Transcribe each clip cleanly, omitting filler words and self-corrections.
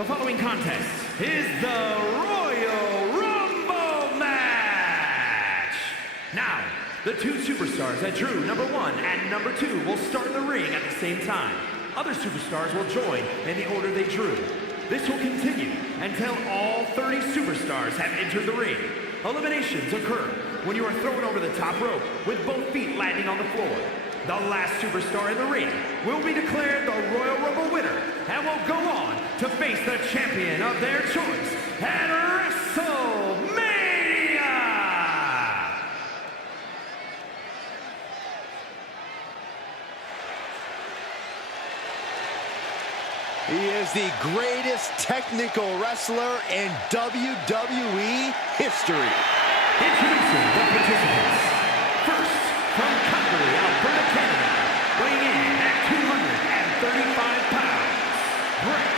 The following contest is the Royal Rumble match. Now, the two superstars that drew number 1 and number 2 will start in the ring at the same time. Other superstars will join in the order they drew. This will continue until all 30 superstars have entered the ring. Eliminations occur when you are thrown over the top rope with both feet landing on the floor. The last superstar in the ring will be declared the Royal Rumble winner and will go on to face the champion of their choice at WrestleMania! He is the greatest technical wrestler in WWE history. Introducing the participants. First, from Calgary, Alberta, Canada, weighing in at 235 pounds, Bret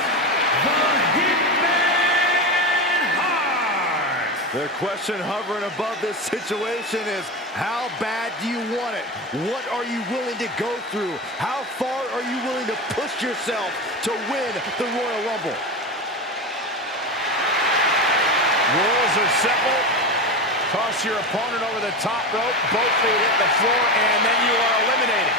the Hitman Hart. The question hovering above this situation is, how bad do you want it? What are you willing to go through? How far are you willing to push yourself to win the Royal Rumble? Rules are simple. Toss your opponent over the top rope, both feet hit the floor, and then you are eliminated.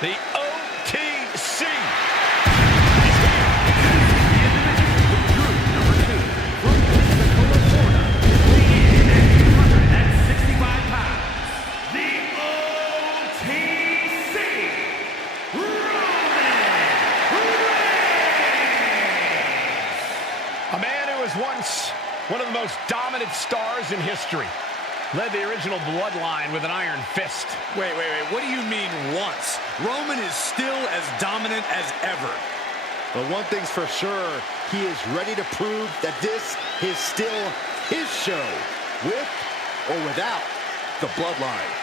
The OTC. A man who was once one of the most dominant stars in history. Led the original bloodline with an iron fist. Wait. What do you mean once? Roman is still as dominant as ever. But one thing's for sure, he is ready to prove that this is still his show, with or without the bloodline.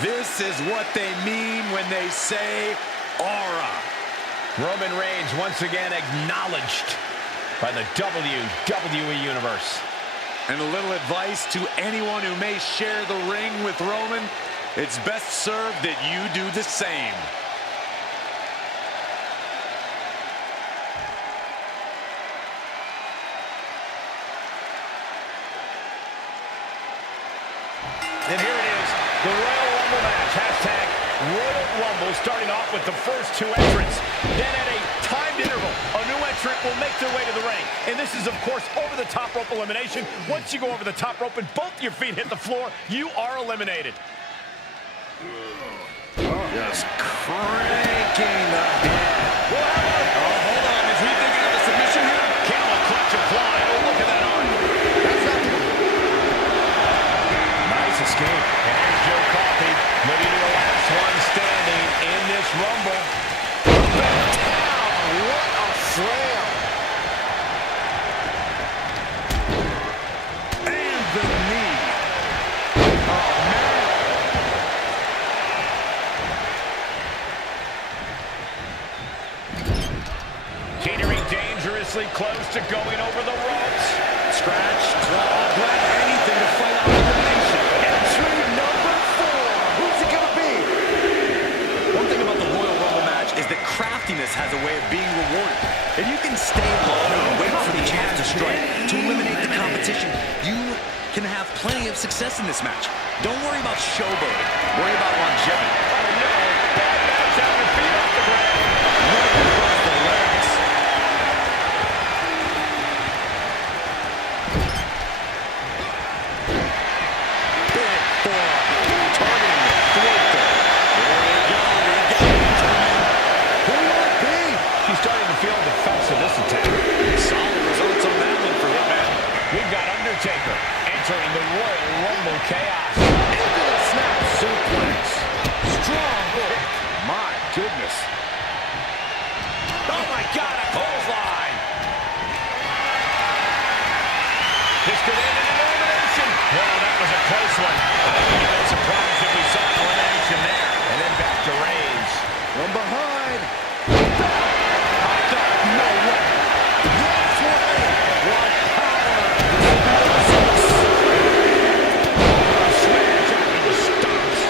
This is what they mean when they say aura. Roman Reigns once again acknowledged by the WWE Universe. And a little advice to anyone who may share the ring with Roman, it's best served that you do the same. And here it is, the Royal Rumble match. Hashtag Royal Rumble, starting off with the first two entrants. Then at a timed interval, a new entrant will make their way to the ring. And this is, of course, over-the-top rope elimination. Once you go over the top rope and both your feet hit the floor, you are eliminated. Oh. Just cranking the head. Oh, hold on. Is he thinking of a submission here? Camel clutch applied. Oh, look at that arm. That's not the... Nice escape. And here's Joe Coffey, maybe the last one standing in this Rumble. Back down. What a slam. And the knee. Teetering dangerously close to going over the ropes. Scratch, claw, grab anything to fight off elimination. Entry number 4. Who's it gonna be? One thing about the Royal Rumble match is that craftiness has a way of being rewarded. If you can stay longer and wait for the chance to strike, to eliminate the competition, you can have plenty of success in this match. Don't worry about showboating. Worry about longevity. Oh, no. Bad match out your feet off the ground. Right across the legs. Big forearm. Targeting the throat there. Here we go. Who will it be? She's starting to feel defensive this attack. Solid results on that one for Hitman. We've got Undertaker entering the Royal Rumble chaos. Into the snap suplex. Strong kick. My goodness. Oh my God, a clothesline! This could end in an elimination. Well, that was a close one. I wouldn't have been surprised if we saw an elimination there. And then back to Reigns. From behind. No way. Yes way. What power. Smash after the stomps.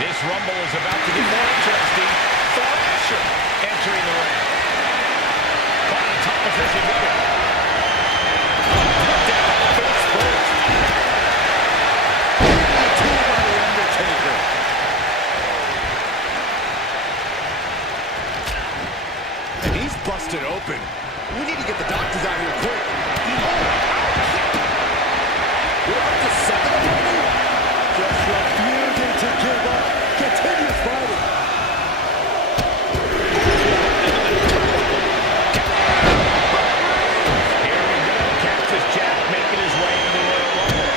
This Rumble is about to get more interesting. Thrasher entering the ring. Caught in top position there. Down face first. DDT by the Undertaker. And he's busted open. We need to get the doctors out here quick. We're up to 7 already. Just refusing to give up. Continues fighting. Here we go. Cactus Jack making his way into the Royal Rumble.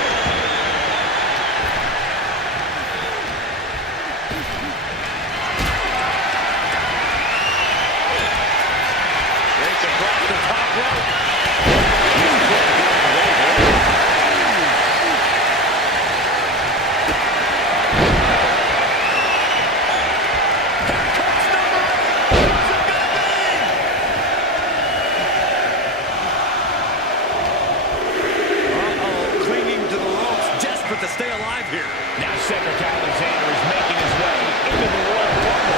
Rakes across the top rope. Clinging to the ropes, desperate to stay alive here. Now Cedric Alexander is making his way into the Royal Rumble.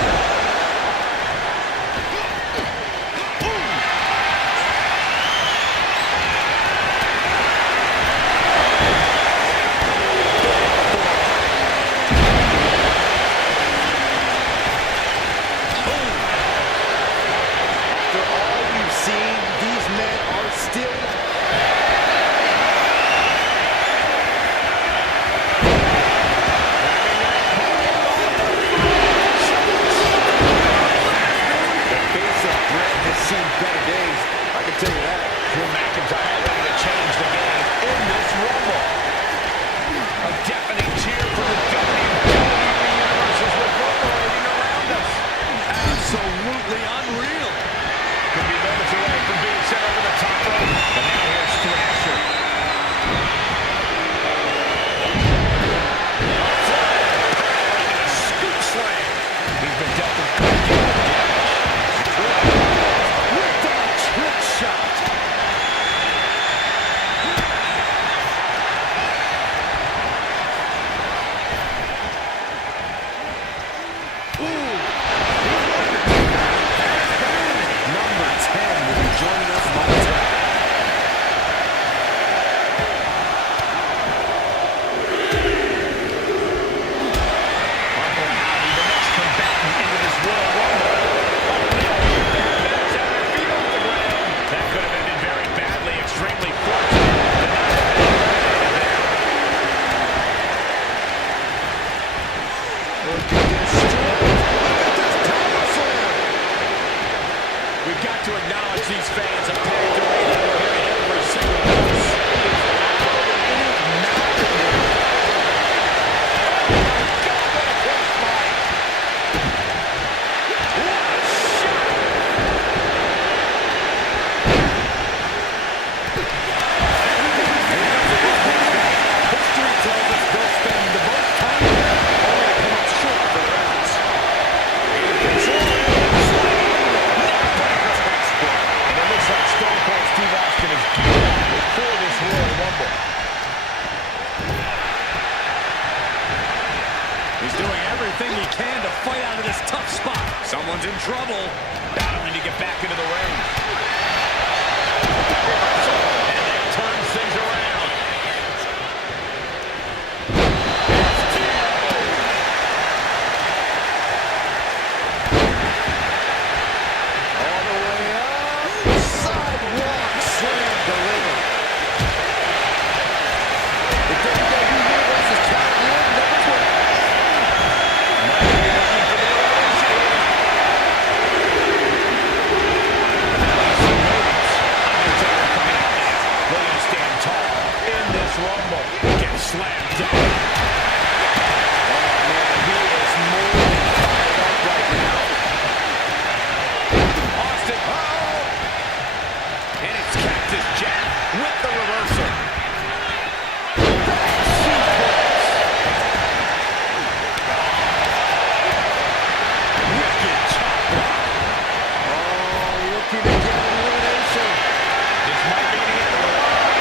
After all we've seen, these men are still... Grabbing that everything he can to fight out of this tough spot. Someone's in trouble. Battling to get back into the ring. And that turns things around. All the way up. Sidewalk slam delivered. The WWE Universe is counting in number 12. Looking to stand tall in this Rumble. Gets slammed down. Oh, man, he is more than fired up right now. Austin. And it's Cactus Jack with the reversal. Wicked chop block. Oh, looking to get an elimination. This might be the end of the line.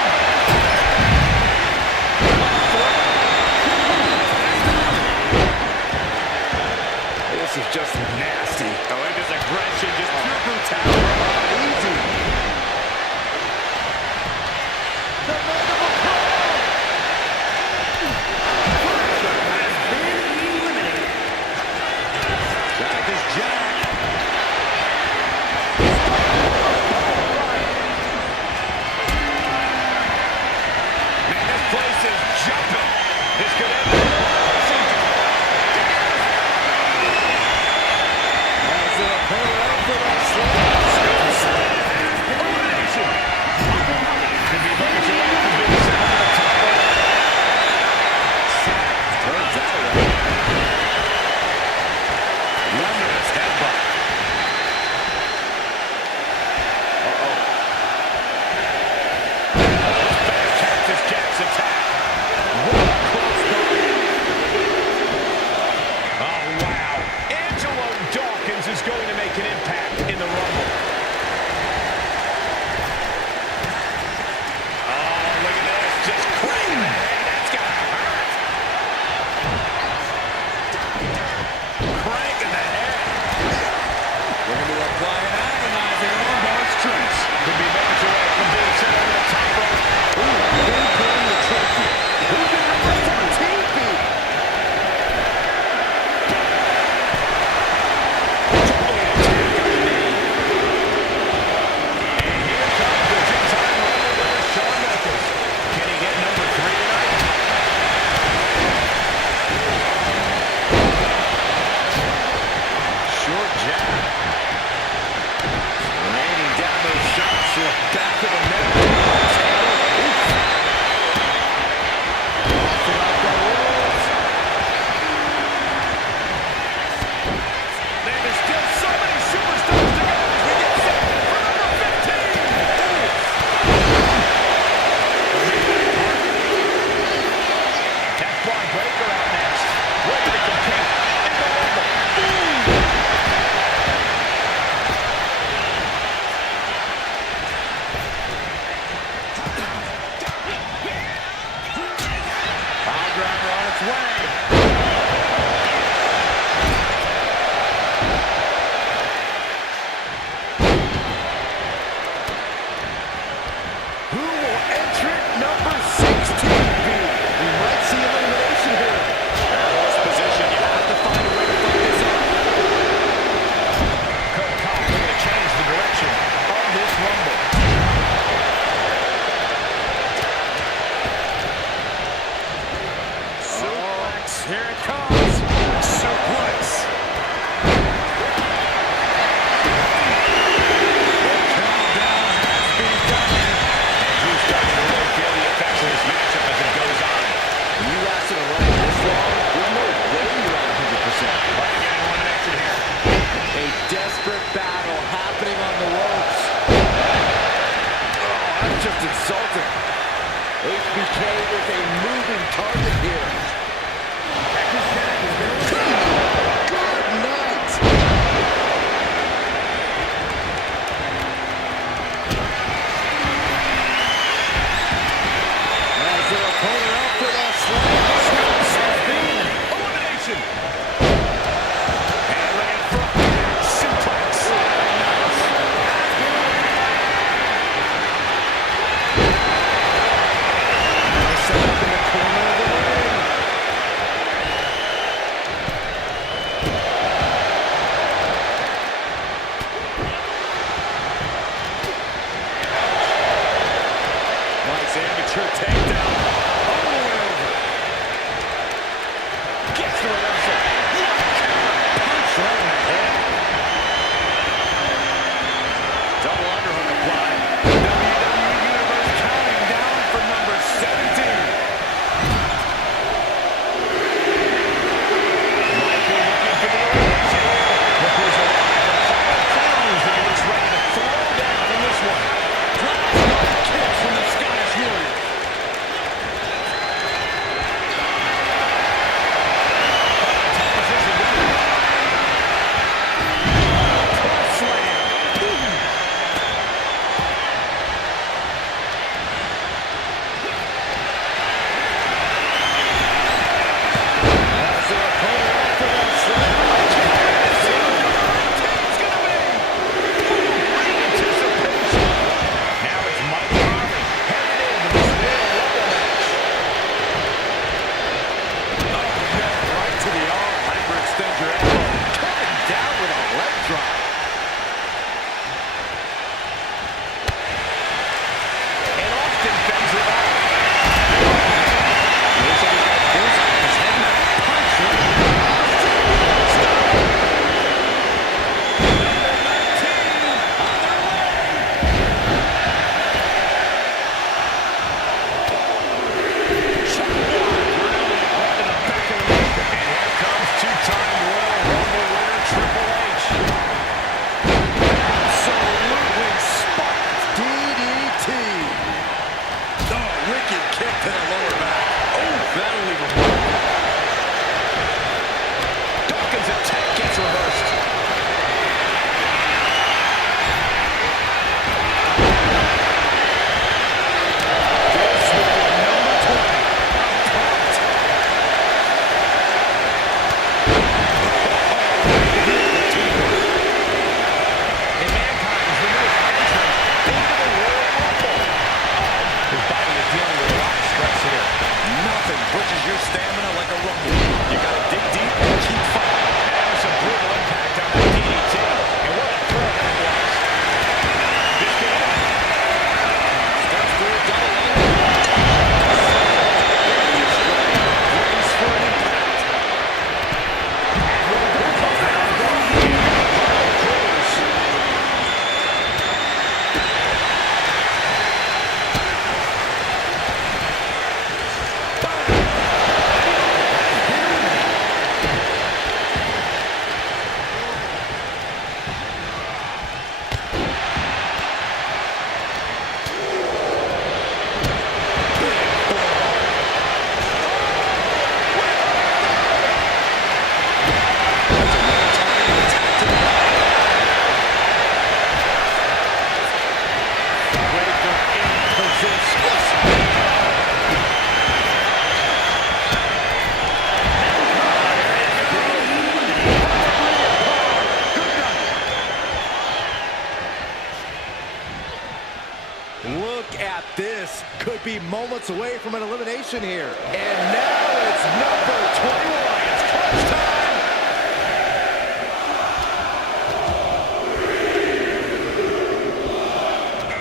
minutes away from an elimination here. And now it's number 21. It's crunch time.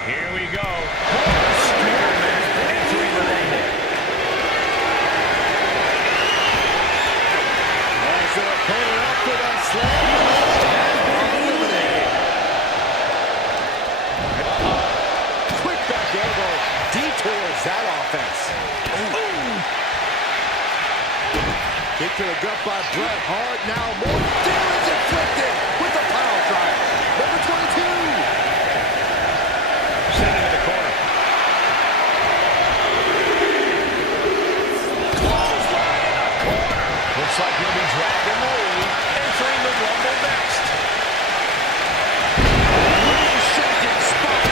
Here we go. Entering the ring. As their opponent up for the slam, has been eliminated. Quick back elbow detours that offense. Kick to the gut by Bret Hart. Now more damage inflicted with the pile driver. Number 22. Sent into the corner. Clothesline in the corner. Looks like he'll be dragged in the lead. Entering the Rumble next. Shaking spot.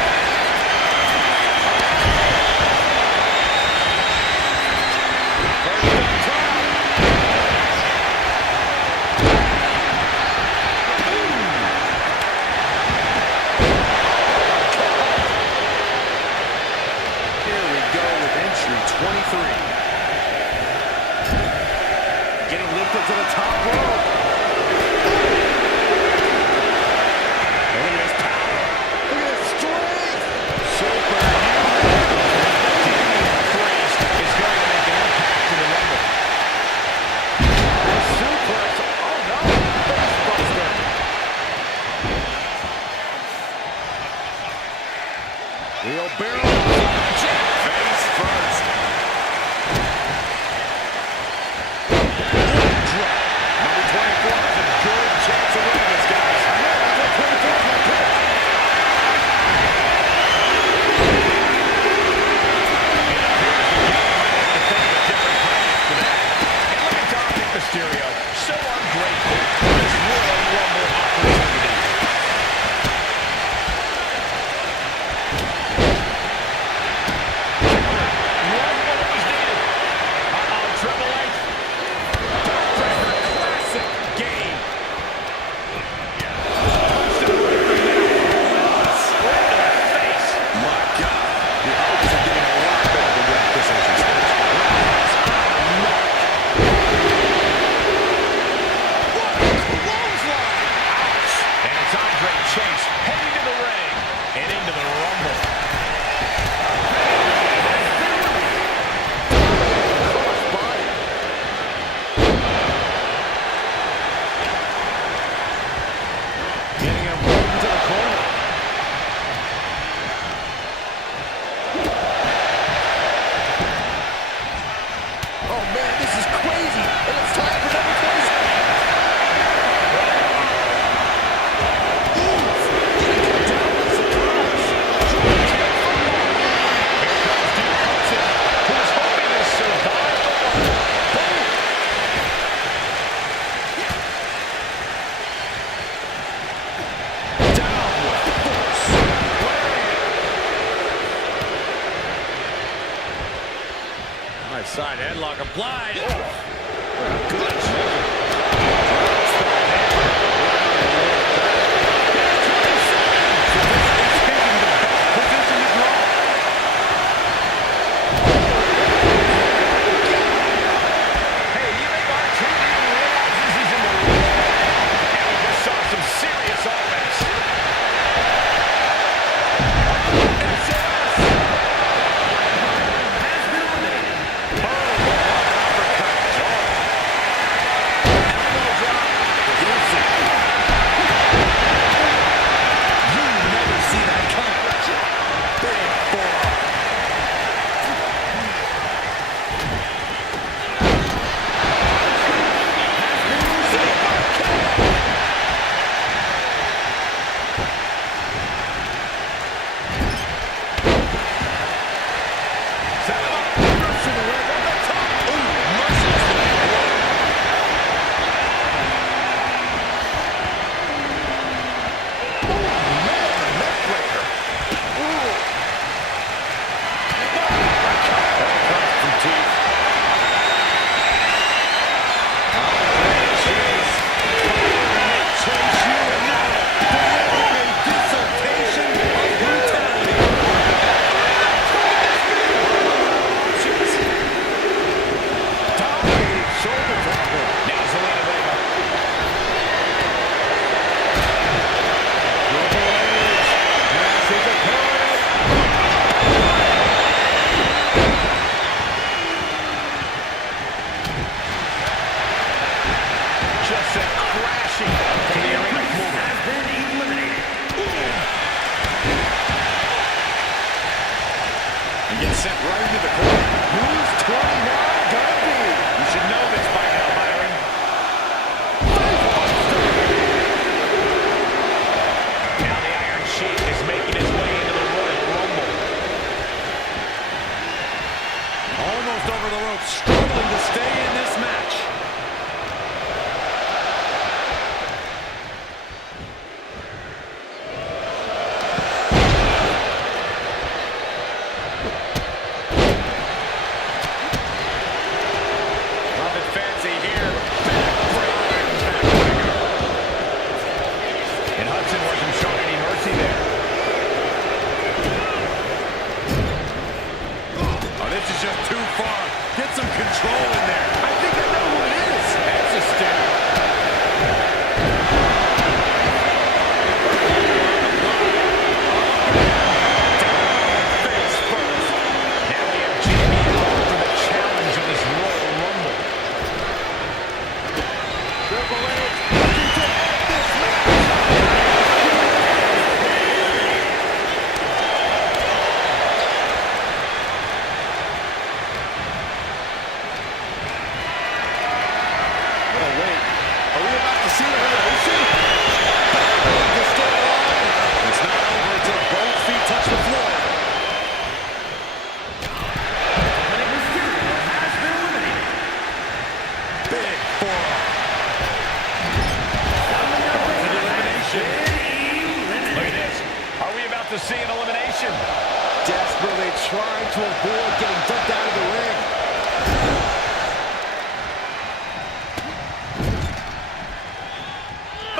First up top. Here we go with entry 23. Getting lifted to the top rope. Look at his power. Look at his strength. Damian Priest is going to make an impact in the Rumble. Suplex. Oh no. Facebuster. Wheelbarrow. Face first. Number 24 has a good chance of winning this, guys. Number 24 can pick. And look at Dominic Mysterio. So ungrateful for this Royal Rumble opportunity. One when it was needed. Triple H. Backbreaker, classic game. Punched him away from that. Straight to the face. My God. The odds are getting a lot better than that at this entry stage. What a clothesline! Ouch! And it's Andre Chase heading to the ring and into the Rumble. Crossbody. Getting him moved to the corner. Oh man, this is crazy. And it's time for number 26. Here comes Duke Hudson, who is hoping to survive the Rumble. Boom! Down with force. Nice side headlock applied. Good. Hey, you think R-Truth even realizes he's in the ring? And we just saw some serious offense. Has been eliminated. Oh, what an uppercut. virtual board getting dumped out of the ring.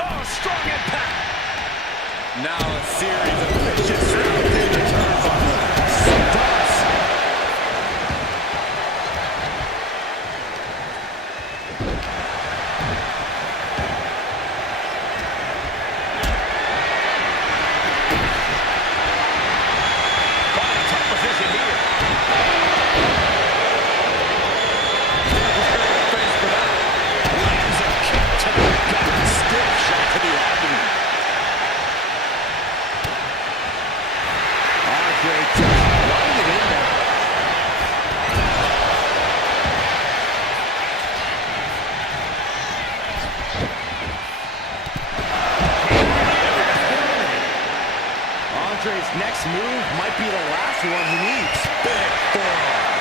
Oh, strong impact. Now a series of vicious rounds in the turnbuckle. Stops. Caught in a tough position here. Face for that. Lands a kick to the gut. Stiff shot to the abdomen. Andre just running it in there. Andre's next move might be the last one he needs. Big forearm.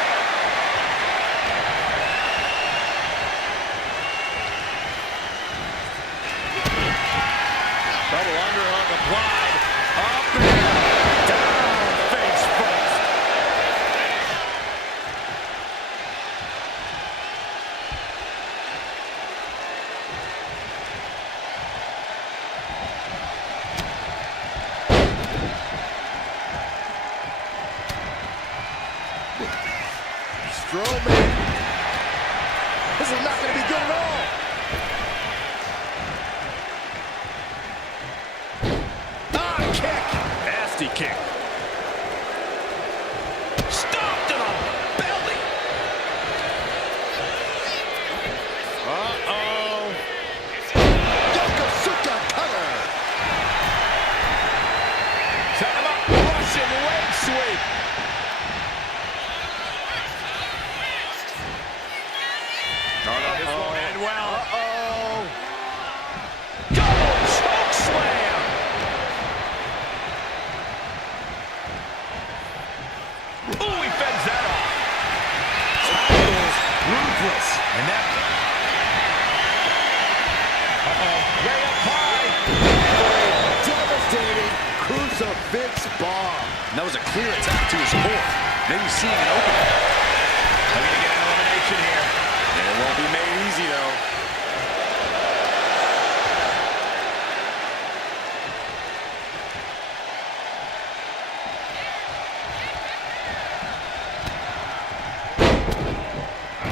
Double underhook applied. Up and down. Face first. Strowman. This is not going to be good at all. Ah, kick. Nasty kick. Stomped to the belly. Uh-oh. Yokosuka cutter. Set him up. Russian leg sweep. This won't end well. Uh-oh. Double choke slam. Ooh, he fends that off. Ruthless. And that. Uh-oh. Way up high. Devastating crucifix bomb. And that was a clear attack to his core. Maybe seeing an opening. Looking to get an elimination here. It won't be made easy, though.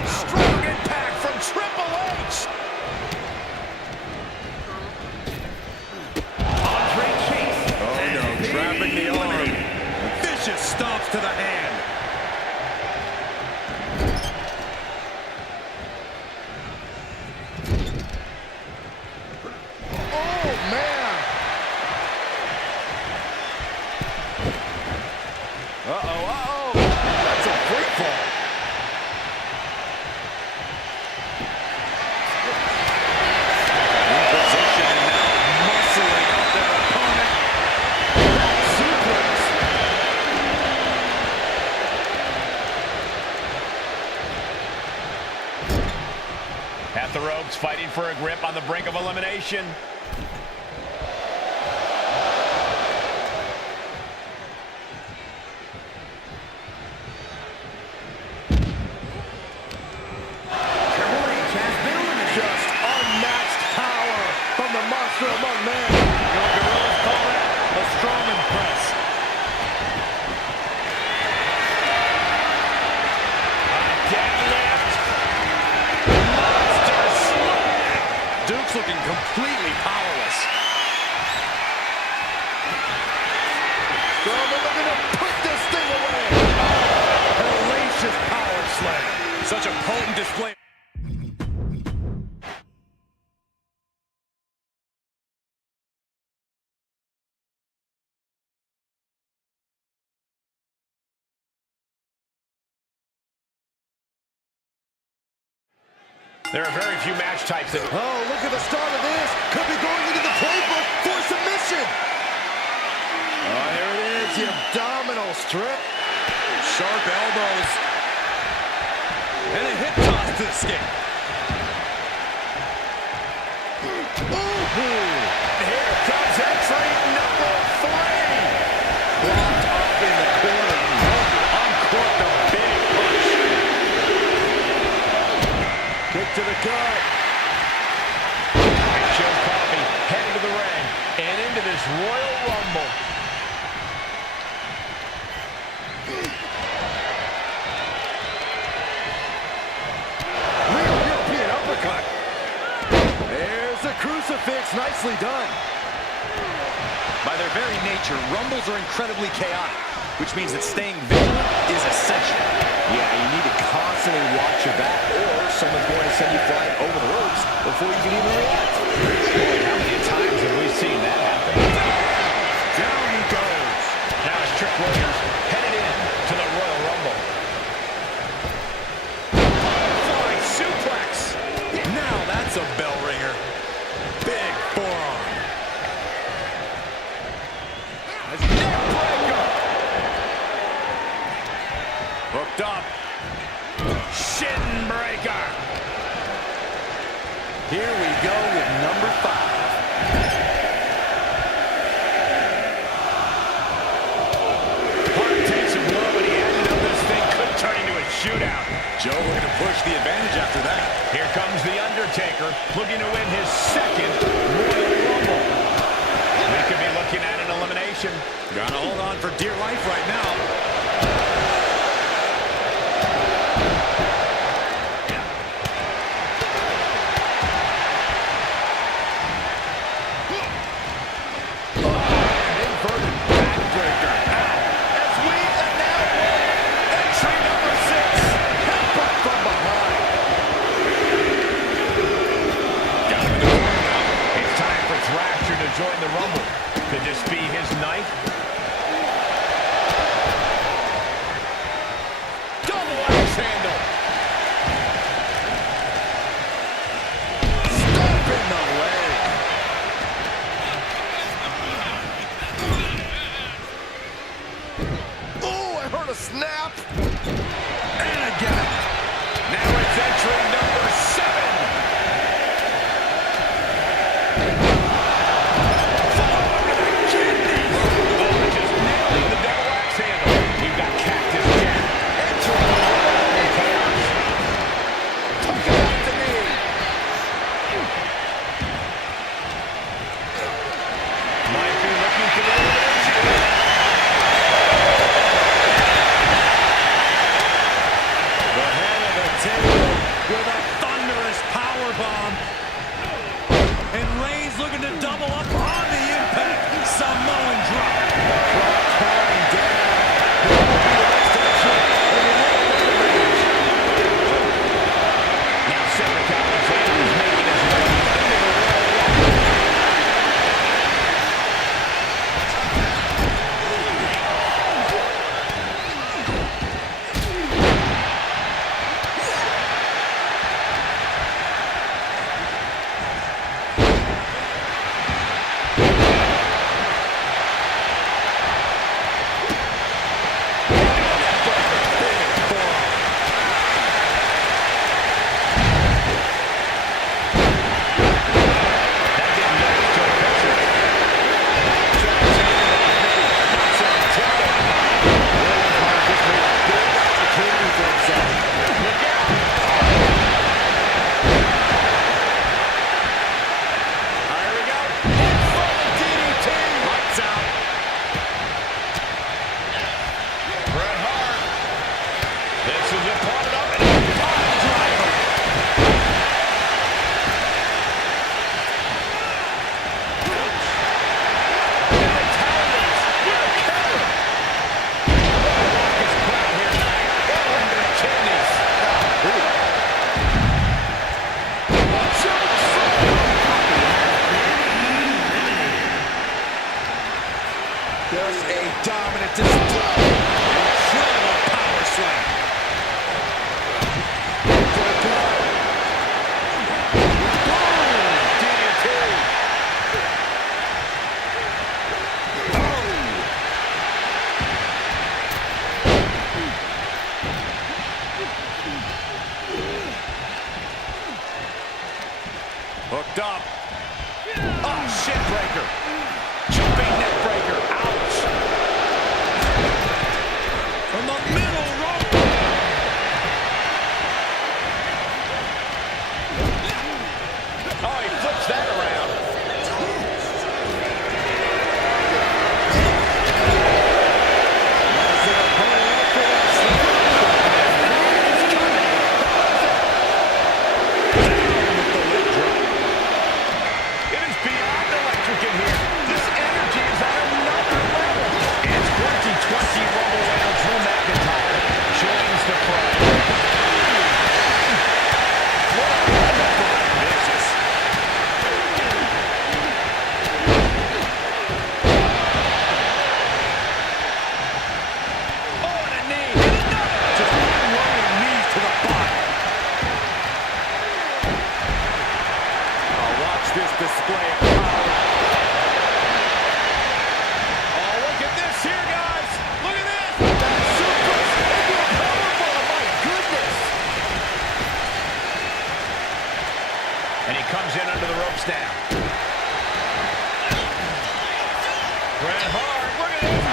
Strong impact from Triple H. Andre Chase. Oh, no. Trapping the arm. Vicious stomps to the hand. Oh, man. Uh-oh, uh-oh. That's a freak fall. In position and now muscling up their opponent. Suplex. At the ropes, fighting for a grip on the brink of elimination. Triple H has been eliminated. Just unmatched power from the monster among men. You know what gorillas call that? A Strowman press. A deadlift. Monster slam. Duke's looking completely powerless. Strowman looking to put this thing away. Hellacious power slam. Such a potent display. There are very few match types that... Oh, look at the start of this. Could be going into the playbook for submission. Oh, here it is, the abdominal strip. Sharp elbows. And a hip toss to the skin. Ooh. Here comes entry number 3. Blocked up in the corner. Uncorked Kick to the gut. Joe Coffey heading to the ring and into this Royal Rumble. Real European uppercut. There's a crucifix. Nicely done. By their very nature, Rumbles are incredibly chaotic, which means that staying vigilant is essential. Yeah, you need to constantly watch your back, or someone's going to send you flying over the ropes before you can even react. Boy, how many times have we seen that happen? Down he goes. Now it's Trick Williams headed in to the Royal Rumble. Flying suplex. Now that's a bell ringer. Big forearm. Neckbreaker. Hooked up. Shin breaker. Here we go with number 5. Hart takes a blow, and he had to know this thing could turn into a shootout. Joe looking to push the advantage after that. Here comes The Undertaker, looking to win his second Royal Rumble. We could be looking at an elimination. Gotta hold on for dear life right now. Inverted backbreaker. As we announce entry number 6. Headbutt from behind. Down in the corner now. It's time for Thrasher to join the Rumble. Could this be his night? Double axe handle. Stomp in the leg. Oh, I heard a snap. And again. Now it's entry number 7. Just nailing the double axe handle. You've got Cactus Jack entering the Rumble chaos. Tuck it out to me. Might be looking for the elimination. The head of the table with a thunderous powerbomb. And Reigns looking to double up on the impact. Samoan drop. Calming down. Who will be the next entrant in the Royal Rumble match? Now Cedric Alexander is making his way into the Royal Rumble. Just a dominant display. Incredible power slam. To the gut. Boom! DDT. Hooked up. Oh, shit breaker. Jumping neck breaker. Ouch. From the middle rope. display of power. Oh, look at this here, guys. Look at this. That suplex into a powerbomb. My goodness. And he comes in under the ropes now. Bret Hart, look at this.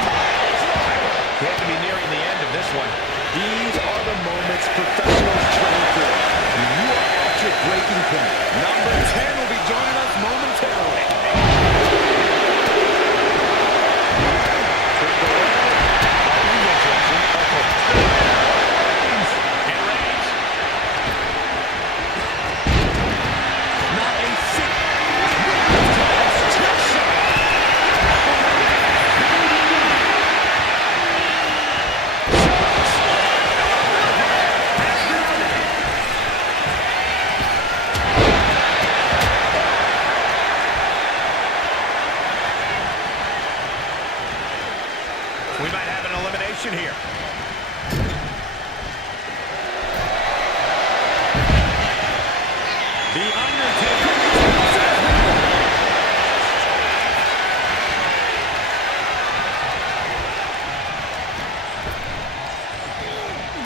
We have to be nearing the end of this one. These are the moments professionals train for. When you are at your breaking point. Number 10 will be joining us momentarily. And Reigns. Not a single. We might have an elimination here. The Undertaker.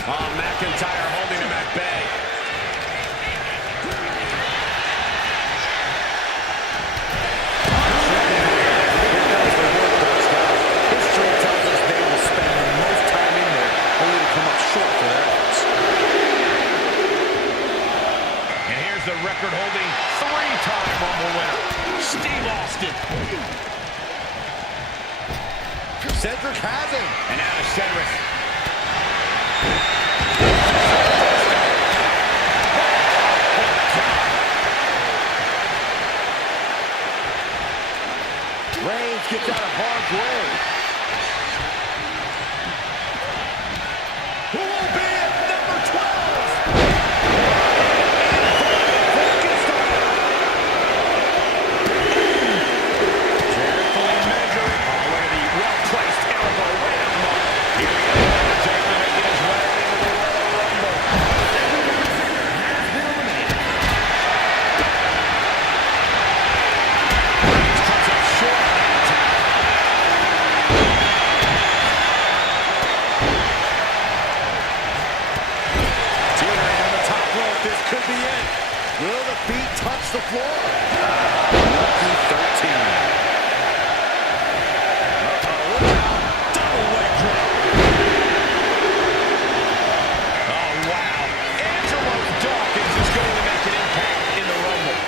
Oh, McIntyre holding him at bay. History tells us they will spend the most time in there only to come up short for their efforts. And here's the record-holding three-time Rumble winner, Steve Austin. Cedric has him. And now to Cedric. Reigns gets out of harm's way. Who will be at number 12? Carefully measured. Oh, look at the well-placed elbow right on the mark. Here we go. Undertaker making his way into the Royal Rumble. Reigns comes up short on that attack. Teetering on the top rope. This could be it. Will the feet touch the floor? Lucky 13. Double leg drop. Oh, wow. Angelo Dawkins is going to make an impact in the Rumble.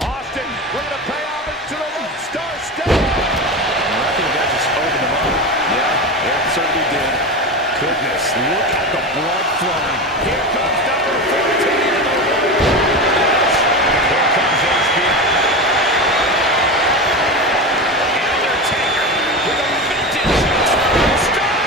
Austin, we're going to pay homage to the Star Step. I think that just opened him up. Yeah, it certainly did. Goodness, look at the blood flowing. Here comes number 14 in the Royal Rumble match. Here comes HBI. Undertaker with a vintage Stone Cold Drop.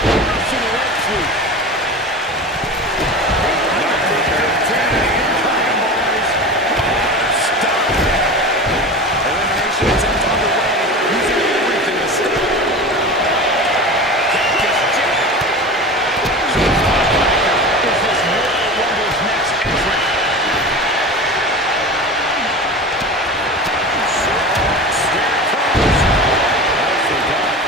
Rushing leg sweep. Elimination attempt underway. Using everything to stop. Is this Royal Rumble's next entrant? Nicely done.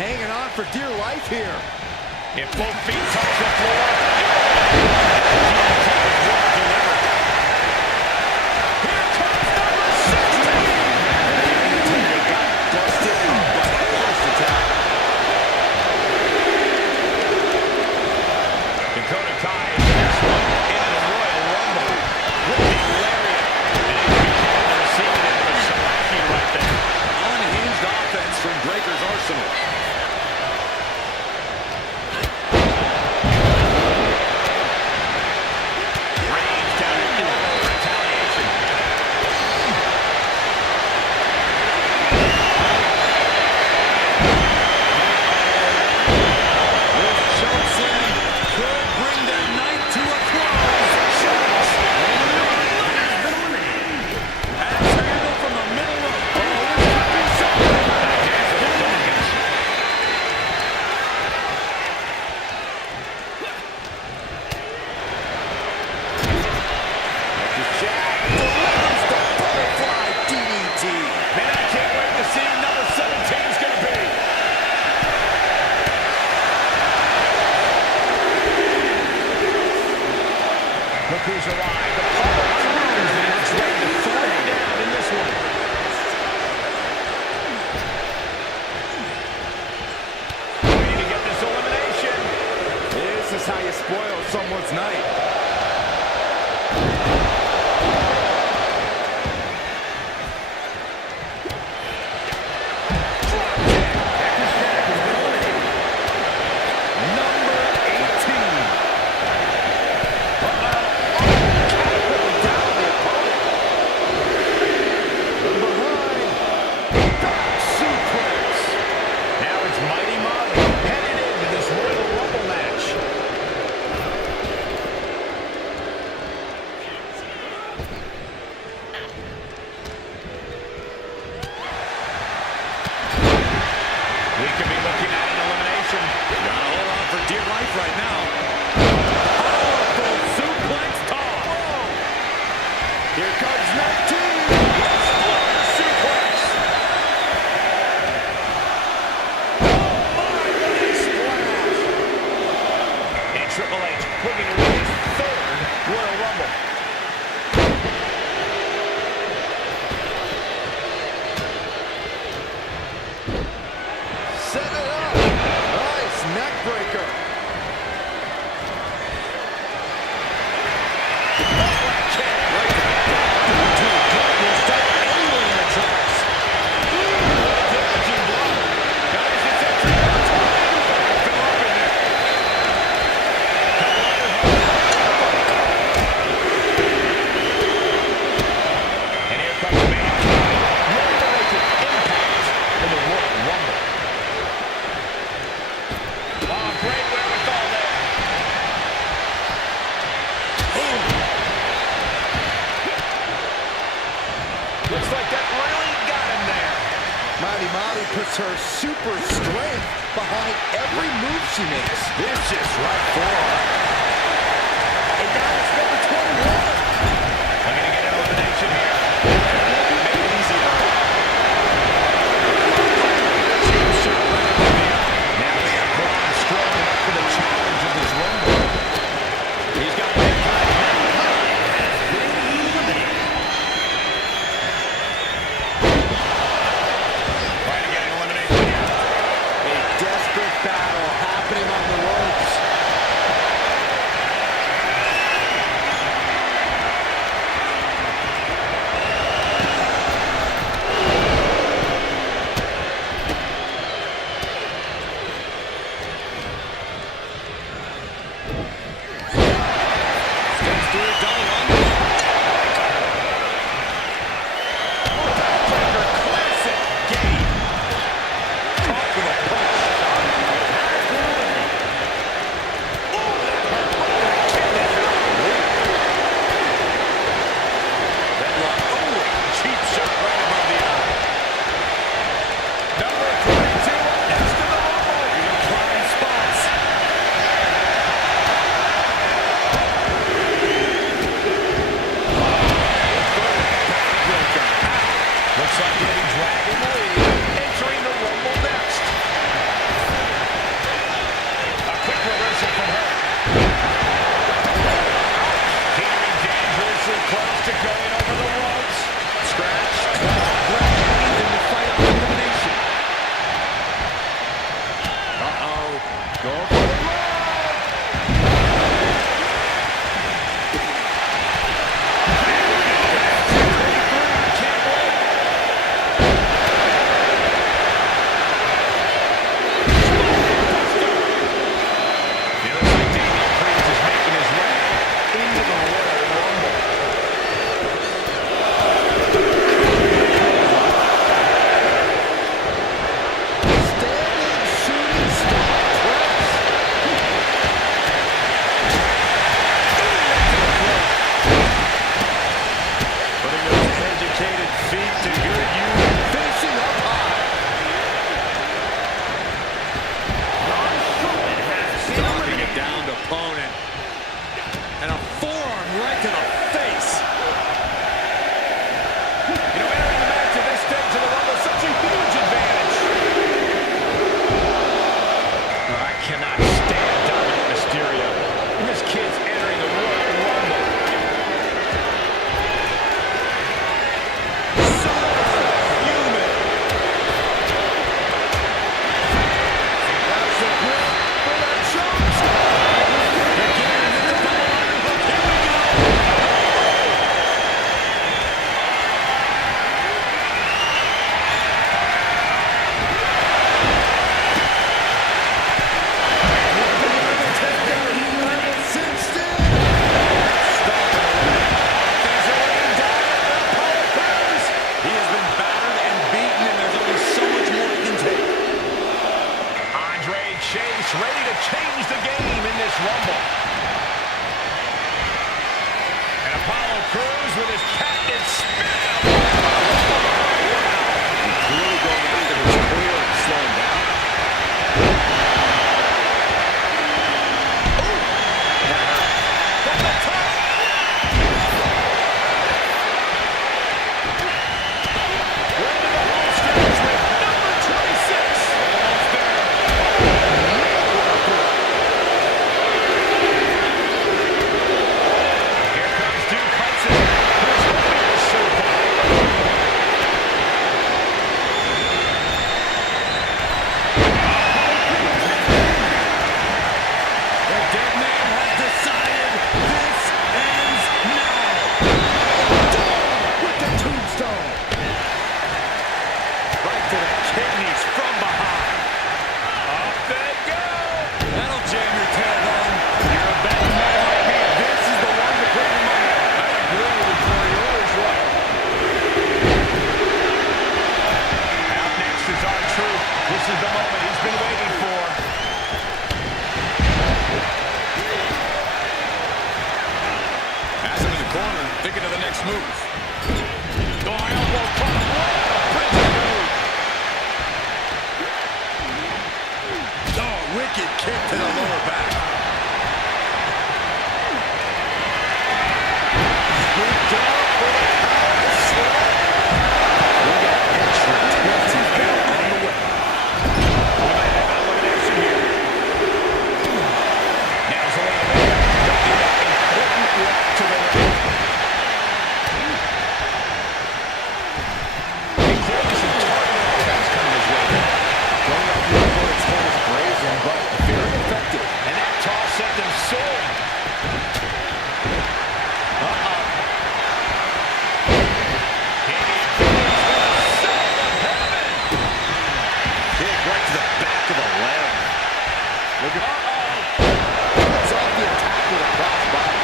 Hanging on for dear life here. If both feet touch the floor, the Undertaker's will deliver. Here comes number 16. Undertaker got busted up by that first attack. Dakota Kai is the next one into the Royal Rumble. Ripping lariat. And Look who's arrived. The power proves that he looks ready to throw down in this one. Waiting to get this elimination. This is how you spoil someone's night. Right now. Powerful suplex toss. Here comes 19. Exploder suplex. Oh my, what a splash. And Triple H looking to win his third Royal Rumble. Set it up. Nice neck breaker. Looks like that really got him there. Molly puts her super strength behind every move she makes. Vicious right forearm. And now it's number 21. I'm going to get an elimination here. That won't be made easy at all. Cheap shot right above the eye. Now we have Braun Strowman up for the challenge of this Rumble. He's got mankind. Battle happening on the ropes. Steps through a double under. Backbreaker, classic game. Caught with a punch. Cheap shot right above the eye. Number 22 up next to the Rumble. These are prime spots. Backbreaker. Looks like he'll be dragging the lead. Entering the Rumble next. A quick reversal from her. Teetering dangerously close to going over the ropes. Scratch, claw, grab, in the fight on elimination. Uh-oh. Go for the rope. Can't wait. It looks like Damian Priest is making his way into the Royal Rumble. Standing shooting star press. Putting those educated feet to good use. Finishing up high. Stomping a downed opponent. And a forearm right to the face. You know, entering the match at this stage of the Rumble is such a huge advantage. I cannot stand Dominic Mysterio. This kid's entering the Royal Rumble. Apollo Crews with his patented spear. Really going after his career and slowing down. Thinking of the next move. Wicked kick to the lower back. Good job for the power slam. We got extra 20 count on the way. Elimination here. Now's the way to make that important walk to the ring. Clearly some target attacks coming his way. Going off the opponent's head is brazen, but very effective. And that toss sent them soaring. Kick right to the back of the leg. Look at It's off the attack with a crossbody.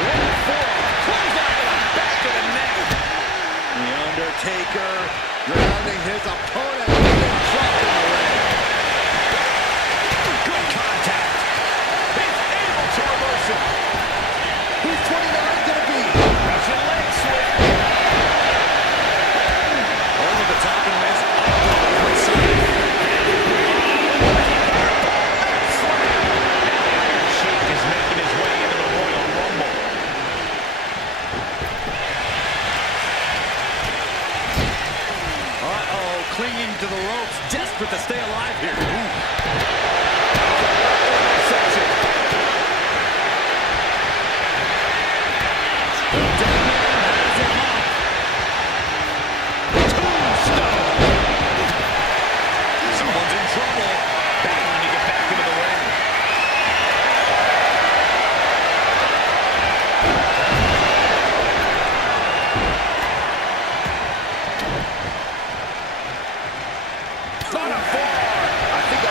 What a forearm. Clothesline to the back of the neck. The Undertaker grounding his opponent and dropping the leg. Good contact. He's able to reverse it. Who's 29 going to be? Russian leg sweep. Over the top and miss. Up to the outside. Now the Iron Sheik is making his way into the Royal Rumble. Clinging to the ropes, desperate to stay alive here. Someone's in trouble. Battling to get back into the ring. Not a forearm. I think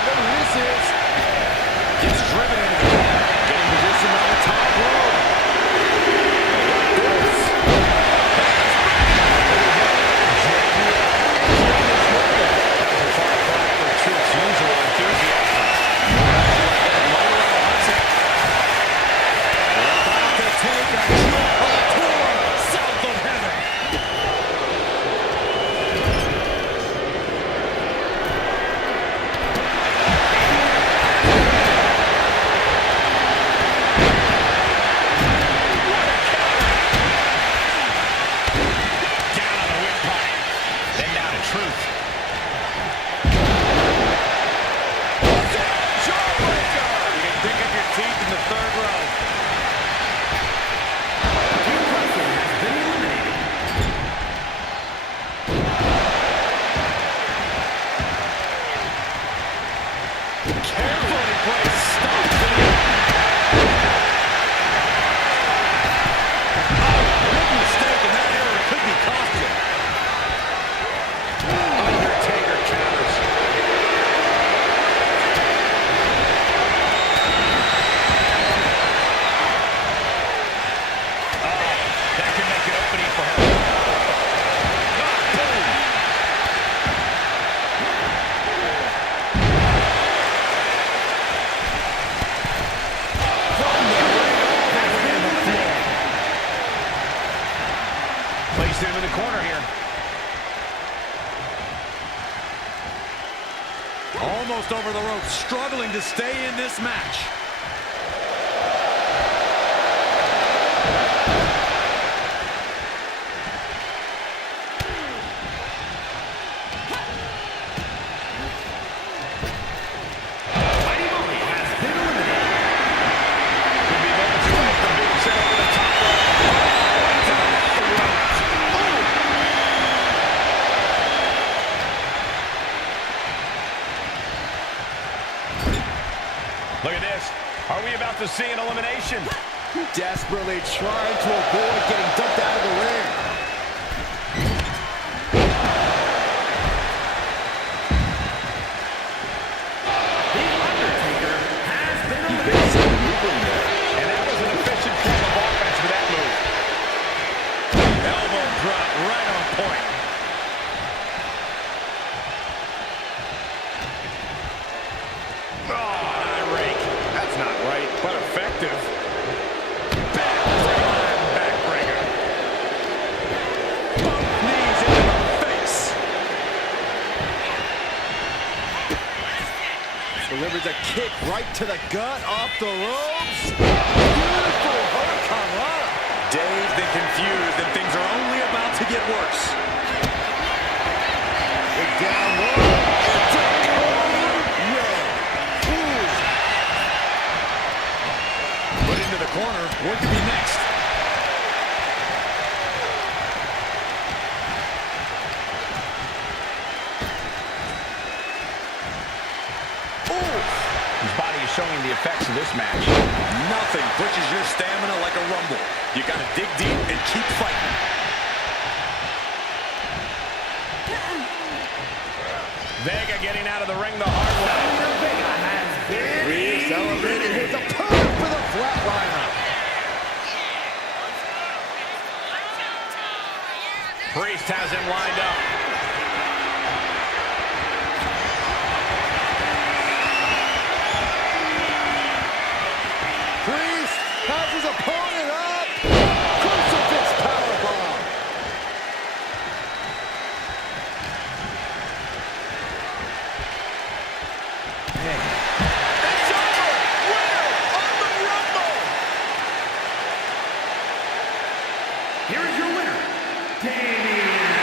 corner here. Almost over the rope, struggling to stay in this match. Look at this. Are we about to see an elimination? Desperately trying to avoid getting dumped out of the ring. The Undertaker has been He eliminated. basically moving there. And that was an efficient form of offense for that move. Elbow drop right on point. Oh, an eye rake. That's not right, but effective. Backbreaker. Both knees into the face. Delivers a kick right to the gut, off the ropes. Beautiful hurricane rana. Dazed and confused, and things are only about to get worse. Big down low. It's a cold red. Put into the corner. What could be next? His body is showing the effects of this match. Nothing pushes your stamina like a rumble. You gotta dig deep and keep fighting. Vega getting out of the ring the hard way. Vega has been Priest elevated his opponent for the flatliner. Priest has him lined up. Priest has his opponent up. Crucifix powerbomb. It's over! Winner of the Rumble! Here is your winner, Damian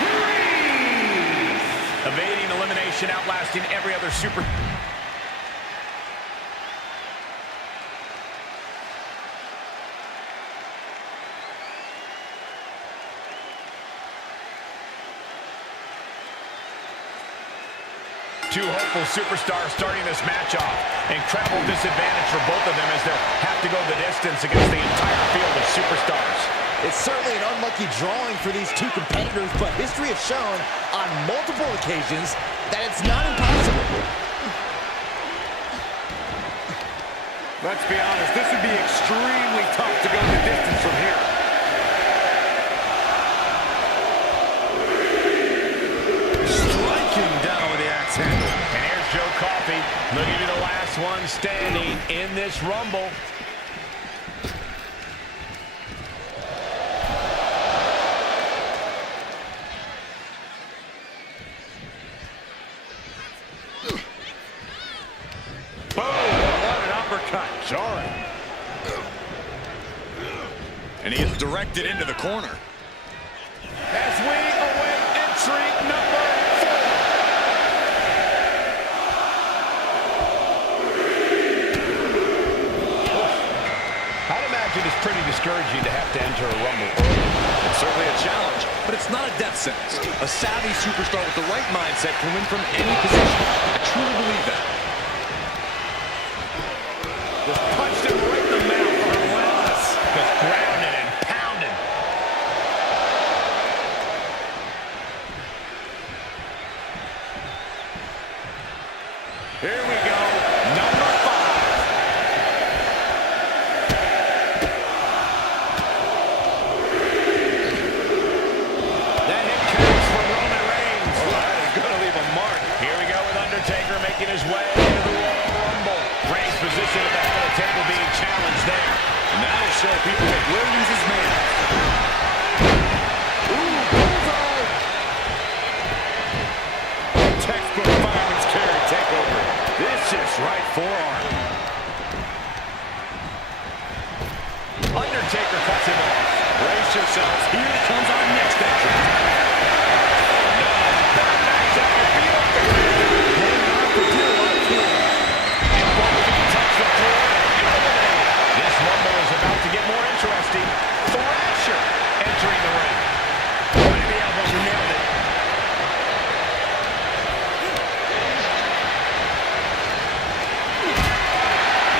Priest. Evading elimination, outlasting every other super... Two hopeful superstars starting this match off. Incredible disadvantage for both of them as they'll have to go the distance against the entire field of superstars. It's certainly an unlucky drawing for these two competitors, but history has shown on multiple occasions that it's not impossible. Let's be honest, this would be extremely tough to go the distance from here. Striking down with the axe handle. And here's Joe Coffey looking to be the last one standing in this Rumble. Boom! What an uppercut. Jarring. And he is directed into the corner. As we await entry number 4. I'd imagine it's pretty discouraging to have to enter a Rumble early. It's certainly a challenge, but it's not a death sentence. A savvy superstar with the right mindset can win from any position. I truly believe that. Just punched him right in the mouth. Relentless. Just grounded and pounded. Here we go. Number 5. That hit carries for Roman Reigns. Oh, that is going to leave a mark. Here we go with Undertaker making his way into the Royal Rumble. Reigns position at the head of the table being challenged there. And that'll show people that Williams is man. Ooh, forearm. Undertaker cuts him off. Brace yourselves. Here comes our next entrant. This Rumble is about to get more interesting. Thrasher entering the ring. Right in the elbow, you nailed it.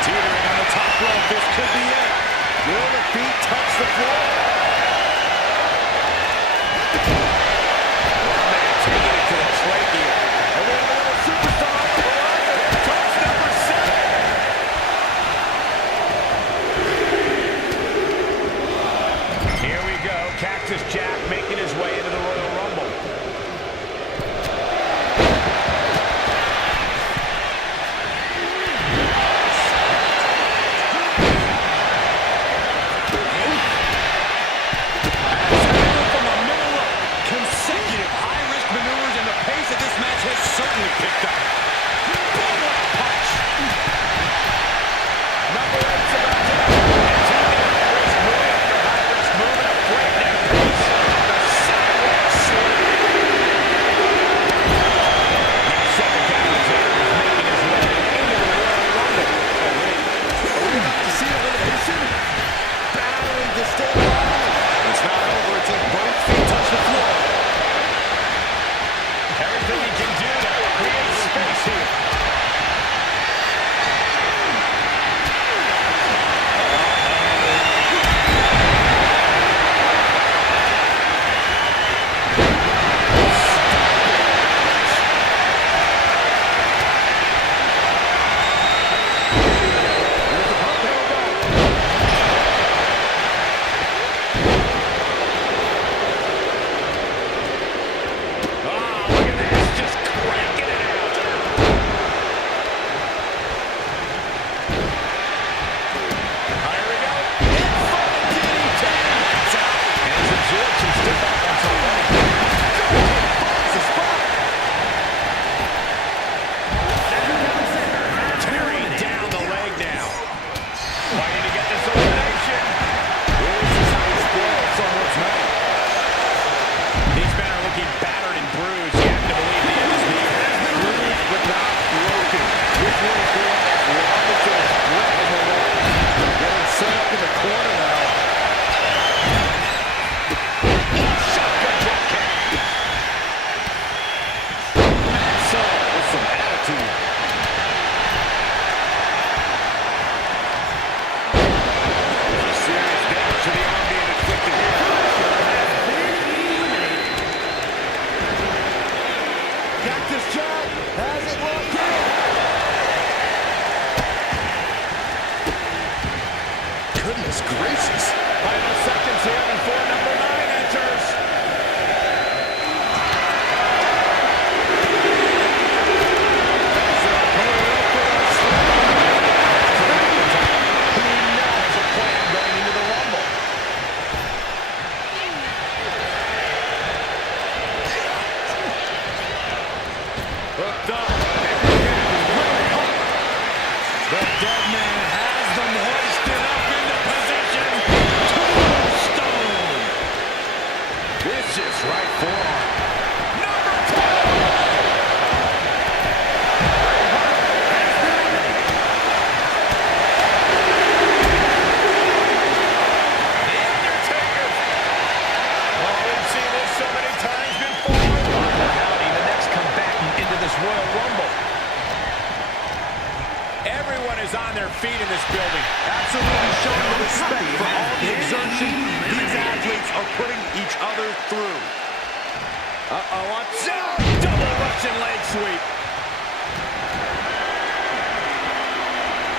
Teetering on the top rope, this could be it. Will the feet touch the floor? One man taking it to the trachea. And we have another superstar on the horizon. Toss number 7. Here we go. Cactus Jack making his way into the Royal Rumble. Consecutive high-risk maneuvers, and the pace of this match has certainly picked up. Boom, what a punch! Number 8's about to go. And taking a high-risk move after high-risk move at a breakneck pace. The sidewalk slam. Now second down is making his way into the Royal Rumble. Oh, wait. Are we about to see elimination? Battling to stay alive. It's not over until both feet touch the floor. Everything he can do to create space here. Goodness gracious. Final seconds here before number 9 enters. He now has a plan going into the Rumble. Hooked up. The dead man has them hoisted up into position. Tombstone. Vicious right forearm. Number 10. The Undertaker. Oh, we've seen this so many times before. Howdy, the next combatant into this Royal Rumble. Everyone is on their feet in this building. Absolutely showing the respect for all the exertion these athletes are putting each other through. Watch out! Double Russian leg sweep.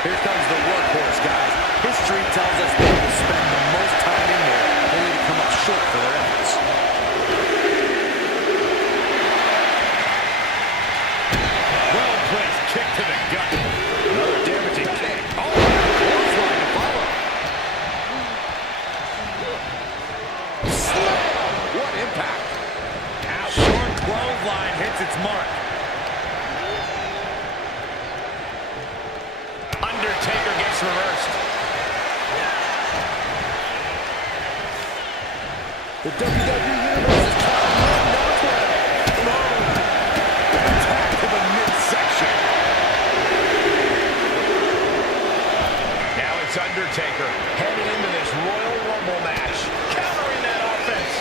Here comes the workhorse, guys. History tells us they will spend the most time in here, only to come up short for their efforts. Well-placed kick to the gut. Another damaging kick. Oh, clothesline to follow. Slam! What impact! Short clothesline hits its mark. suplex reversed. The WWE Universe is counting number 12. Attack to the midsection. Now it's Undertaker headed into this Royal Rumble match, countering that offense.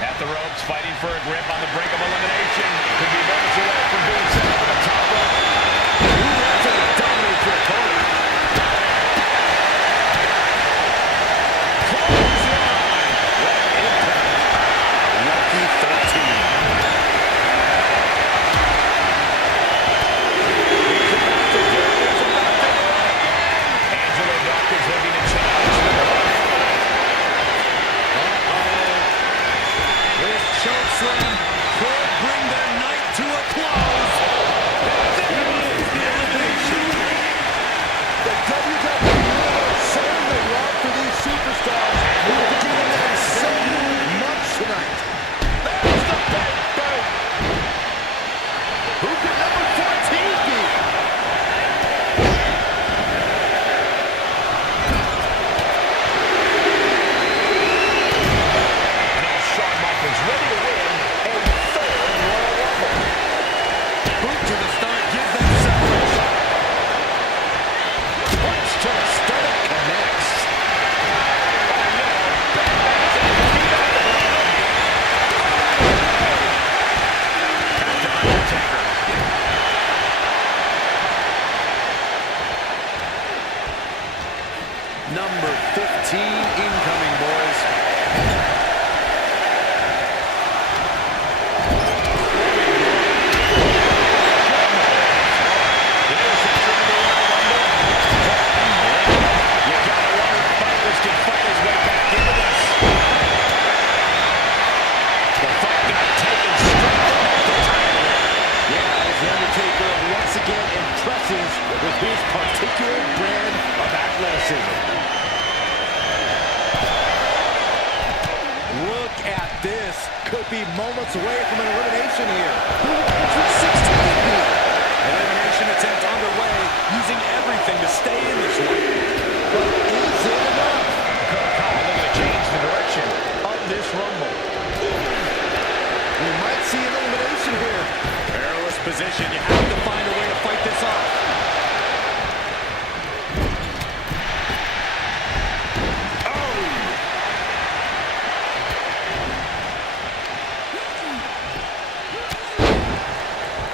At the ropes, fighting for a grip on the brink of elimination. Could be moments away from being sent over the top rope. Who wants to dominate your opponent? Clothesline. What impact. Lucky 13. Angelo Dawkins looking to challenge the Rock. This chokeslam could bring their night to a close. There is the elimination. The WWE Universe showing the love for these superstars. We're giving them so much tonight. There's the big boot. Who could number 14 be? Now Shawn Michaels ready to win a third Royal Rumble. Boot to the stomach gives them separation. Punch to the stomach connects. Back to Undertaker. Number 15 incoming, boys. The newest entrant in the Royal Rumble. You gotta wonder if Michaels can fight his way back into this. The fight got taken straight off the title. Yeah, as The Undertaker once again impresses with his particular brand of athleticism. Look at this. Could be moments away from an elimination here. Who would 16 be? Elimination attempt underway, using everything to stay in this one. But is it enough? Cole looking to change the direction of this Rumble. We might see an elimination here. Perilous position. You have to find a way to fight this off.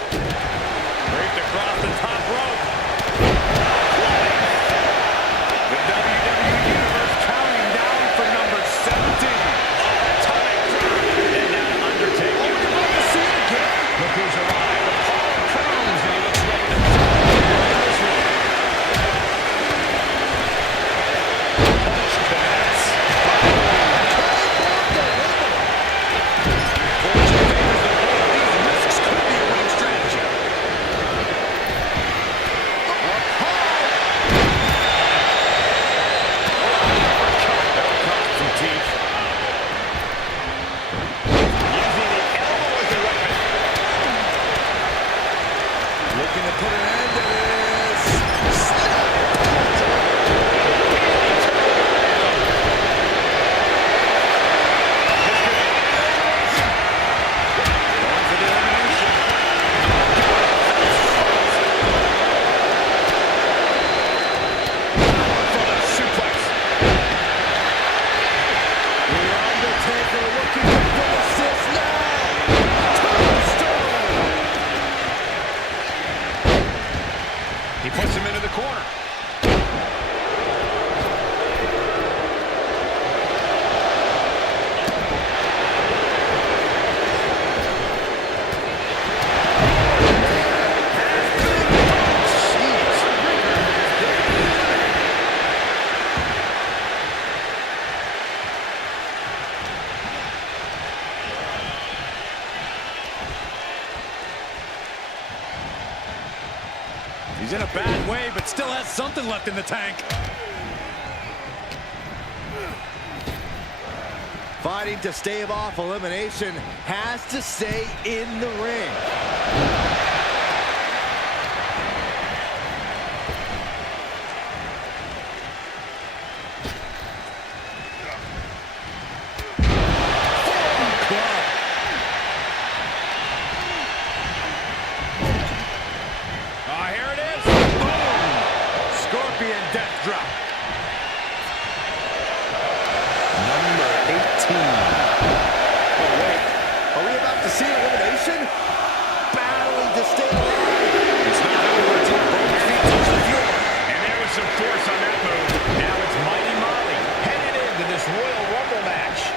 Draped across the top rope. The WWE Universe counting down for number 17. Atomic drop. And now Undertaker. We'd love to see it again. Look who's arrived. Paul Crowns, and he looks ready to win this one. Punch connects. Fortune favors the boy. These risks could be a winning strategy. That'll cost some teeth. Using the elbow as a weapon. Looking to put an end to this. Going for the elimination. For the suplex. The Undertaker looking to finish this now. Tombstone. He puts him into the corner. He's in a bad way, but still has something left in the tank. fighting to stave off elimination, has to stay in the ring. Here it is. Boom! Scorpion death drop. Number 18. Oh, wait. Are we about to see elimination? Battling to stay alive. It's not over until both feet touch the floor. And there was some force on that move. Now it's Mighty Molly headed into this Royal Rumble match.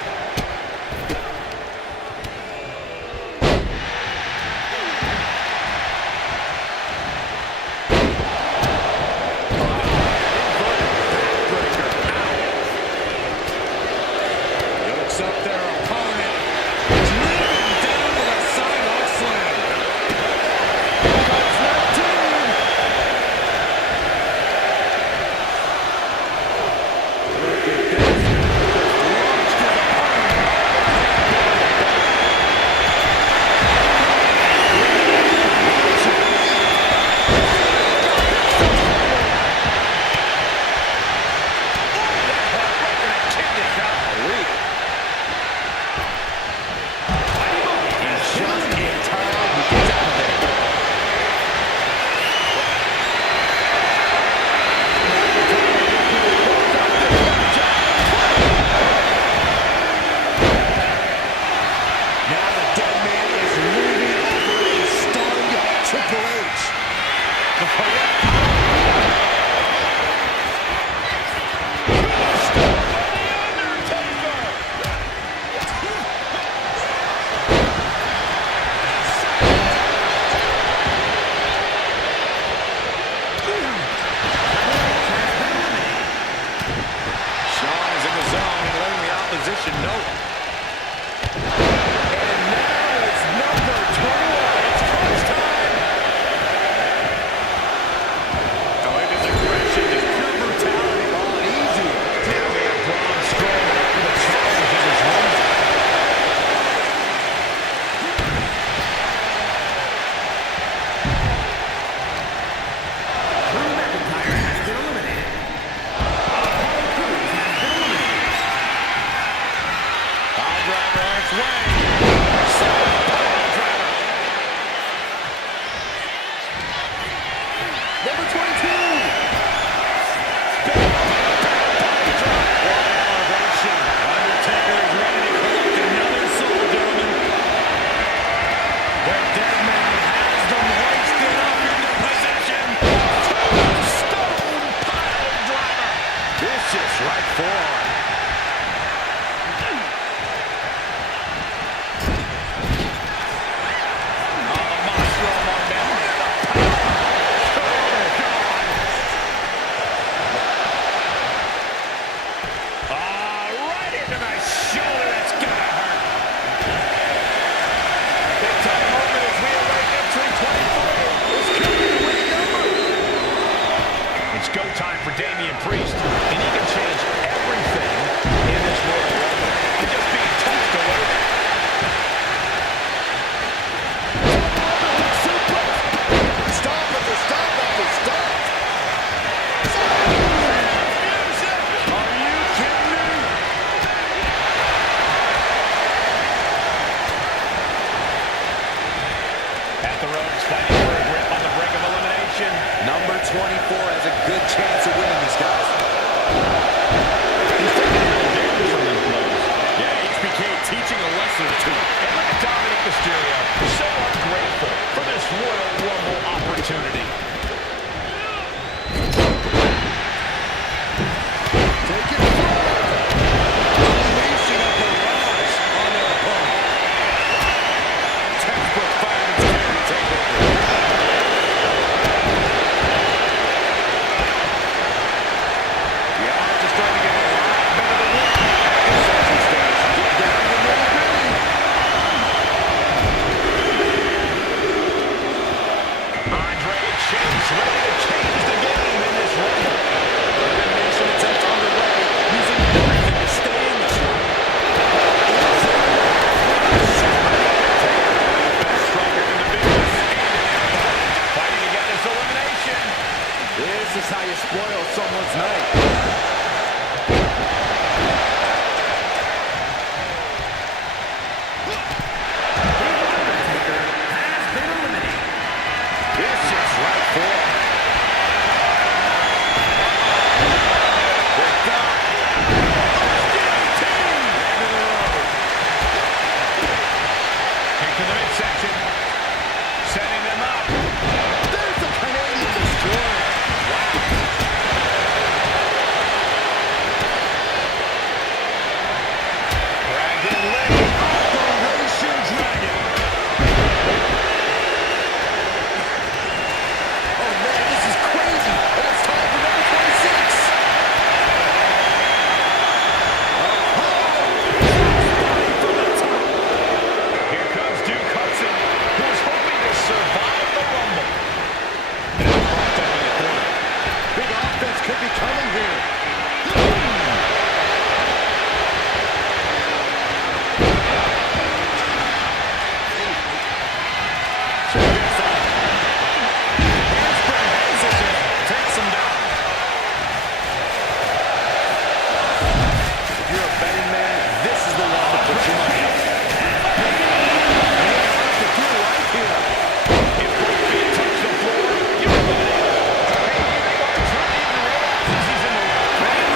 Up their opponent, driven down with a sidewalk slam. Comes 19. Look at this. Launched his opponent. Position no. And now it's number 21. It's crunch time. Oh, it is aggression, just pure brutality. Oh, easy. Now we have Braun Strowman after the challenge in his home. Drew McIntyre has been eliminated. Apollo Crews has been eliminated. Driver on its way. Pile driver. Number 22. Undertaker is ready to collect another soul, gentlemen. The dead man has them hoisted up into position. Tombstone pile driver. Vicious right forearm. Go time for Damian Priest, and he can change everything in this Royal Rumble and just being tossed away. Stop at the stop at the stop. Are you kidding me? At the ropes, fighting for a grip on the brink of elimination. Number 24 has a good chance of winning this, guys. He's taking a little damage from these blows. Yeah, HBK teaching a lesson or two. And look at Dominic Mysterio, so ungrateful for this Royal Rumble opportunity. Take it forward. Unleashing a barrage on their opponent. Textbook fireman's carry takeover. The odds are starting to get a lot better than that. Down the nitty-gritty. Andre someone's night. This is right for him. Into the midsection. Setting them up. There's the Canadian destroyer. Dragon Leg. Operation Dragon. Oh man, this is crazy. And it's time for number 26. Here comes Duke Hudson, who is hoping to survive the Rumble. Now propped up in the corner. Big offense could be coming here. Takes him down. If you're a betting man, this is the one to put your money on. If both feet touch the floor, you're winning. Hey, you think R-Truth even realizes he's in the right?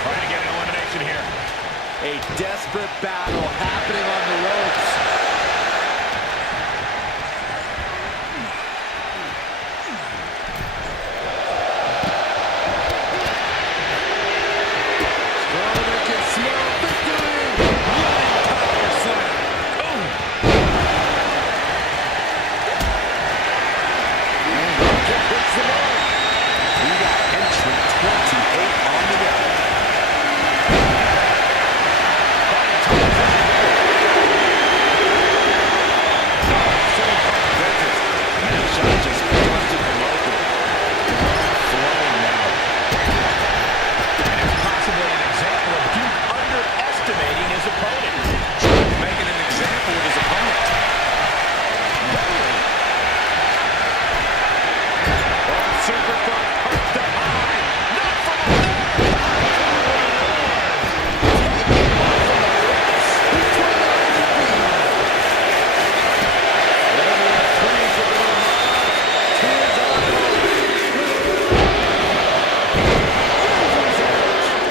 Trying to get an elimination here. A desperate battle happening on the ropes. Strowman can smell victory. Running power slam. Kick hits the mark. We got entrant 28 on the way. Possibly an example of Duke underestimating his opponent. Making an example of his opponent. Superfly punched up high. Not from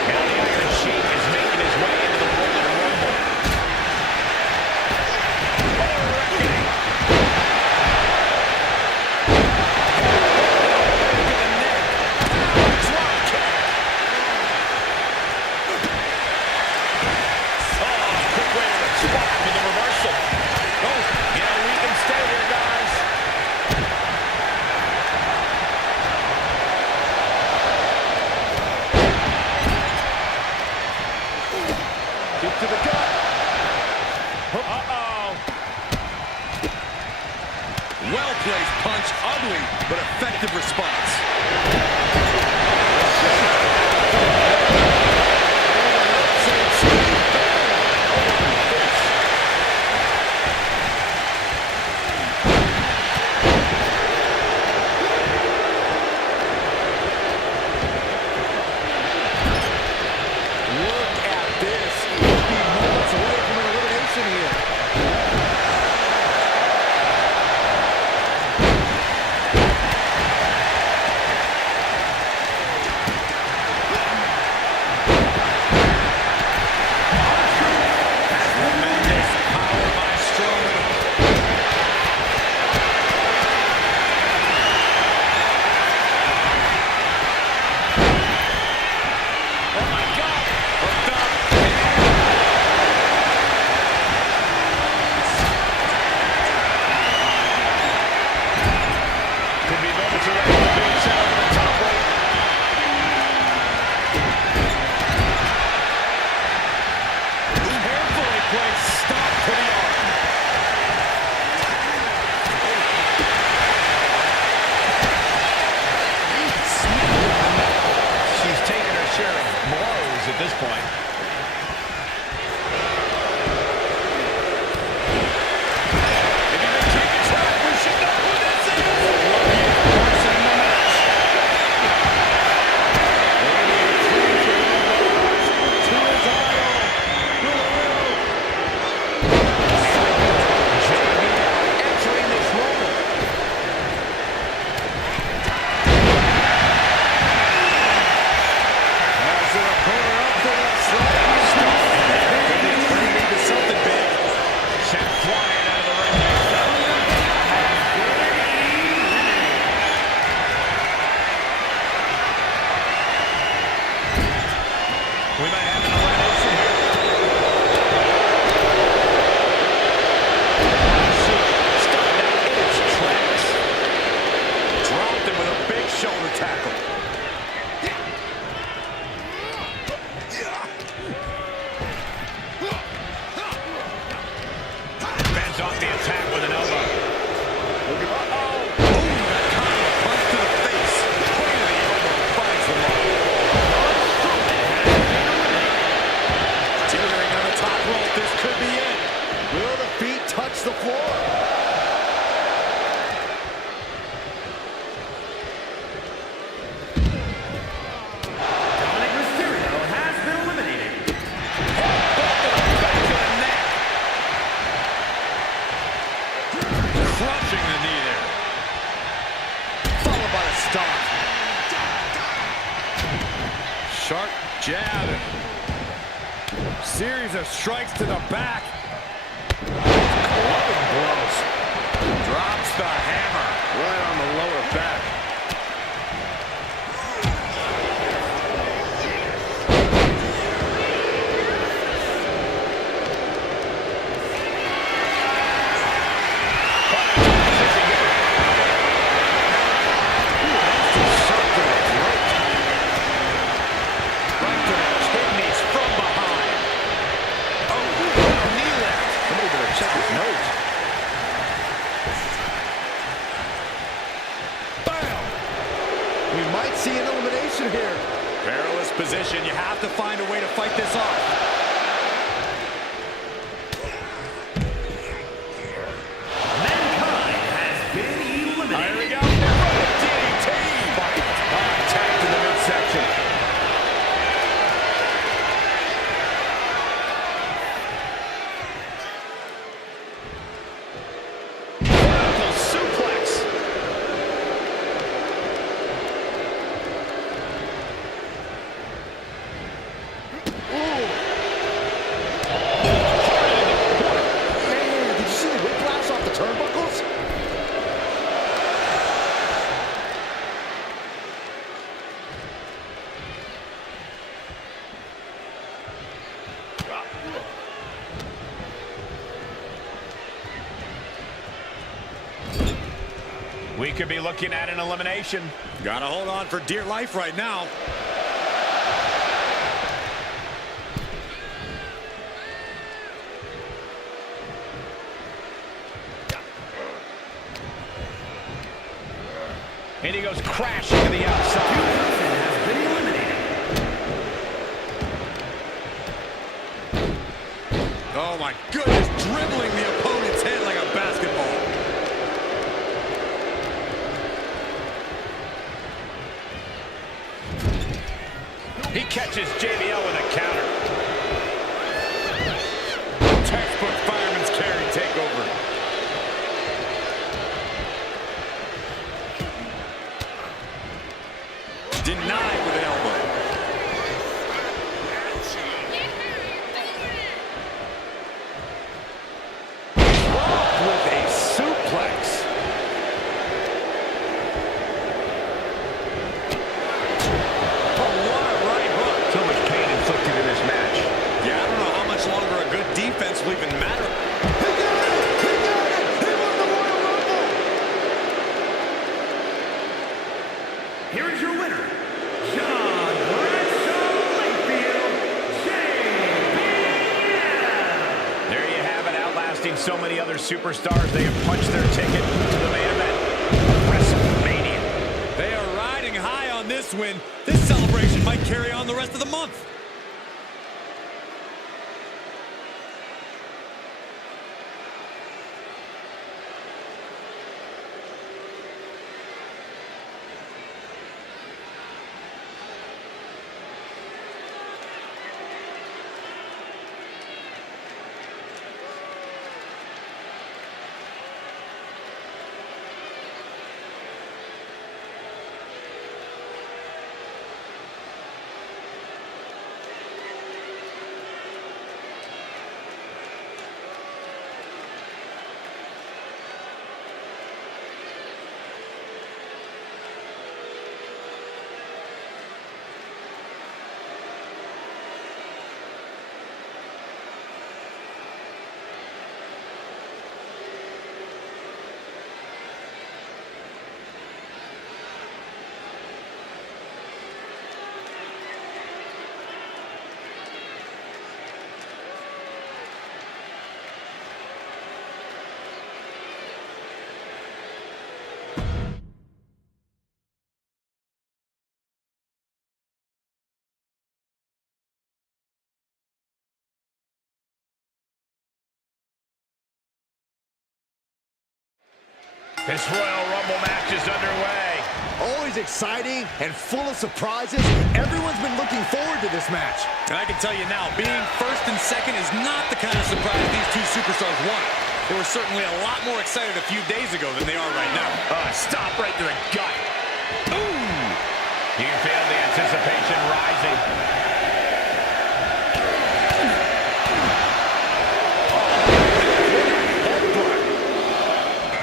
Now the Iron Sheik is making his way into the Royal Rumble. What a reckoning. Drop kick. Oh, quick way to spot with the reversal. Oh, yeah, we can stay here, guys. kick to the gut. Uh-oh. Well-placed punch, ugly, but effective response. Look at this. He'll be moments away from an elimination here. Tremendous power by Strowman. Oh my God! Hooked up. Could be moments away from being sent over the top rope. Carefully placed stop to the arm. She's taken her share of blows at this point. We might have an elimination here. Stopped out in its tracks. Dropped him with a big shoulder tackle. Bends off the attack with an elbow. Uh-oh. That kind of a punch to the face. Point of the elbow finds the mark. Teetering on the top rope. This could be it. Will the feet touch the floor? Dominic Mysterio has been eliminated. Back to the neck. Crushing the knee there. Followed by a stomp. Sharp jab. Series of strikes to the back. Clubbing blows. Drops the hammer right on the lower back. We might see an elimination here. Perilous position. You have to find a way to fight this off. Mankind has been eliminated. Here we go. DDT. Attacked in the midsection. Vertical suplex. Man, did you see the whiplash off the turnbuckles? We could be looking at an elimination. Gotta hold on for dear life right now. And he goes crashing to the outside. Person has been eliminated. Oh my goodness, dribbling the opponent's head like a basketball. He catches JBL with a counter. Textbook fireman's carry takeover. Denied with an elbow. Dropped with a suplex. So much pain inflicted in this match. Yeah, I don't know how much longer a good defense will even matter. He got it! He got it! He won the Royal Rumble! Here is your winner, John Bradshaw Layfield, JBL. There you have it, outlasting so many other superstars. They have punched their ticket to the main event of WrestleMania. They are riding high on this win. This celebration might carry on the rest of the month. This Royal Rumble match is underway. Always exciting and full of surprises. Everyone's been looking forward to this match. And I can tell you now, being first and second is not the kind of surprise these two superstars want. They were certainly a lot more excited a few days ago than they are right now. Stop right to the gut. Ooh! You can feel the anticipation rising.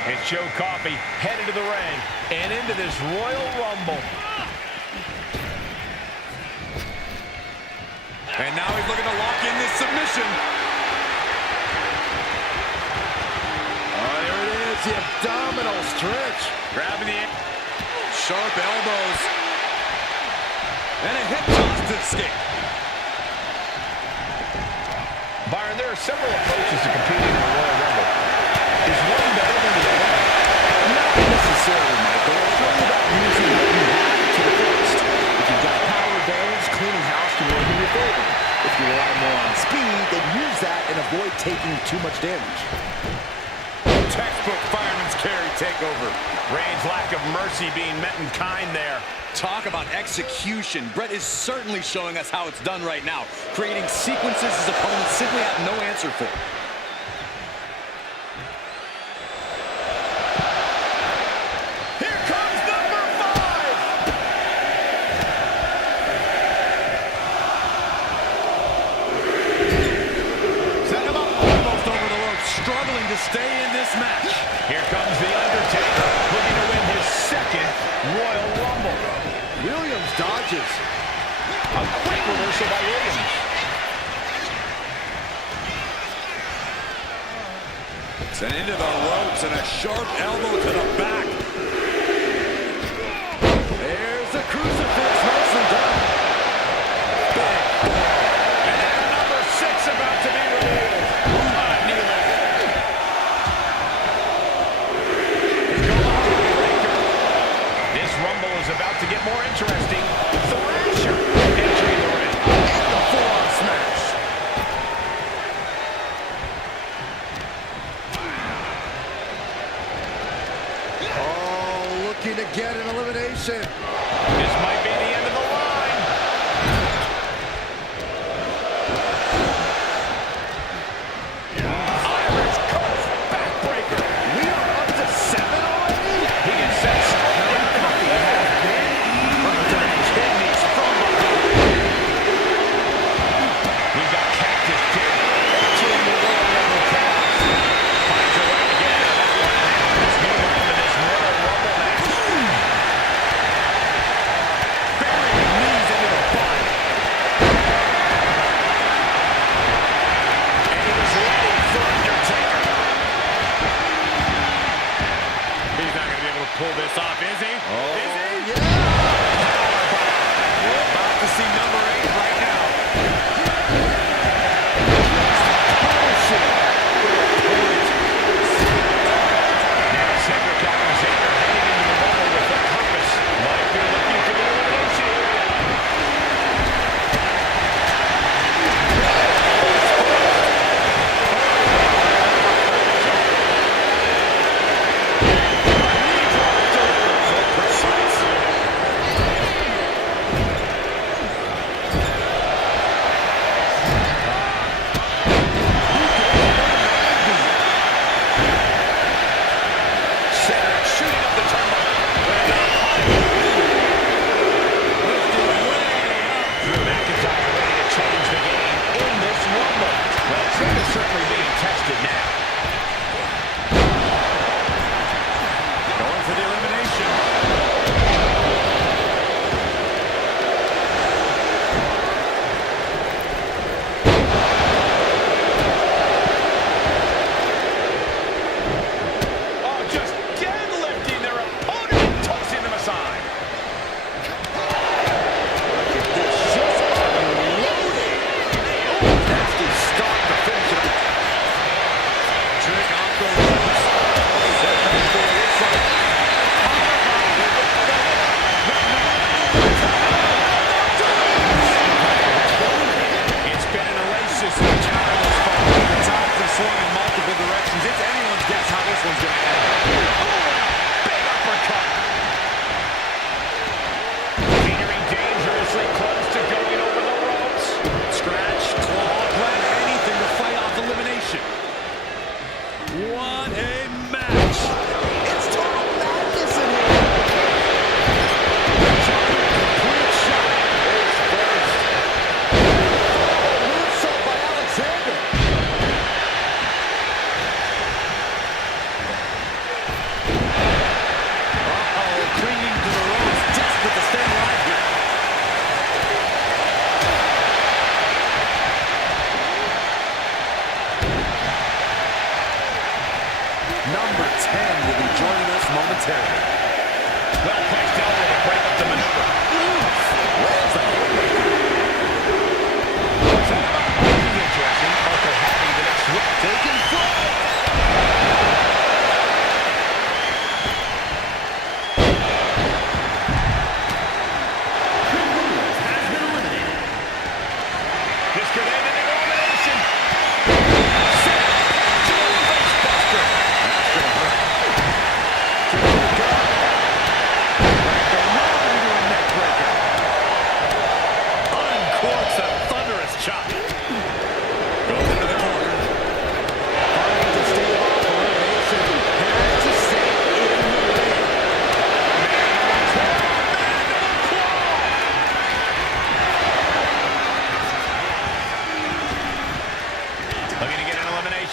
It's Joe Coffey headed to the ring and into this Royal Rumble. And now he's looking to lock in this submission. Oh, there it is, the abdominal stretch. Grabbing the... Sharp elbows. And a hip toss to escape. Byron, there are several approaches to competing in the Royal Rumble. Is one better than the other? Not necessarily, Michael. It's really about using what you have to the fullest. If you've got power advantage, cleaning house can work in your favor. If you rely more on speed, then use that and avoid taking too much damage. Textbook fireman's carry takeover. Reigns' lack of mercy being met in kind there. Talk about execution. Brett is certainly showing us how it's done right now, creating sequences his opponents simply have no answer for. Here comes number 5! Set him up almost over the ropes, struggling to stay in this match. Here comes The Undertaker, looking to win his second Royal Rumble. Williams dodges. A quick reversal by Williams. Sent into the ropes and a sharp elbow to the back. There's the crucifix, nicely done. And then number 6 about to be revealed. Knee lift. This Rumble is about to get more interesting. Thrasher entering the ring. And the forearm smash. Oh,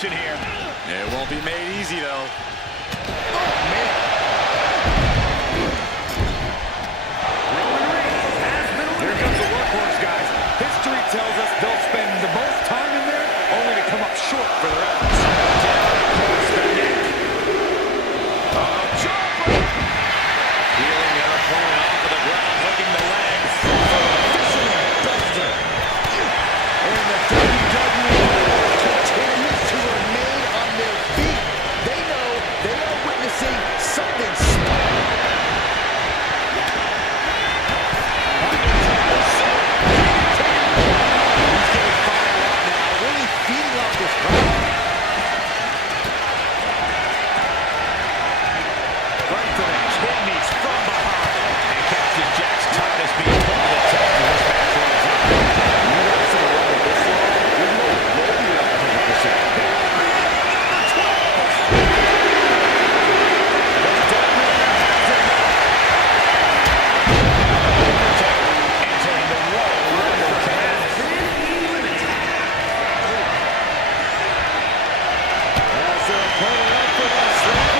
submission here. It won't be made easy, though. Oh, man. Here comes the workhorse, guys. History tells us they'll spend the most time in there only to come up short for their efforts. Down across the neck. Chopper! Feeling their opponent off of the ground, hooking the legs. Fisherman buster. And the WWE continues to remain on their feet. They know they are witnessing something special. He's getting fired up now, really feeding off this crowd. Right to the kidneys from behind. And catches Jack's tightness being put to the test in this match rolls on. You guys are running this long. There's no way you're not 100%. Entering the Royal Rumble cast. As their opponent up for that slam,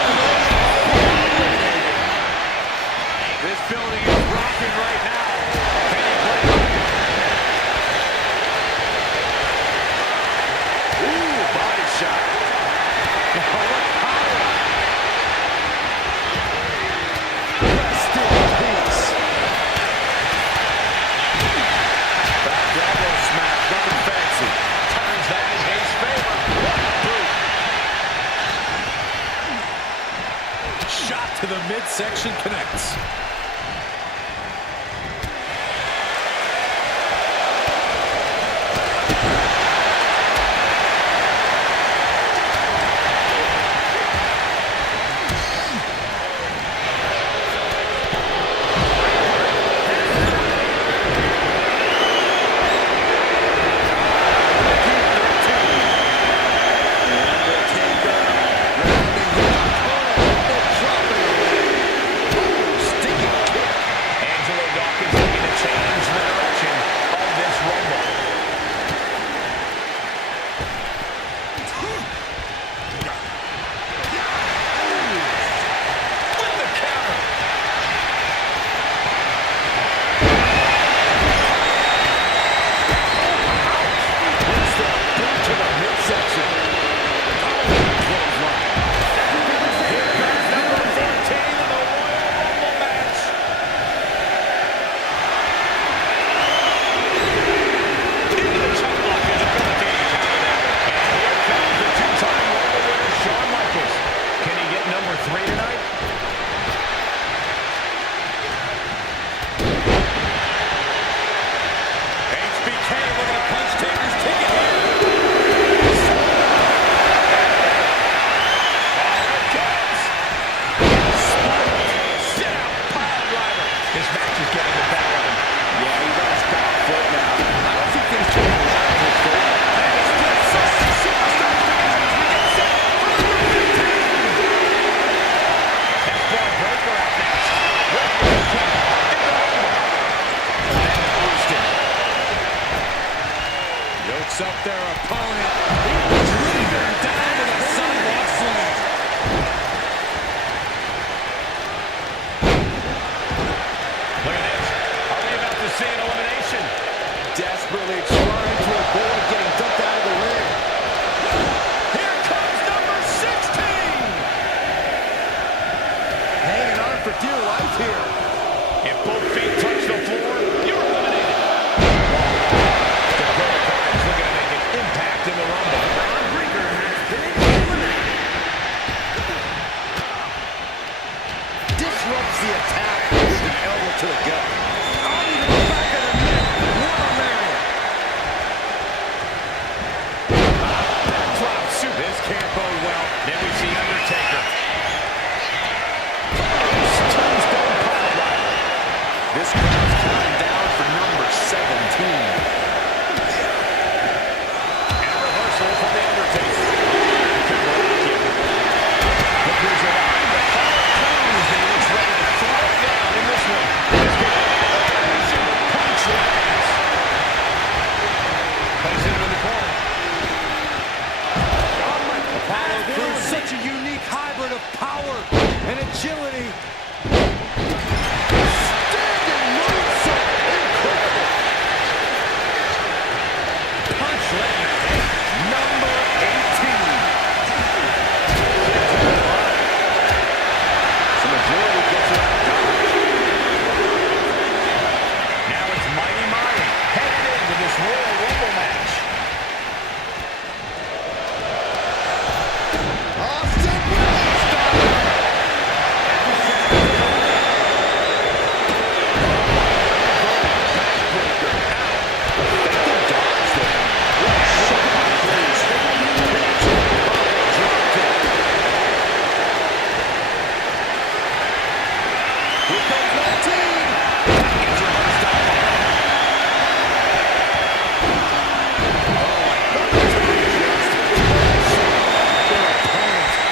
This building is rocking right now. Can he break it? ooh, body shot. What power. Rest in peace. Back elbow smash, nothing fancy. Turns that in his favor. What a boot. Shot to the midsection connects. Angelo Dawkins looking to change the direction of this Rumble. With the counter. Hits the boot to the midsection. Here comes number 14 in the Royal Rumble match. Into the chop block is ability to counter that. And here comes the two-time Rumble winner, Shawn Michaels. Can he get number 3 tonight? HBK looking to punch Taker's ticket here. Sit-out pile driver. This match is getting the better of him. Yeah, you got his back foot now. I don't think things can be allowed to occur. F-bar breaker out next. Ready to kick in the Rumble. And Austin. Yokes up their opponent. Driven down to the sidewalk slam. Look at this. Are we about to see an elimination? Desperately trying to avoid getting dumped out of the ring. Here comes number 16. Hanging on for dear life here. If both feet touch the floor, you're eliminated. The Dakota Kai is looking to make an impact in the Rumble. Disrupts the attack with an elbow to the gut. Oh, to the back of the neck. What a man. agility. Standing moonsault. Incredible. Punch landing. Number 18. Some agility gets her out of dodge. Now it's Mighty Molly headed into this Royal Rumble match. Austin Williams style.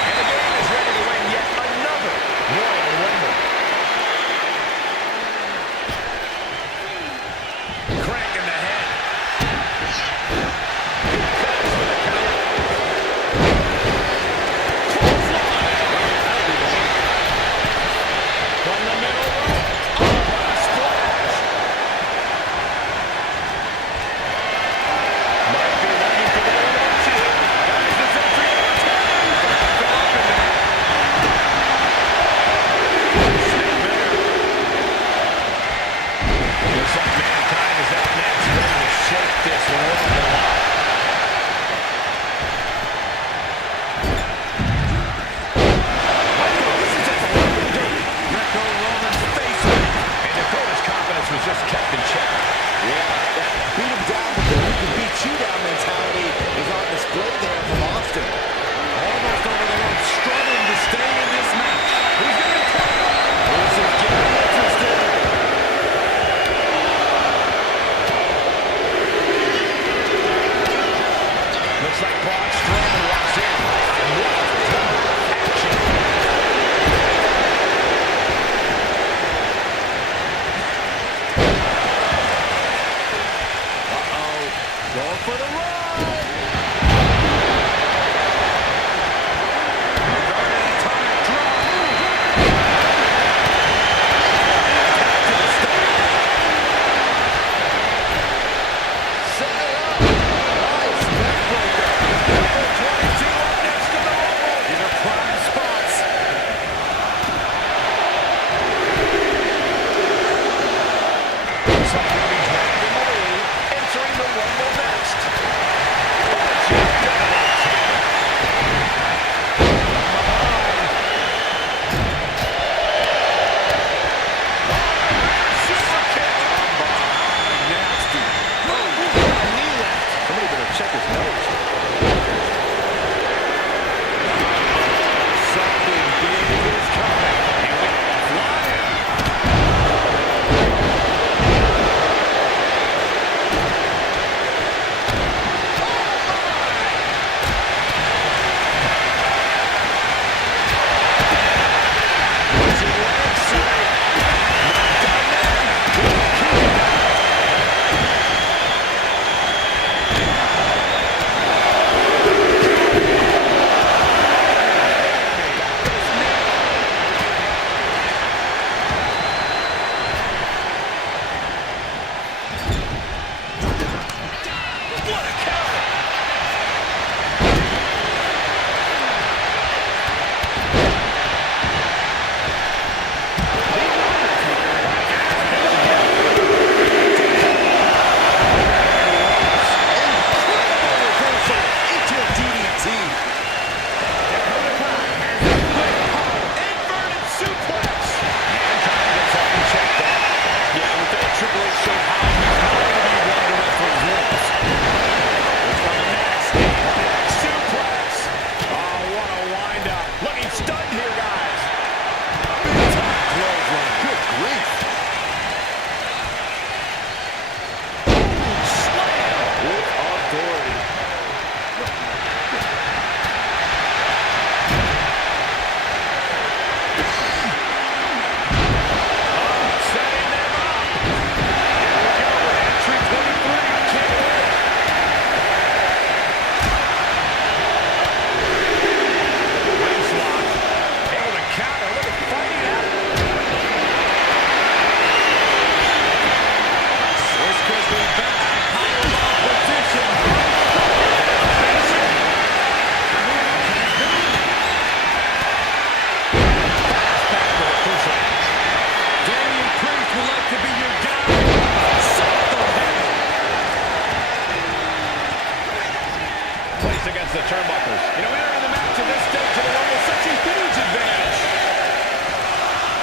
And the game is ready to win yet another Royal Rumble. Cranking the head. Connects with a counter. From the middle rope. Oh, what a splash. Might be looking for the elimination. Guys, this entry on the top. Looks like Mankind is up next, ready to shake this Rumble up. Greco-Roman's face went, and Dakota's confidence was just kept in check. Yeah, that beat him down, but the we can beat you down mentality is on display there from Austin. Almost over the rope, struggling to stay in this match. He's going to come. This is getting interesting. Looks like Braun Strowman walks in. What a ton of action. Going for the run. Regarding atomic drop. Set it up. Nice backbreaker. Number 22 up next to the Rumble. These are prime spots. Looks like we'll be dragging the lead, entering the Rumble next. focus against the turnbuckles. You know, entering the match at this stage of the Rumble, such a huge advantage.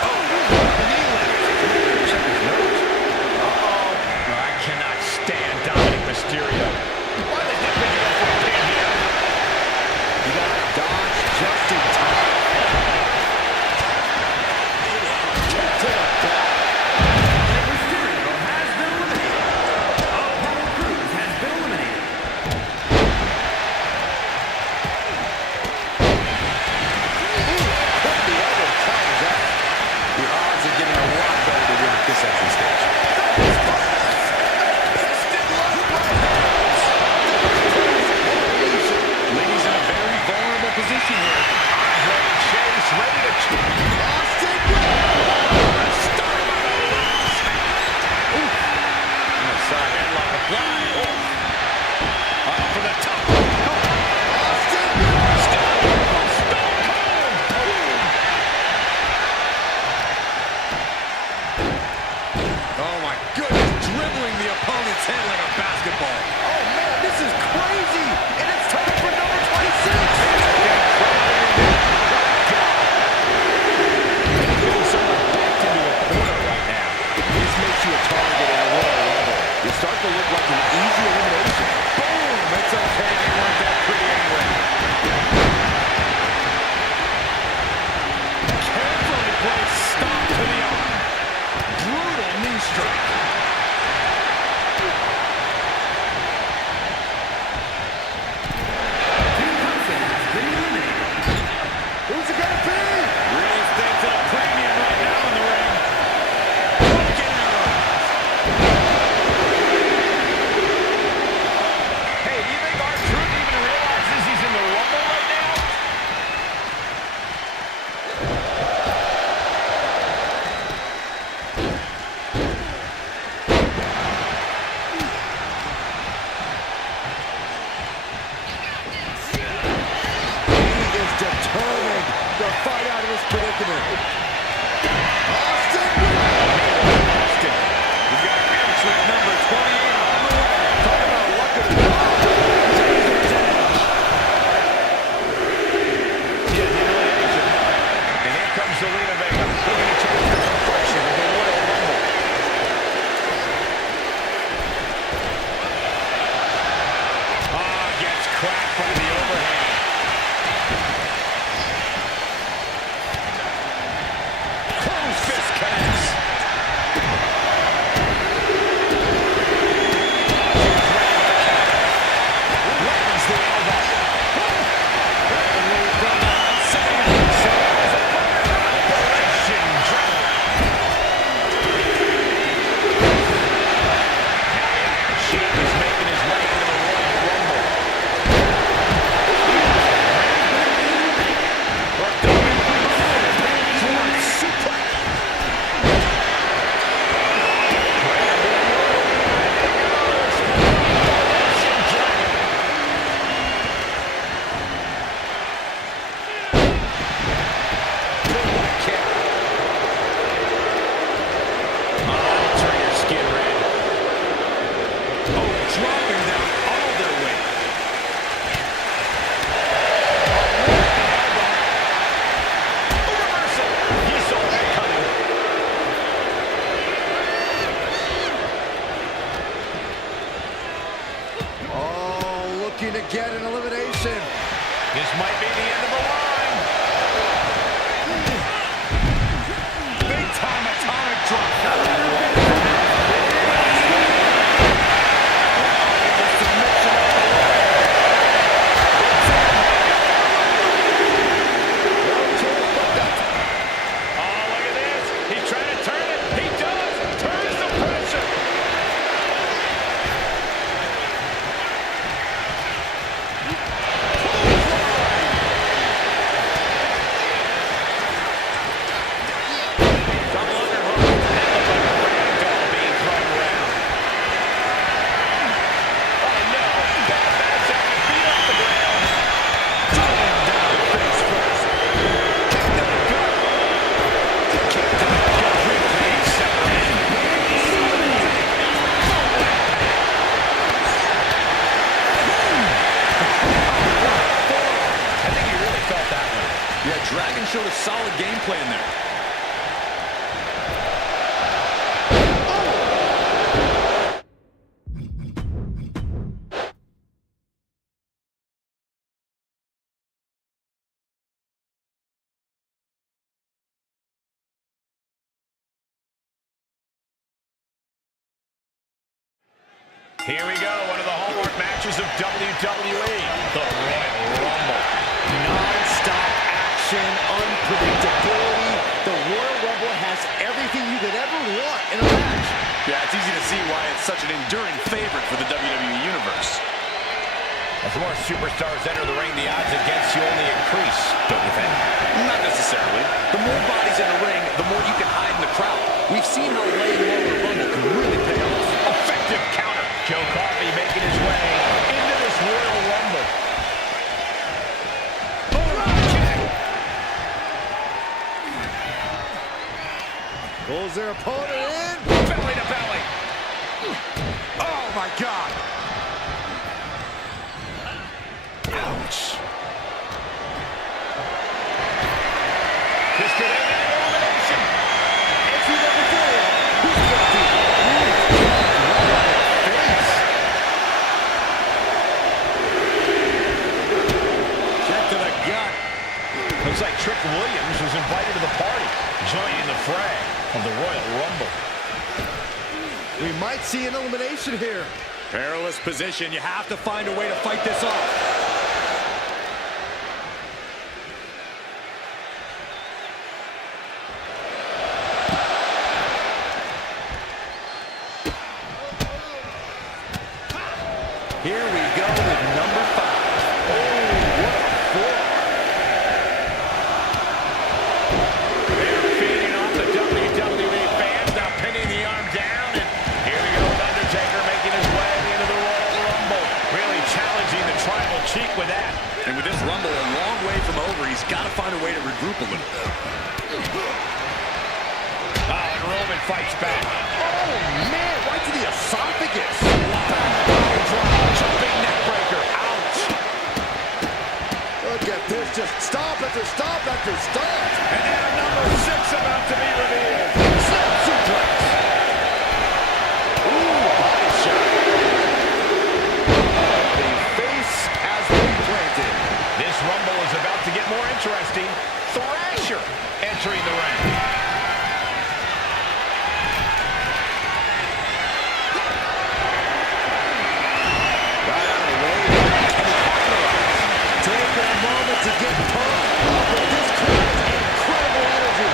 Oh, the knee lift. Check his nose. Uh-oh. I cannot stand Dominic Mysterio. Why the heck would you go for a pin here? You got to dodge just in time. To the back. Mysterio has been eliminated. Apollo Crews has been eliminated. Put the other times out. The odds are getting a lot better to win at this entry stage. Ladies in a very vulnerable position here. Andre Chase ready to Austin start by the last. Side headlock applied. Up for the top. Austin Stone Cold. Oh my goodness, dribbling the opponent's head like a basketball. Oh man, this is crazy. And it's time for number 26. Someone backed into a corner right now. This makes you a target in a Royal Rumble. You start to look like an easy elimination. Boom! It's okay, they weren't that pretty anyway. Carefully placed stop to the arm. Brutal knee strike. Thompson has been eliminated. Who's it gonna be? Real estate's at a premium right now in the ring. Looking out. Hey, do you think R-Truth even realizes he's in the Rumble right now? He is determined to fight out of this predicament. Austin! Austin. We've got entrant number 28 on the way. Talk about luck of the draw. Yeah, humiliation. And here comes Zelina Vega, looking to change the complexion of the Royal Rumble. Gets cracked by the overhand. Close fist connects. Lands the elbow. Operation Dragon. Sheik is making his way into the Royal Rumble. Suplex. Turn your skin red. Oh, dropping down all their weight. A reversal. He saw that coming. Oh, looking to get an elimination. This might be the end of the line. Big time atomic drop. Oh, look at this. He's trying to turn it. He does. Turns the pressure. showed a solid game plan there. Here we go, one of the hallmark matches of WWE, the Royal Rumble. Non-stop action, unpredictability. The Royal Rumble has everything you could ever want in a match. Yeah, it's easy to see why it's such an enduring favorite for the WWE Universe. As more superstars enter the ring, the odds against you only increase, don't you think? Not necessarily. The more bodies in the ring, the more you can hide in the crowd. We've seen how laying low in a Rumble can really pay off. Effective counter. Joe Coffey making his way into this Royal Rumble. Pulls their opponent in. Belly to belly. Oh, my God. Ouch. This could end in elimination. Entry number 4. Who's going to be? Face. Check to the gut. Looks like Trick Williams was invited to the party, joining the fray of the Royal Rumble. We might see an elimination here. Perilous position. You have to find a way to fight this off. Here we go with number 5. Oh, what a forearm. They're feeding off the WWE fans, now pinning the arm down, and here we go with Undertaker making his way into the Royal Rumble, really challenging the Tribal Chief with that. And with this Rumble a long way from over, he's got to find a way to regroup a little. And Roman fights back. Oh, man, right to the esophagus. Jumping neckbreaker. Ouch. Look at this, just stop after stop after stop. And now number 6 about to be revealed. Snap suplex. Ooh, body shot. The face has been planted. This Rumble is about to get more interesting. Thrasher entering the ring. To get pumped up with this crowd's incredible energy.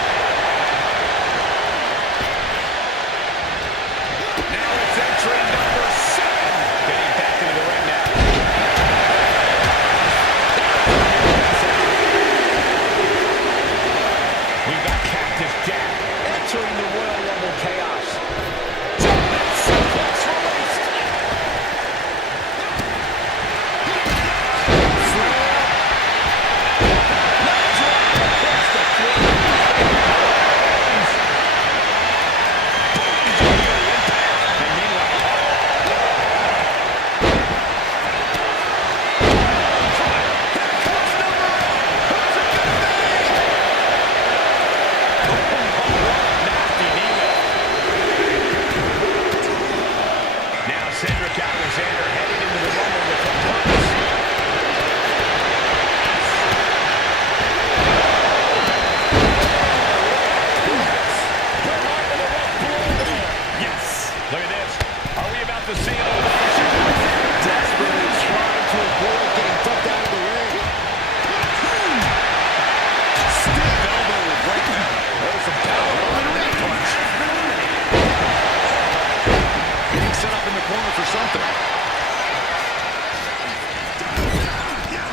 Now it's entry number 7. Getting back into the ring now. We've got Cactus Jack entering the Royal Rumble chaos. Jumping suplex released.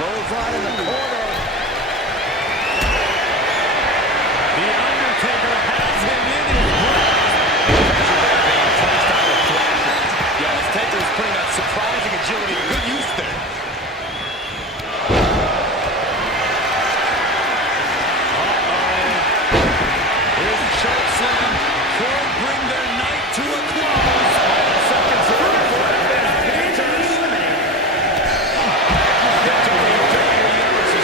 Clothesline in the corner. The Undertaker has him in his grasp. Yeah, this Taker is putting out surprising agility and good use there. His choke slam could bring their night to a close. Seconds here before it has been eliminated. The WWE Universe is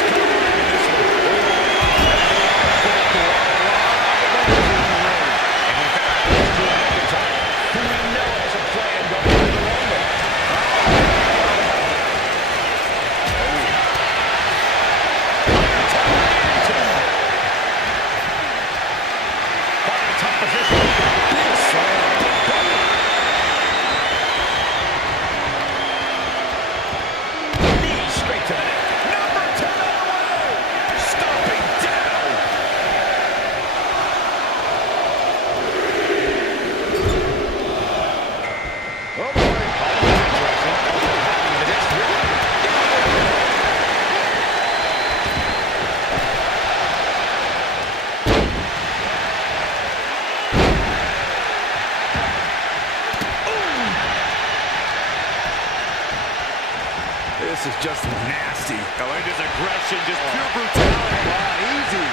This is just nasty. Oh, and just aggression, just pure brutality. Wow, easy.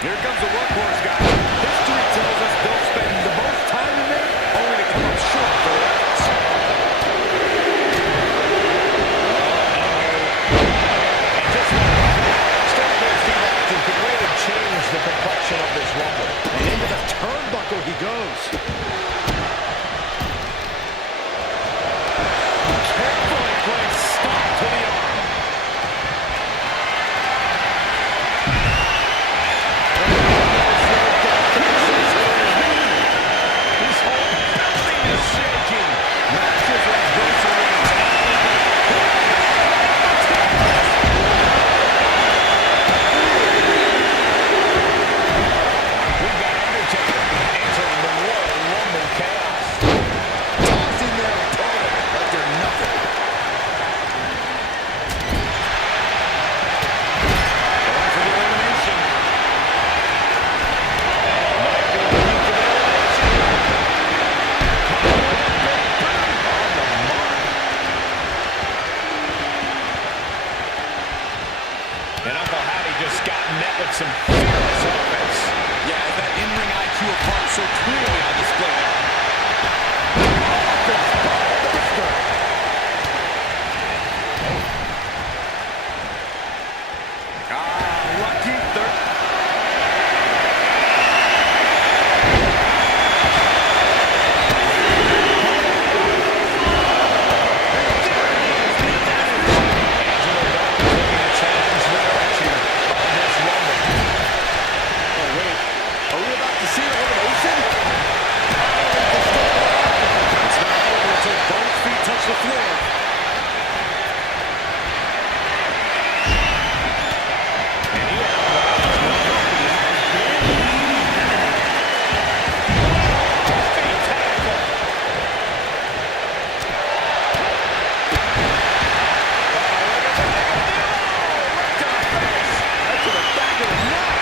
Here comes the workhorse, guys. History tells us they'll spend the most time in there, only to come up short for the rest. And just like that, Stone Cold Steve Austin could really change the complexion of this Rumble. And into the turnbuckle he goes. Carefully placed stop to the arm. His whole building is shaking. Matches like this are We've got Undertaker entering the Royal Rumble chaos. Tossing their opponent like they're nothing. Going for the elimination. Might be looking for the elimination. On the mark. And Uncle Howdy just got met with some fierce offense. Yeah, that in-ring IQ of Hart so clearly on display. Lucky third. Looking to change the direction of this Rumble. Oh, wait. Are we about to see an elimination? It's not over until both feet touch the floor. And he outlaws one who has been feet tackle. Right to the face. Right to the back of the neck.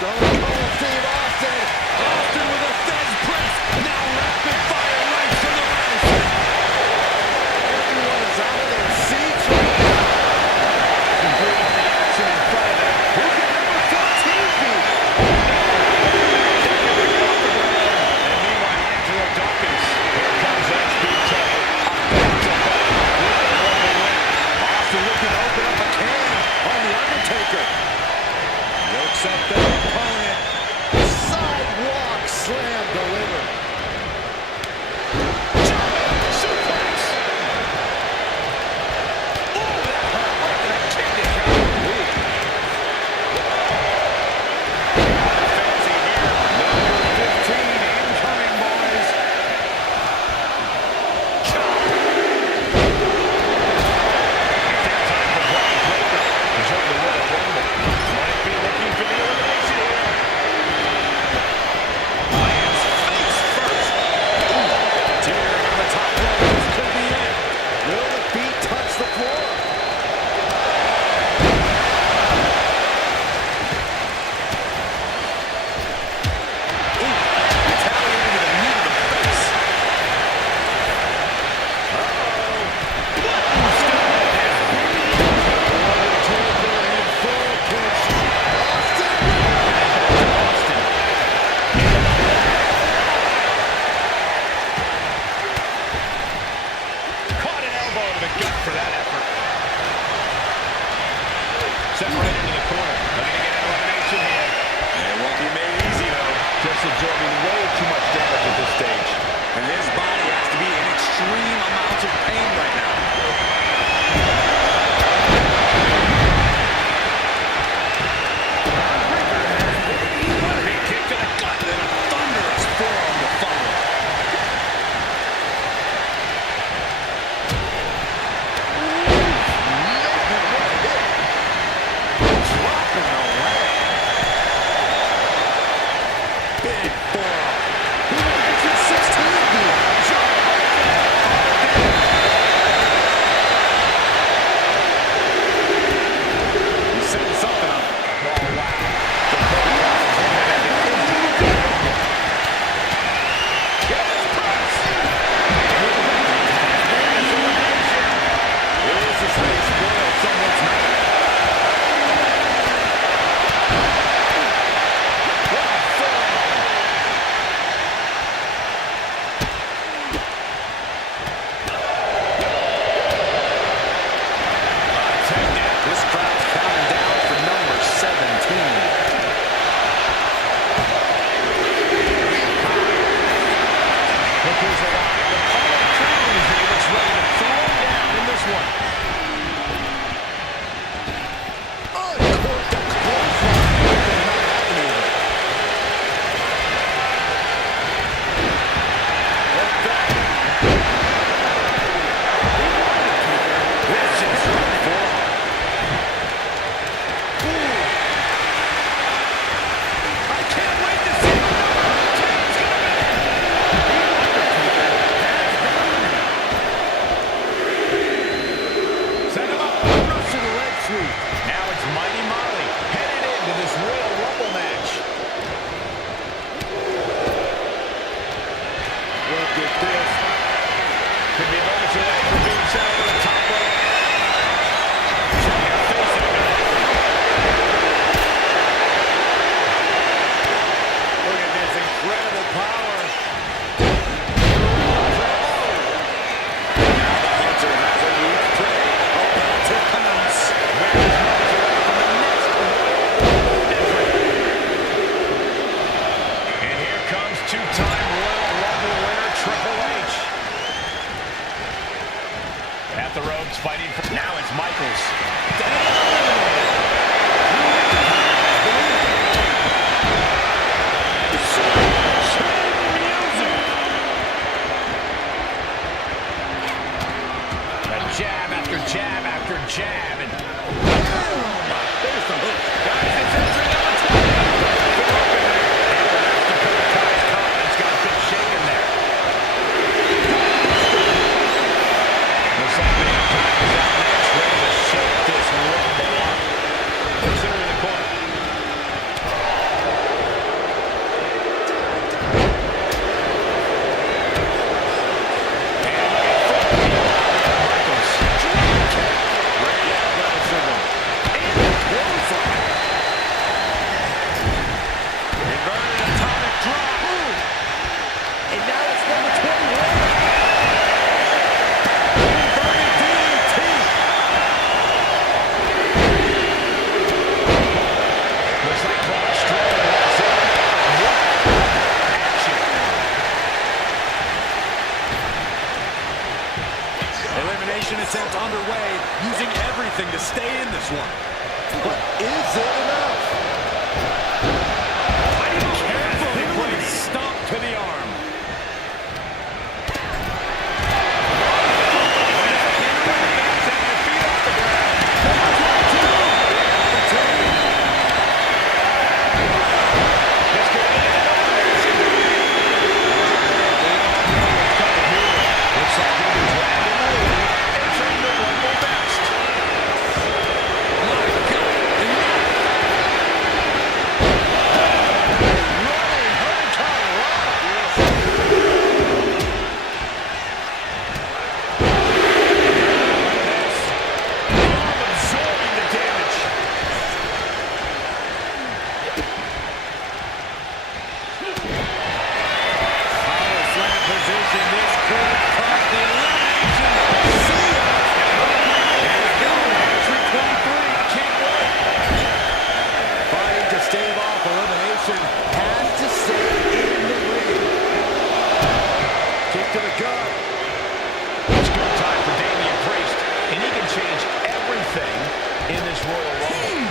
Stone Cold Steve Austin. Austin with a Fez press. Now rapid fire right from the rise. Everyone is out of their seats right now. Bringing the action in front of them. Who can number 14 be? And meanwhile, Angelo Dawkins. Here comes SBK. Austin looking to open up a can on The Undertaker. Looks up their opponent. Sidewalk slam delivered. Suplex. Ooh, that hurt right to the kidney. Fancy here. Number 15 incoming, boys. Time for Braun Breaker to join the Royal Rumble. Might be looking for the elimination here. Lands face first. Teetering on the top rope. This could be it. Will the feet touch the floor? Retaliating with a knee to the face. Caught an elbow to the gut for that effort. Separated into the corner. Looking to get an elimination here. It won't be made easy, though. Just absorbing way too much damage at this stage. And his body has to be in extreme amounts of pain right now. Big kick to the gut. Then a thunderous forearm to follow. Dropping the leg. Big forearm. Who will exit 16 be? one. But is it enough? Carefully placed stomp to the arm. To the gut. It's good time for Damian Priest, and he can change everything in this Royal Rumble.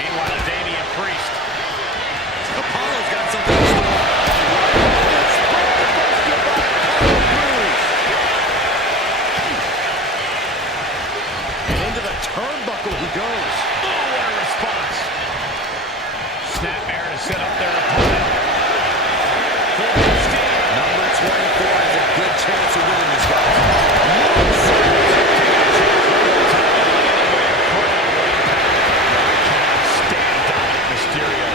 Meanwhile, Damian Priest. Apollo's got something in store. And into the turnbuckle he goes. Oh, what a response. Snapmare to set up their opponent. Number 24 has a good chance of winning this, guys. Stand Dominic Mysterio.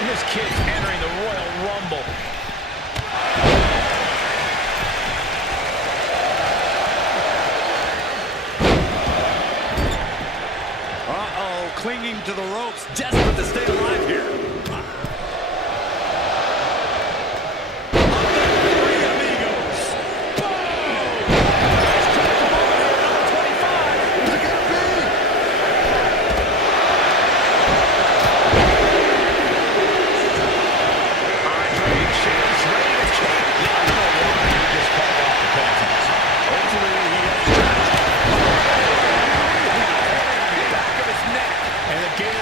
And this kid's entering the Royal Rumble. Uh-oh, clinging to the ropes, desperate to stay alive here.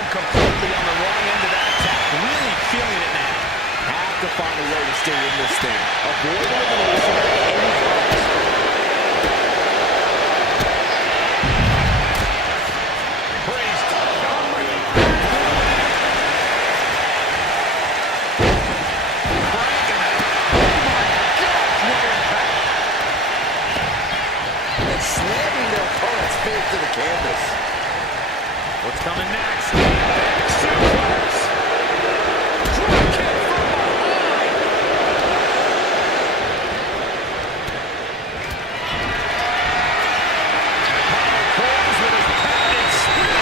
Completely on the wrong end of that attack. Really feeling it now. Have to find a way to stay in this thing. Avoid elimination at any cost. Priest. And slamming their opponent's face to the canvas. What's coming next? Back suplex. Drop kick from behind. Apollo with his patented spear.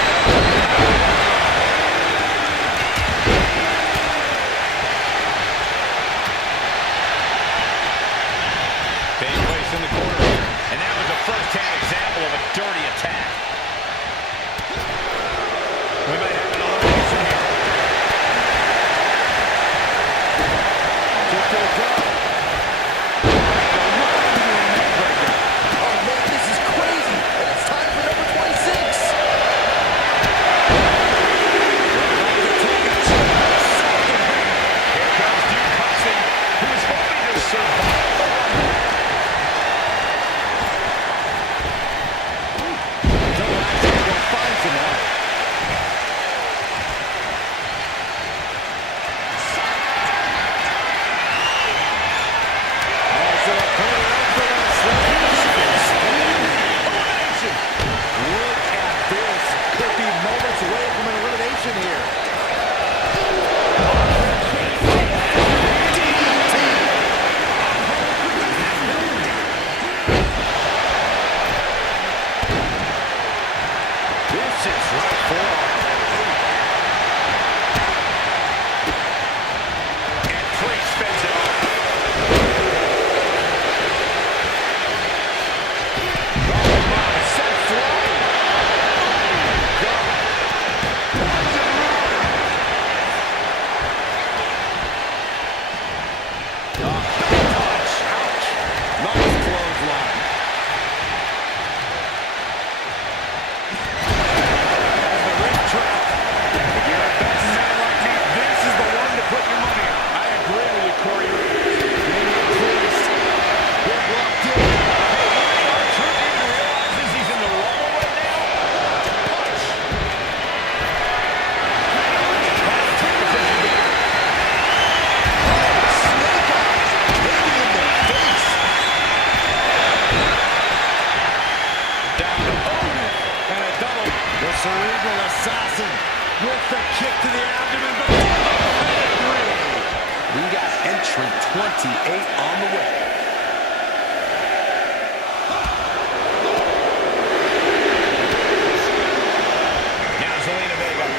Being placed in the corner here. And that was a first-hand example of a dirty attack. We might have another shrink 28 on the way.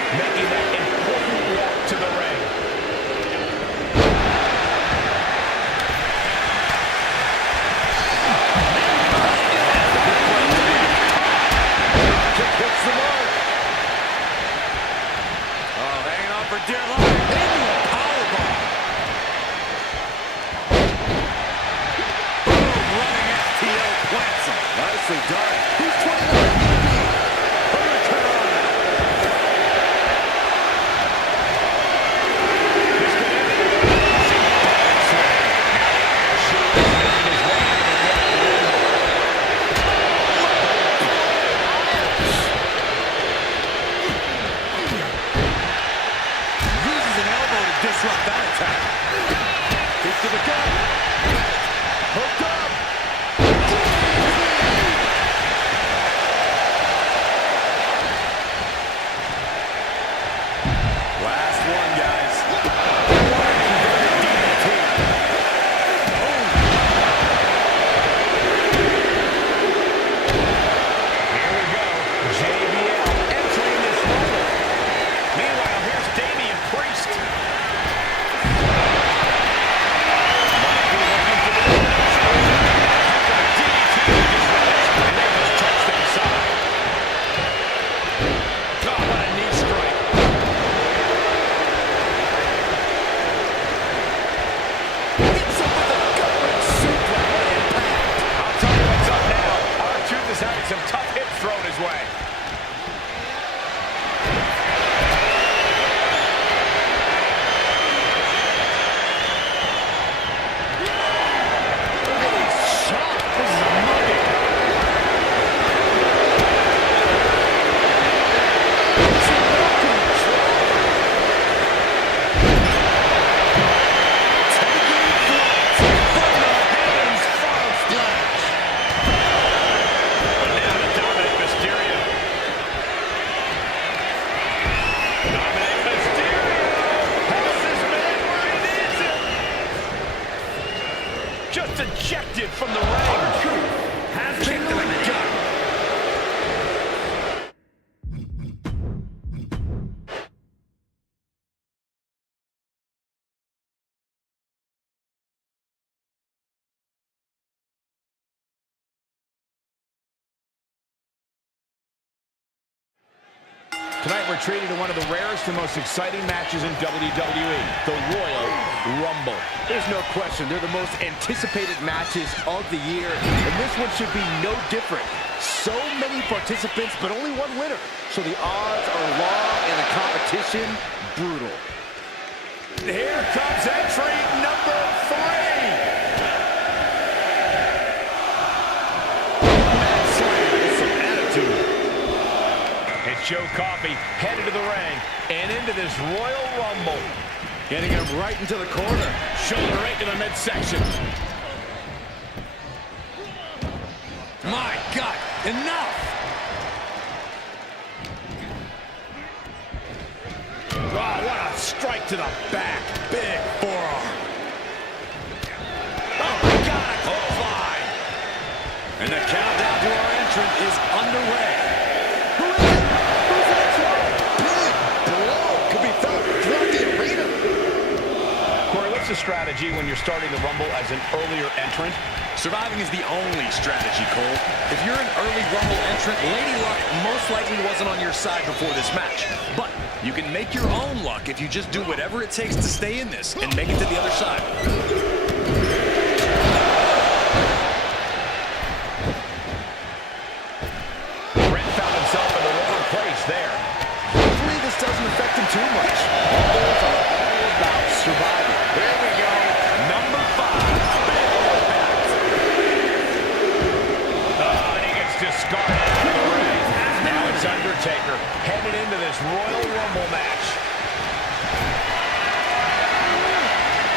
Making that important walk to the ring. Kick hits the mark. Oh, hanging on for dear life. Into a powerbomb. Boom, running FTO plants him. Nicely done. Who's 29? Disrupt that attack. Kick to the gut. Hooked up. Last one, guys. Here we go. JBL entering this rumble. Meanwhile, here's Damian Priest. Some tough hits thrown his way. Just ejected from the ring. Has been eliminated. Tonight we're treated to one of the rarest and most exciting matches in WWE, the Royal Rumble. There's no question, they're the most anticipated matches of the year, and this one should be no different. So many participants, but only one winner. So the odds are long and the competition brutal. Here comes entry number 3. Some attitude. It's Joe Coffey headed to the ring and into this Royal Rumble. Getting him right into the corner. Shoulder right to the midsection. My God, enough! Oh, what a strike to the back. Big forearm. Oh, my God, a clothesline. And the countdown to our entrant is underway. Who is it? Who's the next one? Big blow could be felt throughout the arena. Corey, what's the strategy when you're starting the Rumble as an earlier entrant? Surviving is the only strategy, Cole. If you're an early Rumble entrant, Lady Luck most likely wasn't on your side before this match. But you can make your own luck if you just do whatever it takes to stay in this and make it to the other side. Brent found himself in the wrong place there. Hopefully this doesn't affect him too much. Rumbos are all about surviving. There we go. Number 5. And he gets discarded out of the ring. Now it's Undertaker headed into this Royal Rumble match.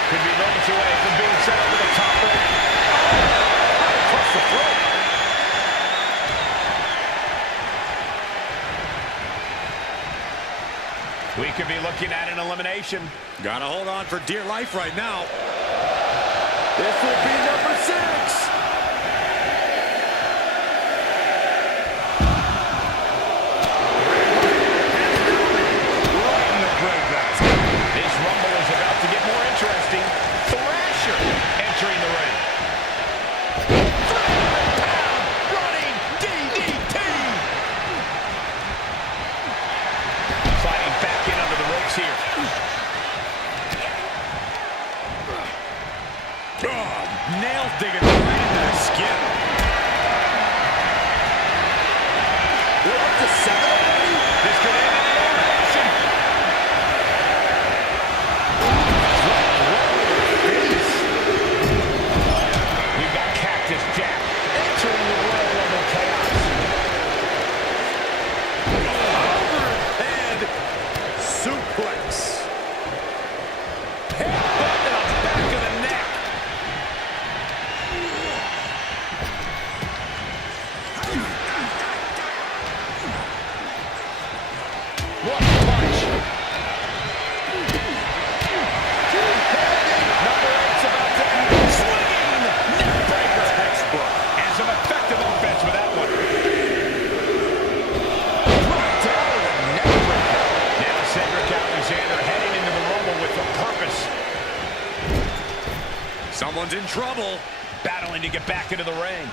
Could be moments away from being sent over the top rope. Right across the throat. We could be looking at an elimination. Gotta hold on for dear life right now. This will be number 6. This Rumble is about to get more interesting. Thrasher entering the ring. 300-pound running DDT. Sliding back in under the ropes here. Nails digging right into the skin. We're up to 7 already? This could end in an elimination. We've got Cactus Jack entering the Royal Rumble chaos. Overhead suplex. Headbutt to the back of the neck. What a punch. Number 8's about to end. Swinging neckbreaker. Textbook. And some effective offense with that one. Right down with a neckbreaker. Now Cedric Alexander heading into the Rumble with a purpose. Someone's in trouble. Battling to get back into the ring.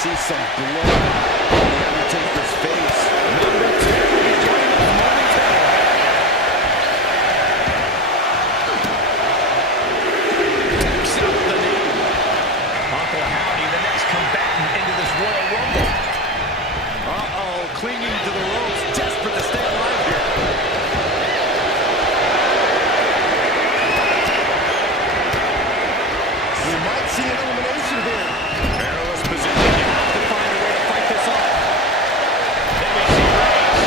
See some blood on the Undertaker's face. Number 10 is joining us momentarily. Picks up the knee. Uncle Howdy, the next combatant into this Royal Rumble. Uh-oh, clinging to the ropes, desperate to stay alive here. We might see an elimination here. Perilous position. You have to find a way to fight this off. Then we see Reigns.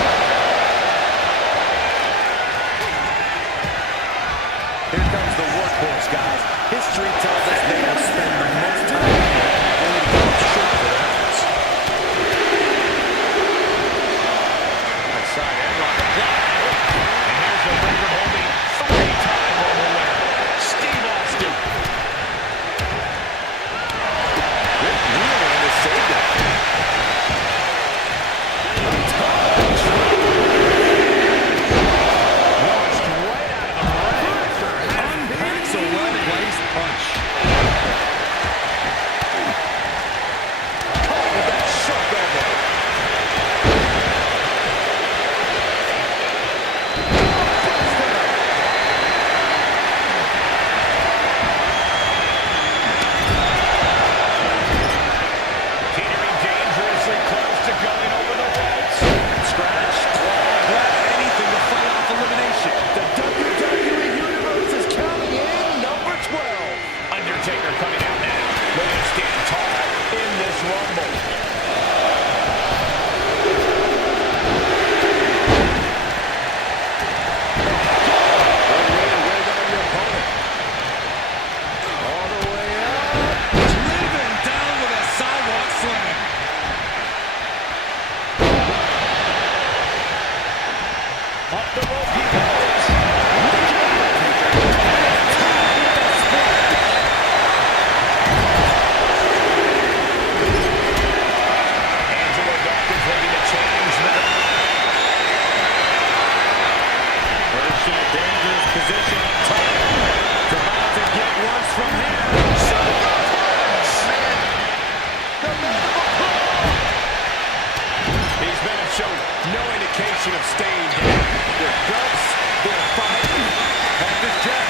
Here comes the workhorse, guys. History tells us they will spend the most time only to come up short for their efforts. Outside headlock applied. And here's the record holding 3-time Rumble winner, Steve Austin. Saved it. Launched right out of the ring. Unpacks a well-placed punch. Caught with that sharp elbow. Teetering dangerously close to going over the ropes. Scratch, claw, grab, anything to fight off elimination. The WWE Universe is counting in number 12. Undertaker coming out now, looking to stand tall in this Rumble. All the way up. Driven down with a sidewalk slam. Up the rope he goes. Angelo Dawkins looking to change that. First in a dangerous position up top. It's about to get worse from here. These men have shown no indication of staying down. Their guts, their fight. Cactus Jack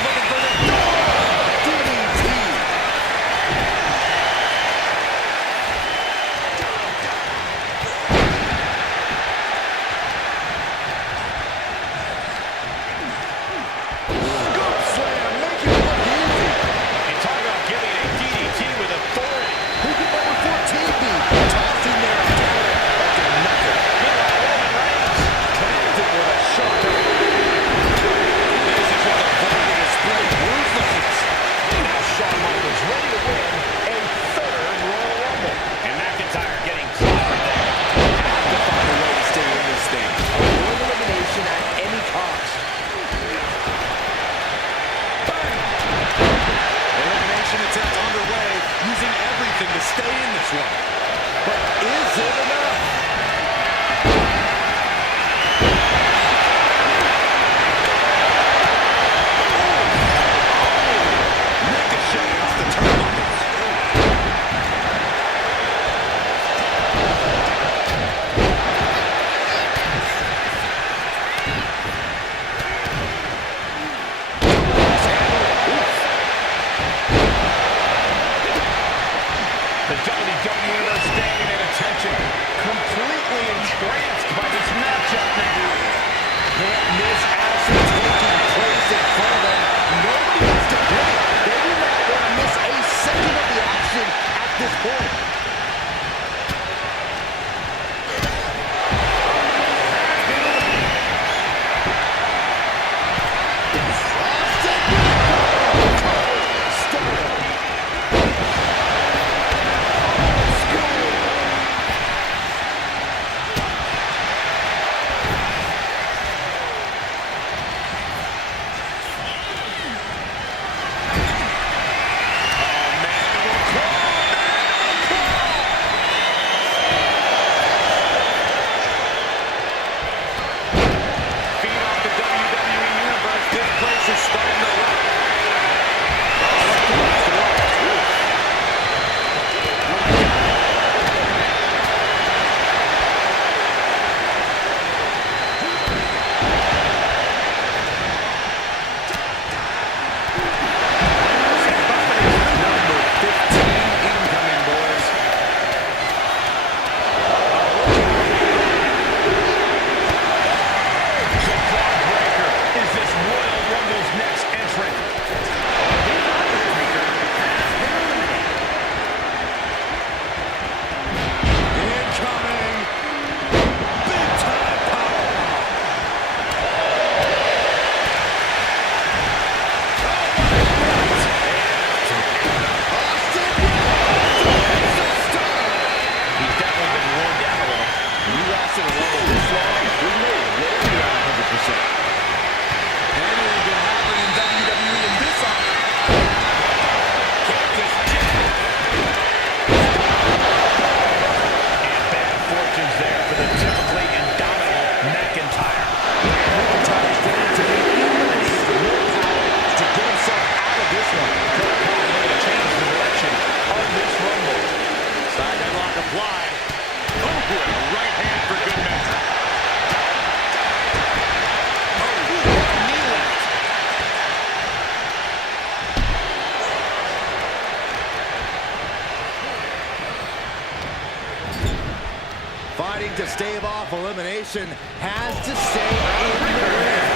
Self-elimination has to stay in the ring.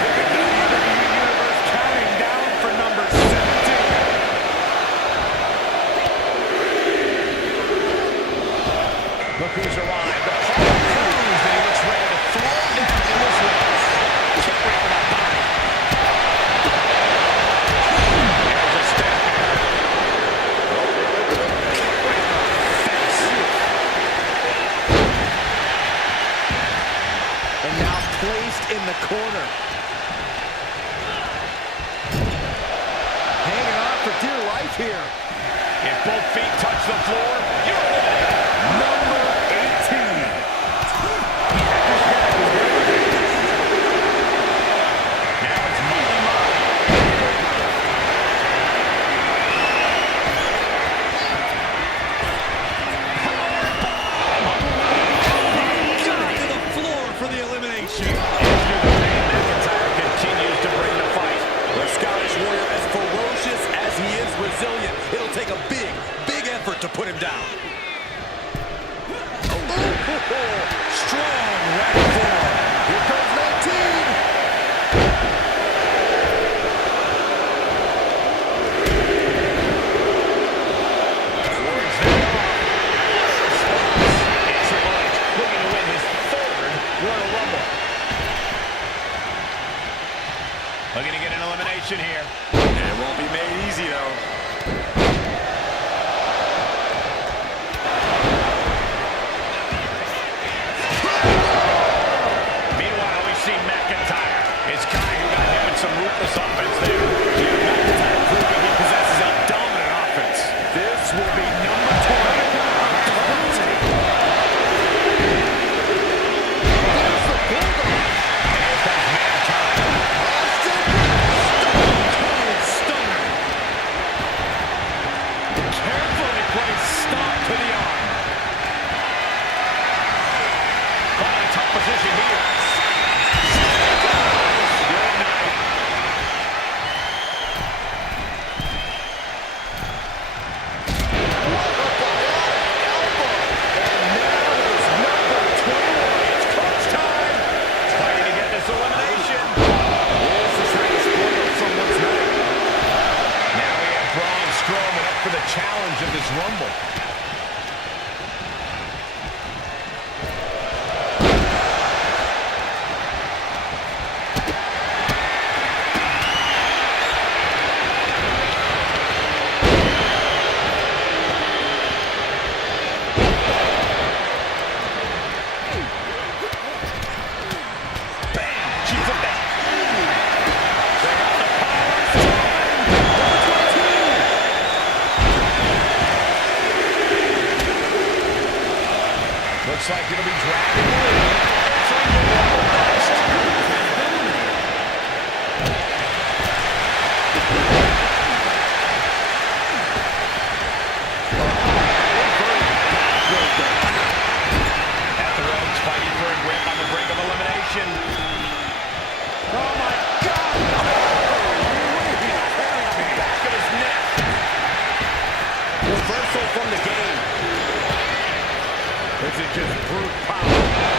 Universe counting down for number 17. Look who's arrived. The Paul Cruz, and he looks ready to throw down in this one. Kick right to the body. There's a step. And now placed in the corner. Hanging on for dear life here. If both feet touch the floor, you're eliminated. Number 18. Now it's money. Got to the floor for the elimination. McIntyre continues to bring the fight. The Scottish Warrior, as ferocious as he is resilient, it'll take a big, big effort to put him down. Strong right forward. Here comes 19. Triple H looking to win his third Royal Rumble. Looking to get an elimination here. It won't be made easy, though. Meanwhile, we see McIntyre. It's Kai who got him in some ruthless offense there. Yeah, McIntyre proving he possesses a dominant offense. This will be number 20. Carefully placed stop to the arm. Caught in a tough position here. Good night. It's crunch time. Fighting to get this elimination. This is how you spoil someone's night. Now we have Braun Strowman up for the challenge of this Rumble. Bam! She's a back. They got the power. Looks like it'll be dragging the lead. Entering the Rumble next. At the ropes, fighting for a grip on the brink of elimination. Oh my God! Back of his neck. Reversal from the game. This is just brute power.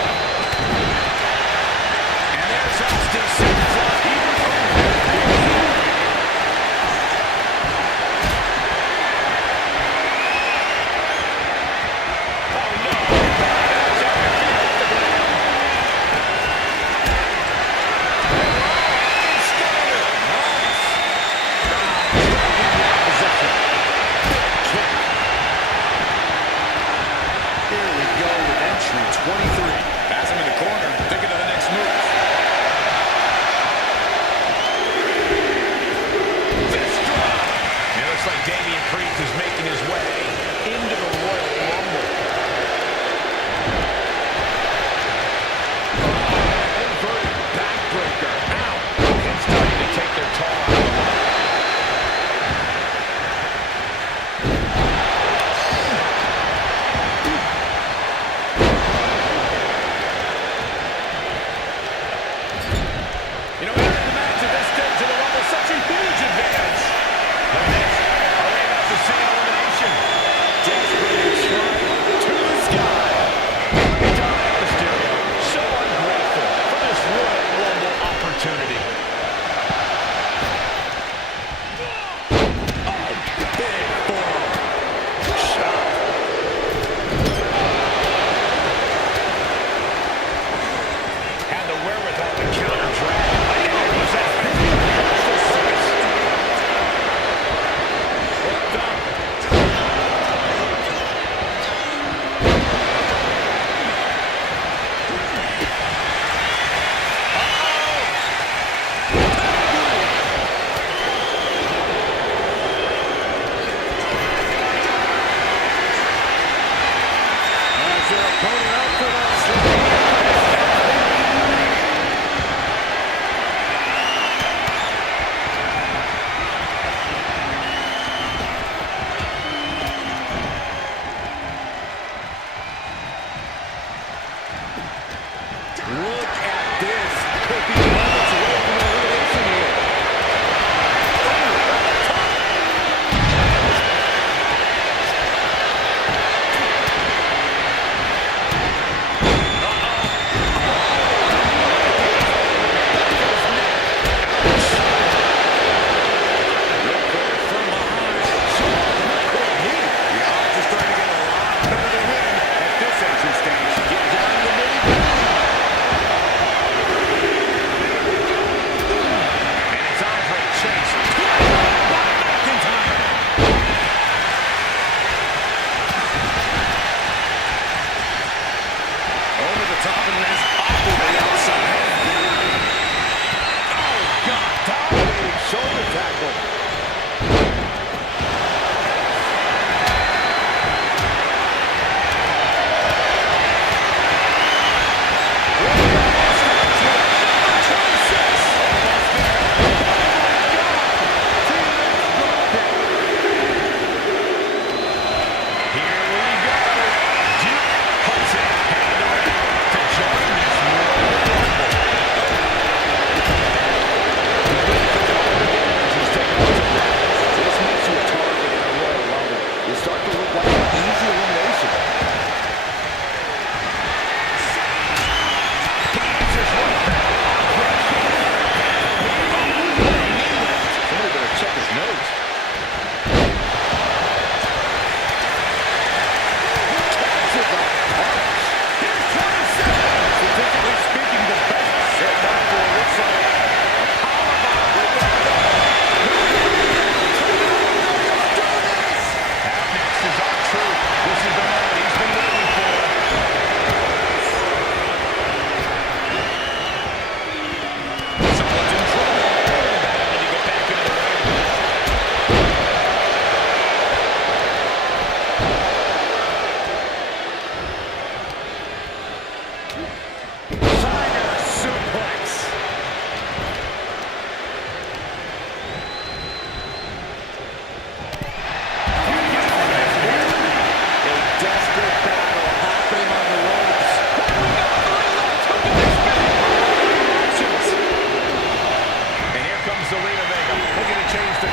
Zelina Vega looking to change the...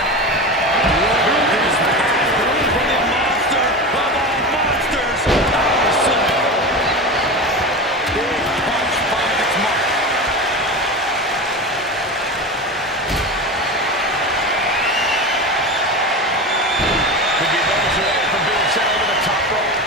This pass going from the monster of all monsters, Power Slam. Big punch finds its mark. Could be moments away from being sent over the top rope.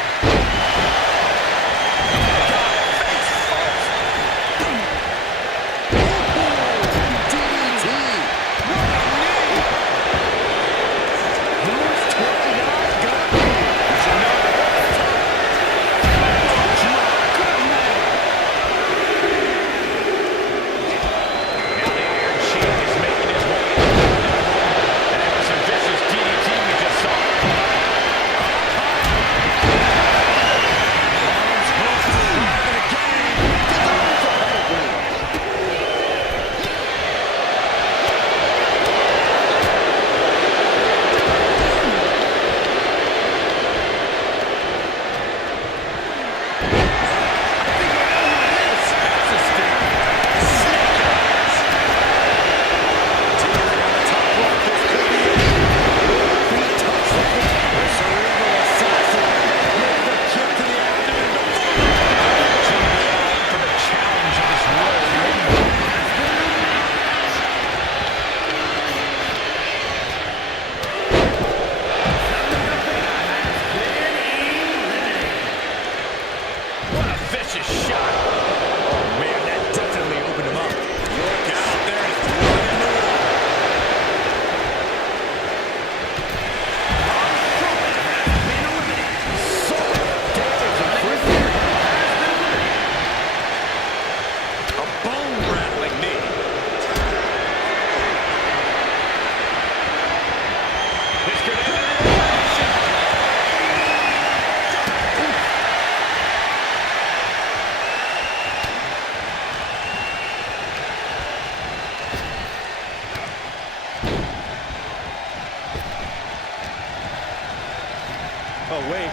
Oh, wait.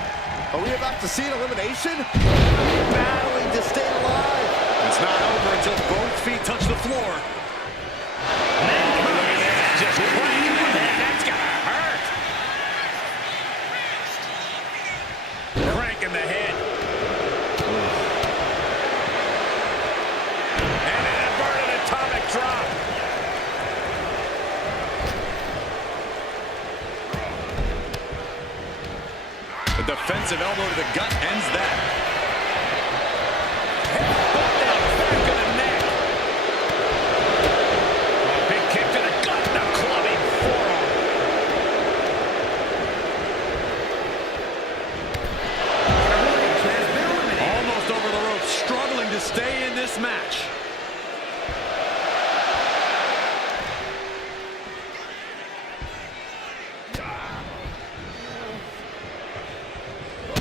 Are we about to see an elimination? Battling to stay alive. It's not over until both feet touch the floor. Just cranking the head. That's gonna hurt. Cranking the head. And an inverted atomic drop. A defensive elbow to the gut ends that. Headbutt to the back of the neck. A big kick to the gut and a clubbing forearm. Almost over the rope, struggling to stay in this match.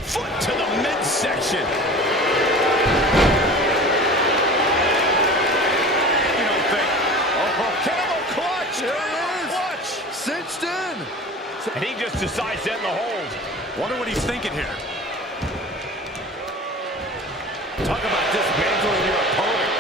Foot to the midsection. You don't think? Oh, camel clutch! There Camel it is. clutch! Cinched in. And he just decides to end the hold. Wonder what he's thinking here. Talk about dismantling your opponent.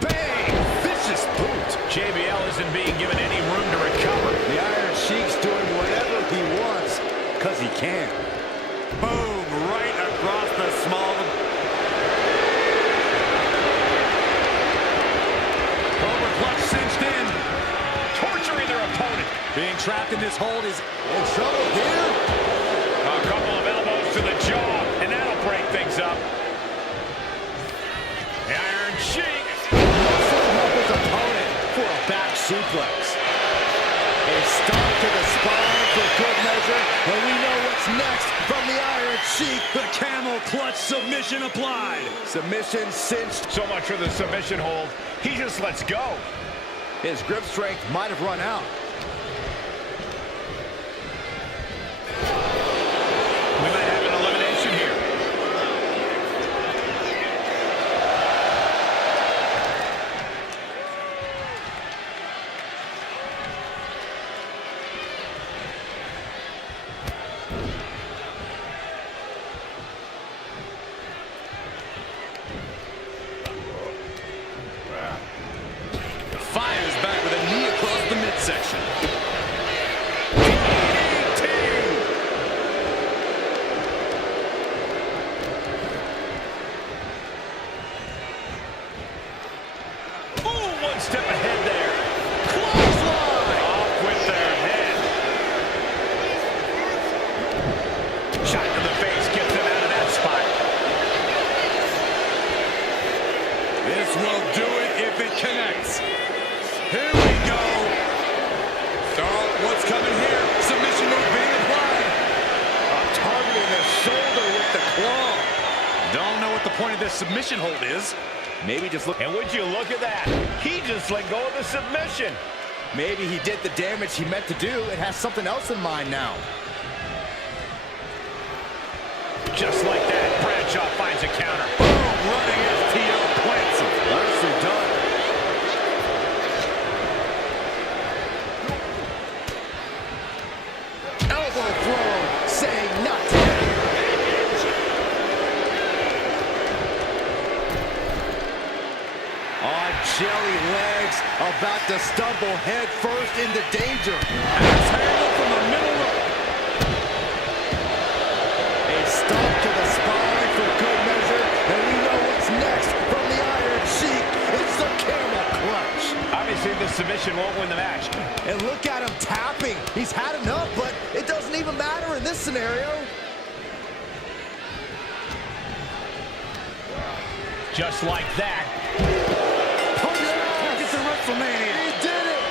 Bang! Vicious boot. JBL isn't being given any room to recover. The Iron Sheik's doing whatever he wants, because he can. Boom, right across the small. Cobra clutch cinched in. Torturing their opponent. Being trapped in this hold is In trouble here. A couple of elbows to the jaw, and that'll break things up. The Iron Sheik. Muscling up his opponent for a back suplex. A stomp to the spine for good measure, and we know what's next from the Iron Sheik. the camel clutch submission applied. Submission cinched. So much for the submission hold. He just lets go. His grip strength might have run out. We might have an elimination here. submission. One step ahead there. Clothesline! Off with their head. Shot to the face gets them out of that spot. This will do it if it connects. Here we go. Oh, what's coming here? Submission move being applied. Targeting the shoulder with the claw. Don't know what the point of this submission hold is. Maybe just look. And would you look at that? He just let go of the submission. Maybe he did the damage he meant to do and has something else in mind now. Just like that, Bradshaw finds a counter. Boom, running STO plants him. Nicely done. Elbow throw, saying nothing. On jelly legs, about to stumble head first into danger. Axe handle from the middle rope. A stomp to the spine for good measure, and we know what's next from the Iron Sheik. It's the camel clutch. Obviously, the submission won't win the match. And look at him tapping. He's had enough, but it doesn't even matter in this scenario. Just like that. Take it to WrestleMania. He did it.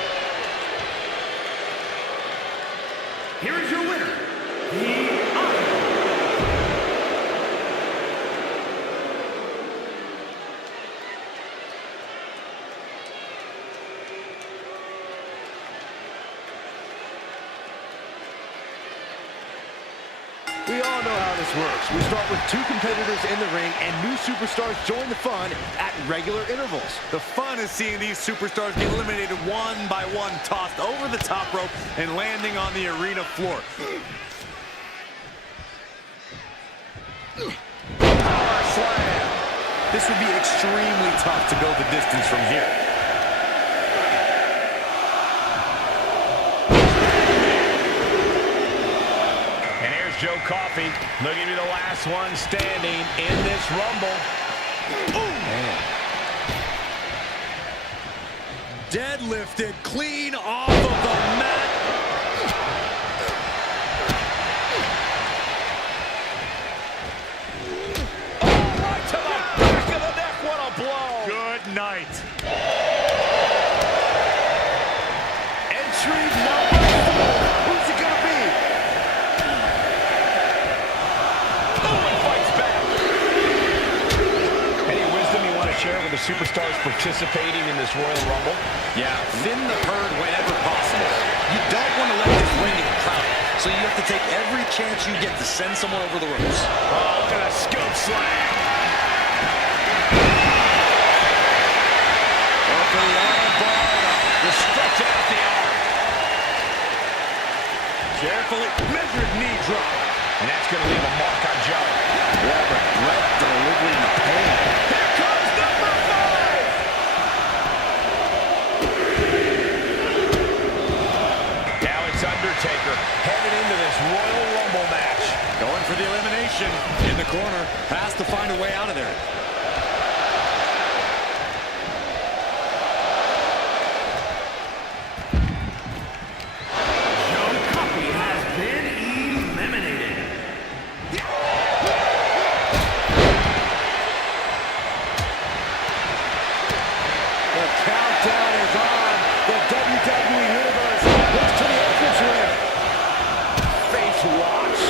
Here is your winner, the Honor. We all know how this works. We start with two competitors in the ring, and new superstars join the fun at regular intervals. The fun is seeing these superstars get eliminated one by one, tossed over the top rope and landing on the arena floor. Power slam. This would be extremely tough to go the distance from here. And here's Joe Coffey looking to be the last one standing in this Rumble. Ooh. Man. Deadlifted clean off of the mat. Oh, right to the back of the neck. What a blow. Good night. Entry number 4. Who's it gonna be? Oh, and fights back. Any wisdom you want to share with the superstars participating in this Royal Rumble? Yeah, thin the herd whenever possible. You don't want to let this ring get crowded, so you have to take every chance you get to send someone over the ropes. Oh, look at a scoop slam. Over the arm bar. To stretch out the arm. Carefully measured knee drop. And that's going to leave a mark on Joe. Yeah, but Brett delivering the pain. Here comes number 5. Now it's Undertaker headed into this Royal Rumble match. Going for the elimination. In the corner. Has to find a way out of there. Joe Coffey has been eliminated. The countdown is on. The WWE Universe looks to the entrance ring. Face watch.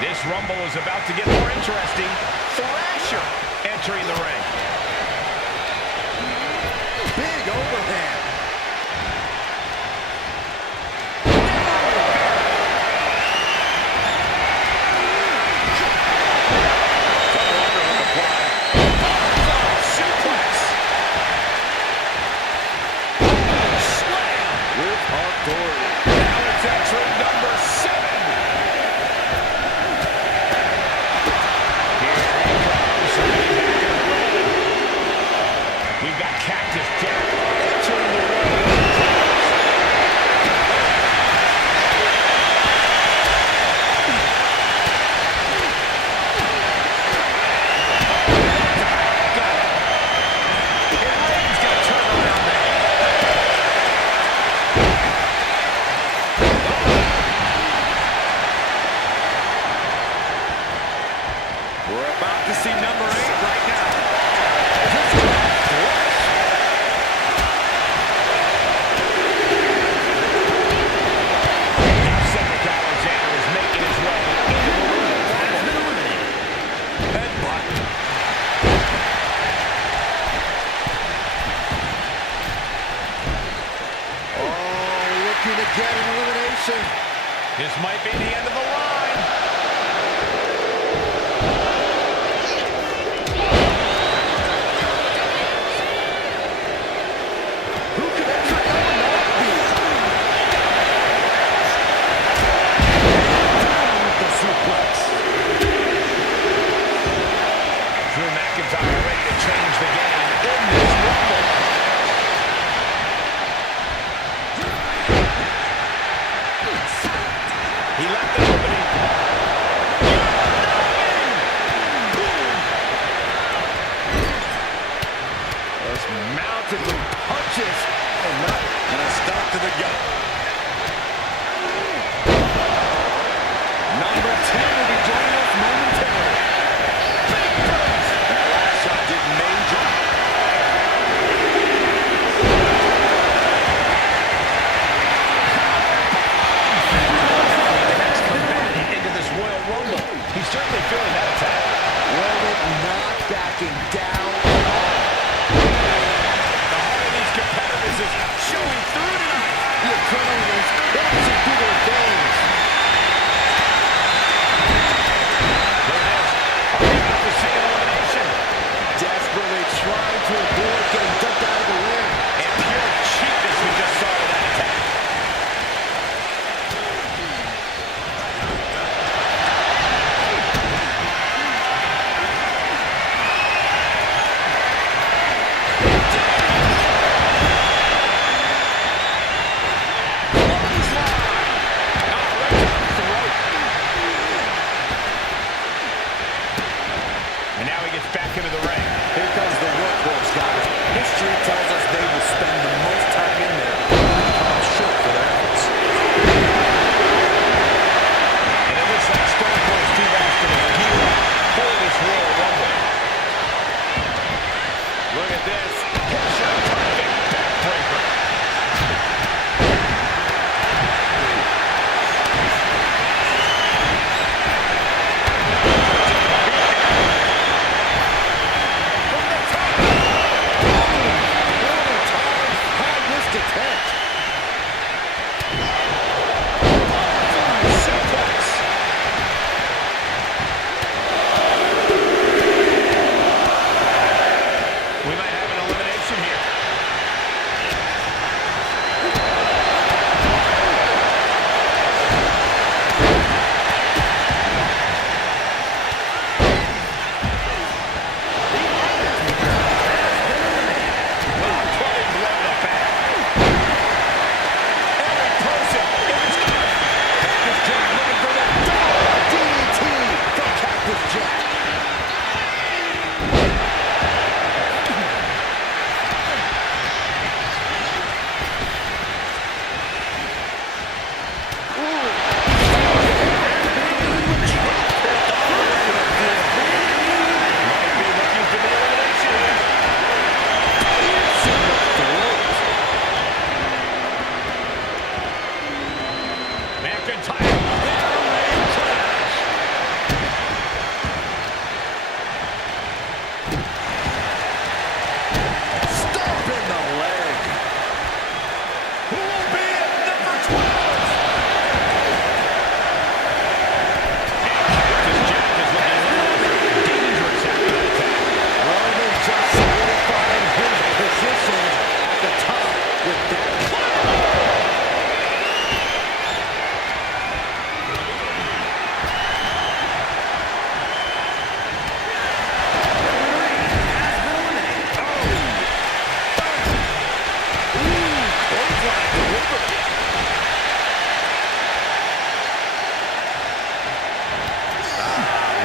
This Rumble is about to get more interesting. Thrasher entering the ring. Big overhand. Suplex. Slam. With authority. Now it's entrant number 7. Here he comes. We've got Cactus Jack entering We're about to see number 8 right now. Now Cedric Alexander is making his way into the ring. Has been eliminated. Headbutt. Oh, looking to get an elimination. This might be the end of the line. Who could enter number 9 be? Down with the suplex. Drew McIntyre ready to change the game in this Rumble. He left the opening. Just mounted with punches. And a stop to the gut. Number 10 will be joining us momentarily. That last shot did major. The next combatant into this Royal Rumble. He's certainly feeling that attack. Roman not backing down. The heart of these competitors is showing through tonight. The adrenaline is bouncing through their veins. There it is. Are we about to see an elimination? Desperately trying to avoid getting dumped out of the ring. And pure cheapness we just saw with that attack. And now he gets back into the ring. Here comes the workhorse, guys. History tells us they will spend the most time in there. They come up short for their efforts. And it looks like Stone Cold Steve Austin is geared up for this Royal Rumble. Look at this. Picture perfect backbreaker. We might have an elimination here. Clubbing blow in the back. Every person in this Cactus Jack looking for that DDT from Cactus Jack. might be looking for the elimination here. McIntyre. Stomp in the leg. Who will be at number 12? And Cactus Jack is looking a little dangerous after that attack. Roman just solidified his position at the top with that.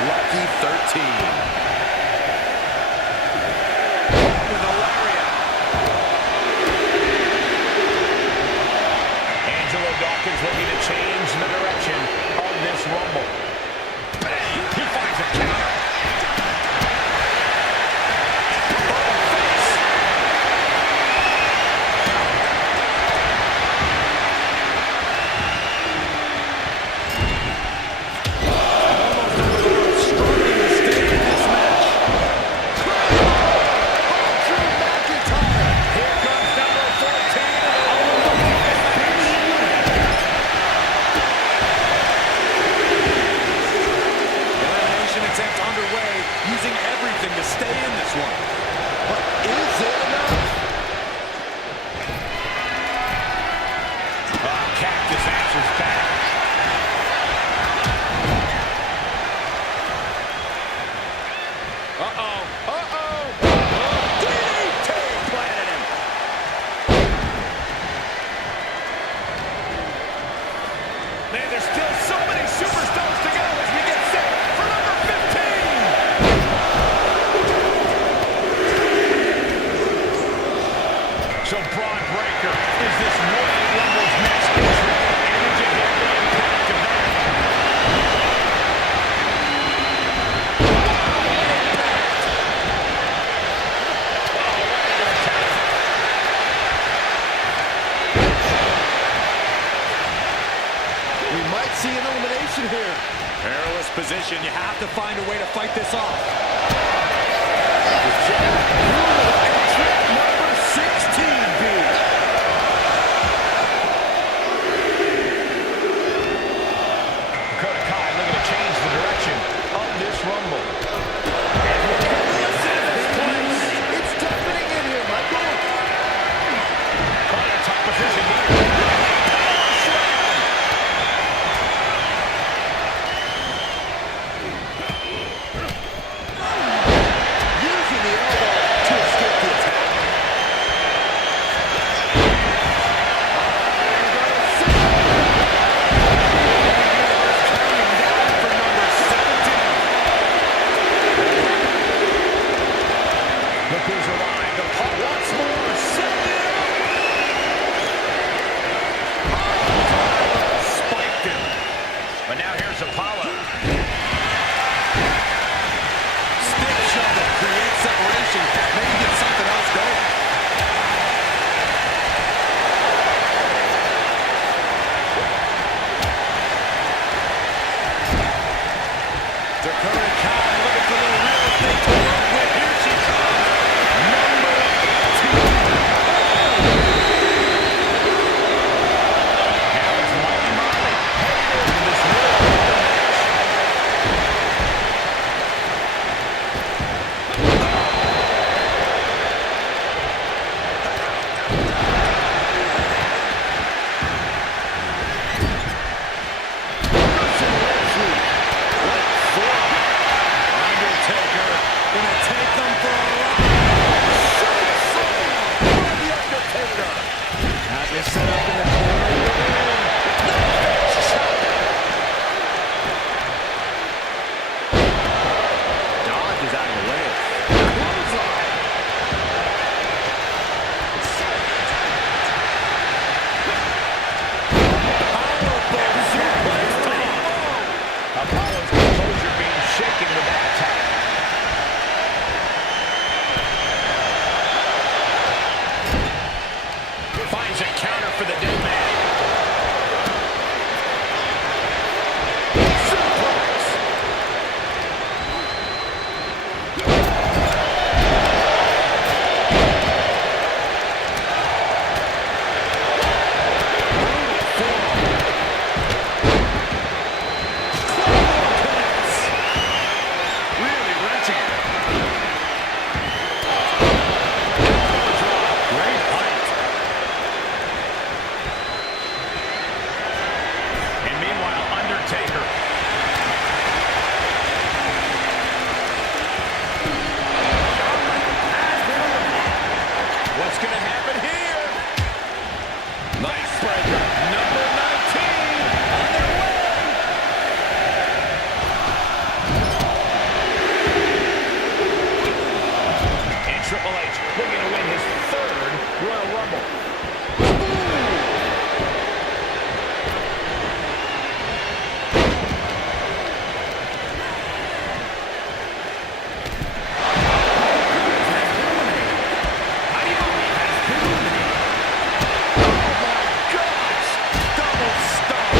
Lucky 13. With a lariat. Angelo Dawkins looking to change the direction of this Rumble. Bang! He finds a counter. DDT planted him. Man, there's still so many superstars to go as we get set for number 15. So Braun Breaker is this Royal Rumble's next entrant, and we just get the impact of that. We might see an elimination here. Perilous position. You have to find a way to fight this off. Entrant number 16, B. Dakota Kai looking to change the direction of this Rumble. It's deafening in here, Michael. Caught in a top position here. Using the elbow to escape the attack. Counting down for number 17. Look who's arrived. The puck once more. Set it up. Spiked him. But now here's Apollo. Stick shovel. Create separation. Maybe get something else going. Dakota Kai looking for a little real estate to work with. Here she comes. Number 18. Now it's Mighty Molly headed into this Royal Rumble match. Undertaker gonna take them for a ride. The Undertaker. Have you set up in the corner? Dodge is out of the way. Apollo's composure being shaken with that attack. Finds a counter for the dead man. Suplex. Really wrenching it. Great height. And meanwhile, Undertaker. What's going to happen here? Nice breaker. Number 19 on their way. And Triple H looking to win his third Royal Rumble. Gosh! Double stomp.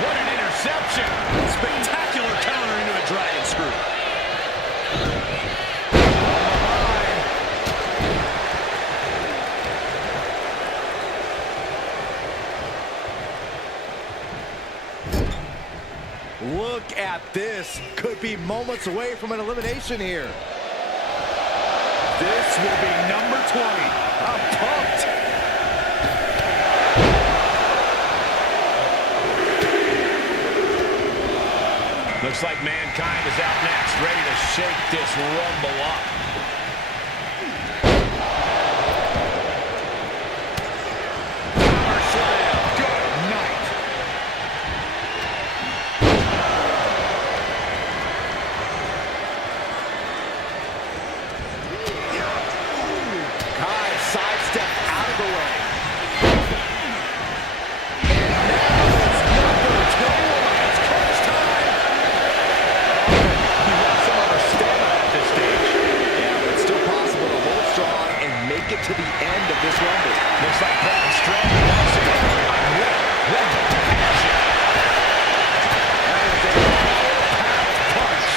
What an interception. Spectacular counter into a dragon screw. Look at this. Could be moments away from an elimination here. This will be number 20. I'm pumped. The Looks like Mankind is out next, ready to shake this Rumble up. Power slam. Good night. Kai sidestep out of the way. Get to the end of this Rumble. Looks like Braun Strowman wants to go on Rumble passion. That is a power-packed punch.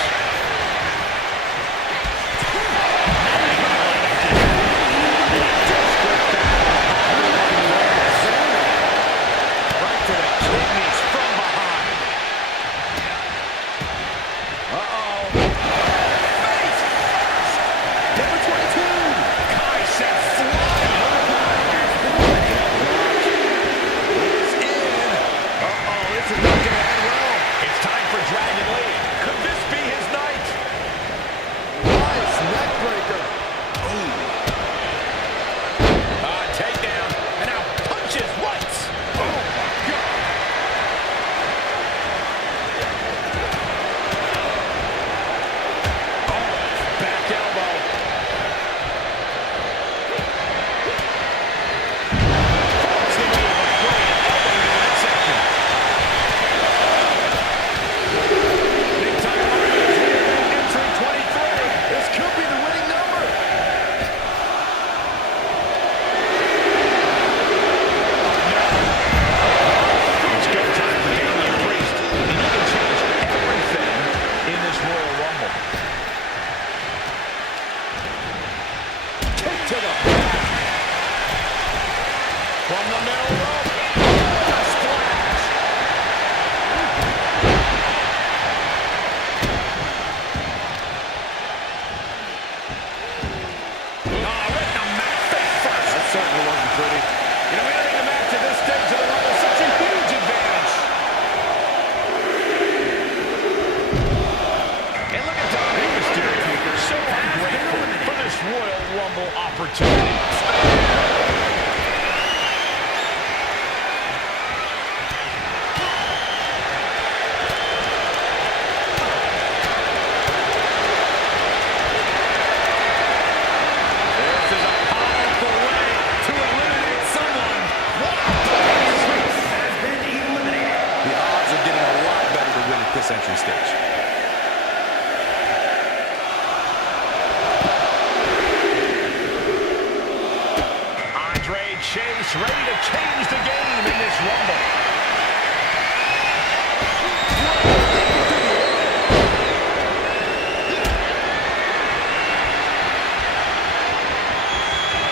Right to the kidneys from behind. Uh-oh. Face first. Number 22. Kai set flying. He's in. Uh-oh, this is not going to end well. It's time for Dragon Lee. Could this be his night? Nice neck breaker. Takedown. And now punches once. Oh, my God. Oh, back elbow. What's the move? A brilliant elbow in the midsection. Big time Mario's here. Entering 23. This could be the winning number. It's go time for Damian Priest, and he can change everything in this Royal Rumble. Kick to the back. From the middle rope, a splash. Right in the mat, face first. That certainly wasn't pretty. You know, entering the match at this stage of the Rumble is such a huge advantage. And look at Dominic Mysterio, so ungrateful for this Royal Rumble opportunity. This is a powerful way to eliminate someone. Has been eliminated. The odds are getting a lot better to win at this entry stage. Andre Chase ready to change the game in this Rumble.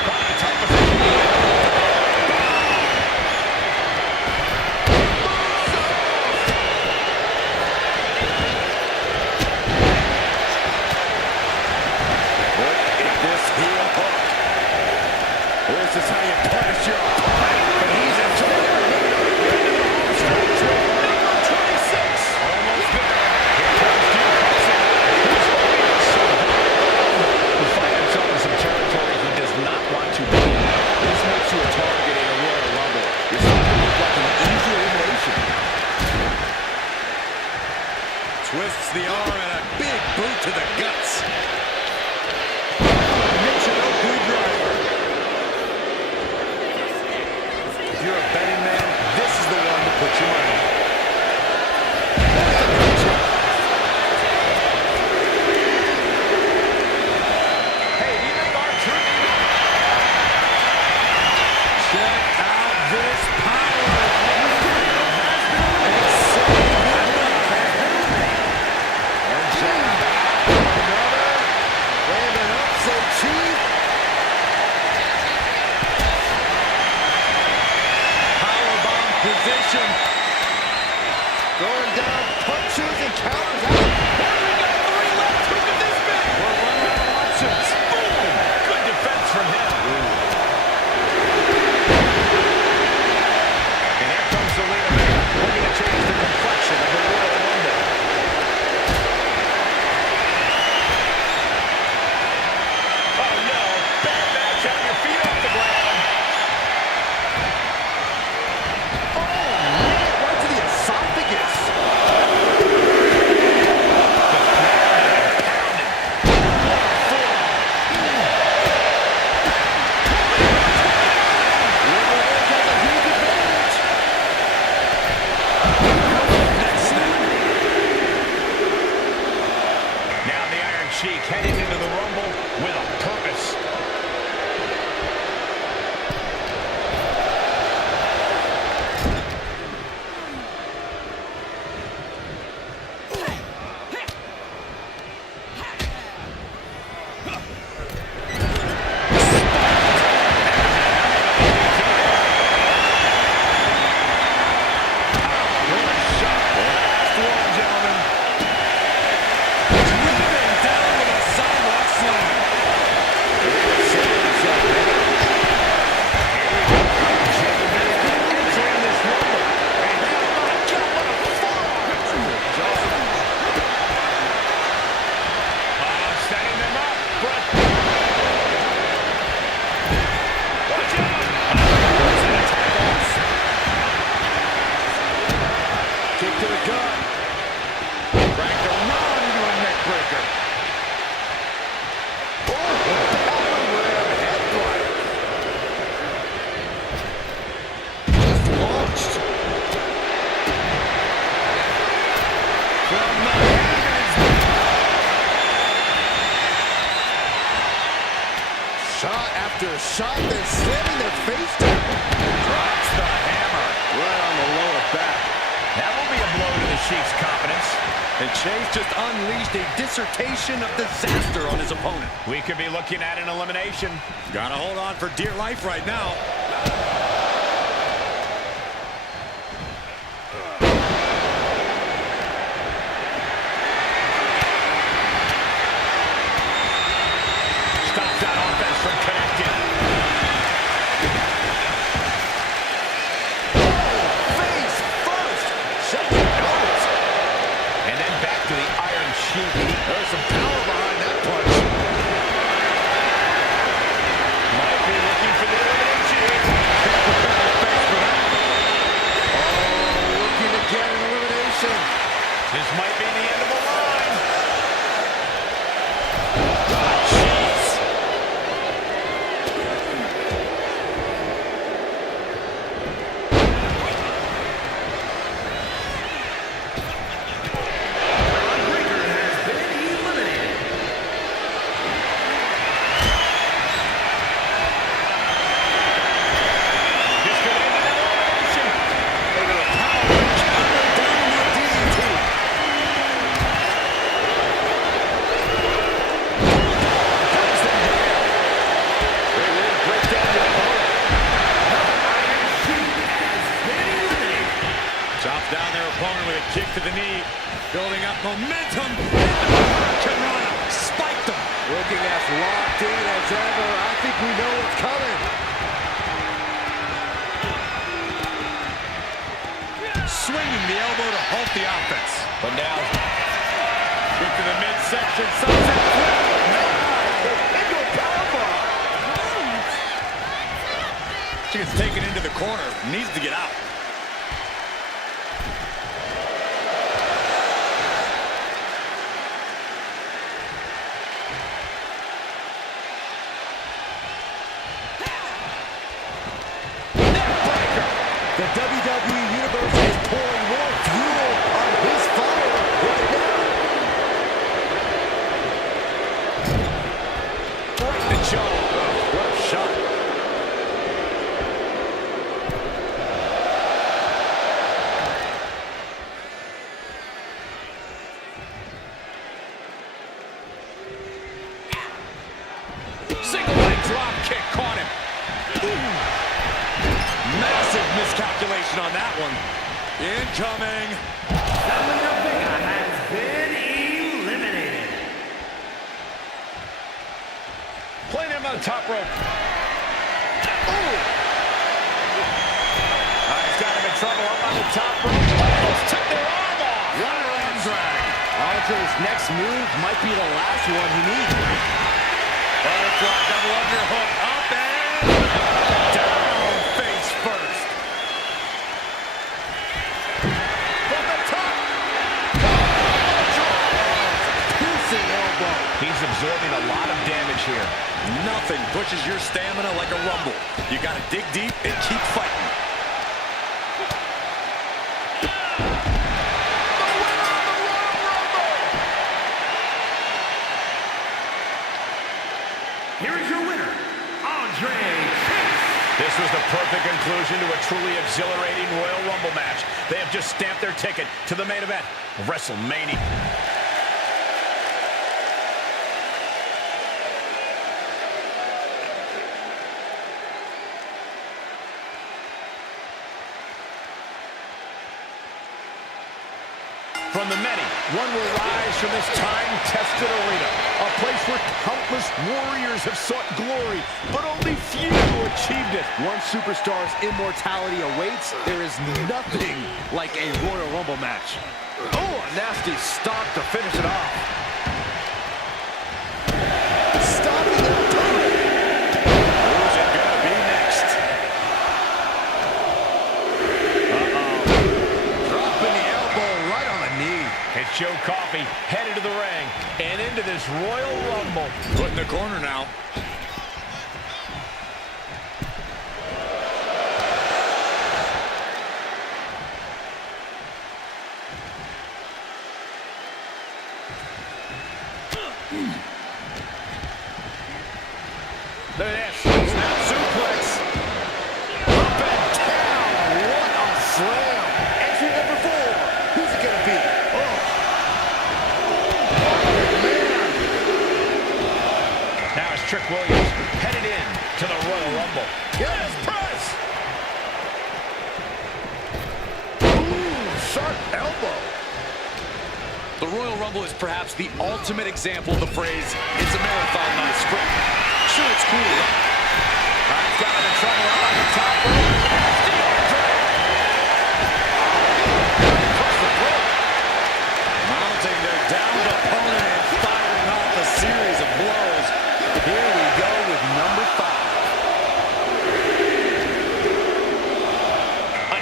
Probably the type of thing. Look at this heel hook. This is how you punish your opponent. But he's in trouble. Number 26. Almost there. Here comes Duke Hudson. Who's hoping to survive. He finds himself in some territory he does not want to be in. This makes you a target in a Royal Rumble. You're starting to look like an easy elimination. Twists the arm and a big boot to the guts. Michinoku driver. If you're a betting man, this is the one to put your money on. Hey, do you think R-Truth? Check out this power. And save the night. And jab. Another. Sheik heading into the Rumble with a purpose. Shot after shot, then slamming their face down. Drops the hammer. Right on the lower back. That will be a blow to the Sheik's confidence. And Chase just unleashed a dissertation of disaster on his opponent. We could be looking at an elimination. Gotta hold on for dear life right now. Stops that offense from connecting. Face first. Shut the nose. And then back to the Iron Sheik. There's some power behind that punch. Might be looking for the elimination here. Looking to get an elimination. This might be the end of the line. Oh, jeez. Breaker has been eliminated. This could end in an elimination. Look at the power punch. Dynamite DDT. Puts them down. They will break down the opponent. Iron Sheik has been eliminated. Chops down their opponent with a kick to the knee. Building up momentum. Hurricanrana spiked them. Looking as locked in as ever. I think we know what's coming. Swinging the elbow to halt the offense. But now, Kick to the midsection. Sunset flip. Into a powerbomb. She gets taken into the corner. Needs to get out. The WWE Universe is pouring more fuel on his fire right now. Right the jaw. What a shot. Single leg drop kick caught him. Massive miscalculation on that one. Incoming. Damian Priest has been eliminated. playing him on the top rope. He's got him in trouble up on the top rope. Almost took their arm off. What an arm drag. Andre's next move might be the last one he needs. Butterfly double underhook up and down face first. From the top. Piercing elbow. He's absorbing a lot of damage here. Nothing pushes your stamina like a rumble. You gotta dig deep and keep fighting. here is your winner, Andre Chase. This was the perfect conclusion to a truly exhilarating Royal Rumble match. They have just stamped their ticket to the main event of WrestleMania. From the many, one will rise from this time-tested arena, a place where countless warriors have sought glory, but only few achieved it. One superstar's immortality awaits. There is nothing like a Royal Rumble match. Oh, a nasty stop to finish it off. Stopping the opponent. Who's it gonna be next? Dropping the elbow right on the knee. It's Joe Coffey headed to the ring and into this Royal Rumble. Put in the corner now. Look at this. Snap suplex. Up and down. What a slam. Entry number 4. Who's it going to be? Oh, man. Now it's Trick Williams headed in to the Royal Rumble. Yes, press. Ooh, sharp elbow. The Royal Rumble is perhaps the ultimate example of the phrase, it's a marathon, not a sprint. Sure, it's cool. He's got him in trouble up on the top rope. Nasty Andre. Across the throat. Mounting their downed opponent and firing off a series of blows. Here we go with number 5.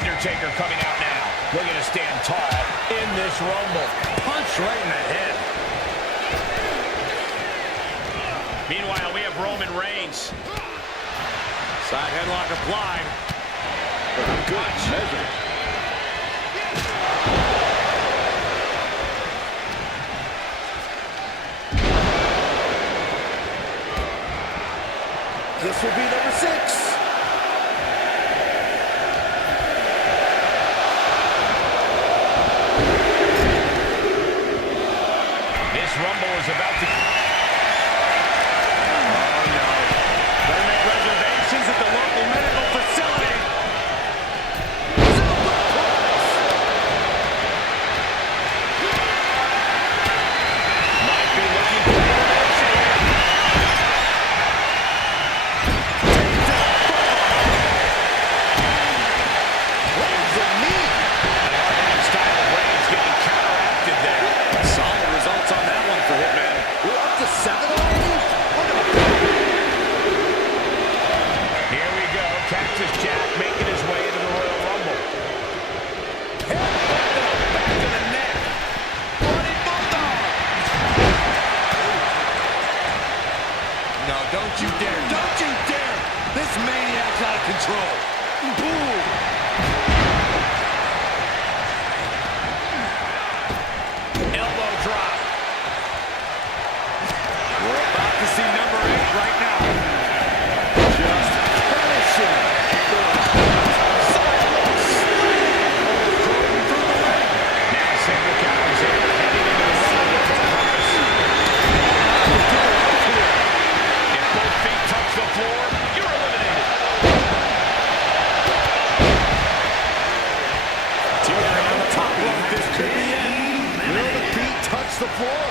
Undertaker coming out now. Looking to stand tall in this Rumble. Punch right in the head. Meanwhile, we have Roman Reigns. Side headlock applied. Good measure. This will be number 6. This Rumble is about to... Oh, no. Better make reservations at the local medical facility. Might be looking for elimination here. Lands a knee. Hard-hitting style of Reigns getting counteracted there. Solid results on that one for Hitman. We're up to 7 already? Look at the... Here we go. Cactus Jack making his way into the Royal Rumble. Headbutt to the back of the neck. Running bulldog. No, don't you dare. Don't you dare. This maniac's out of control. Boom. Elbow drop. We're about to see number 8 right now. Just punishing. Now Sandra Callis in, heading into the Rumble with a purpose. If both feet touch the floor, you're eliminated. Teetering on the top rope. This could be it. Will the feet touch the floor?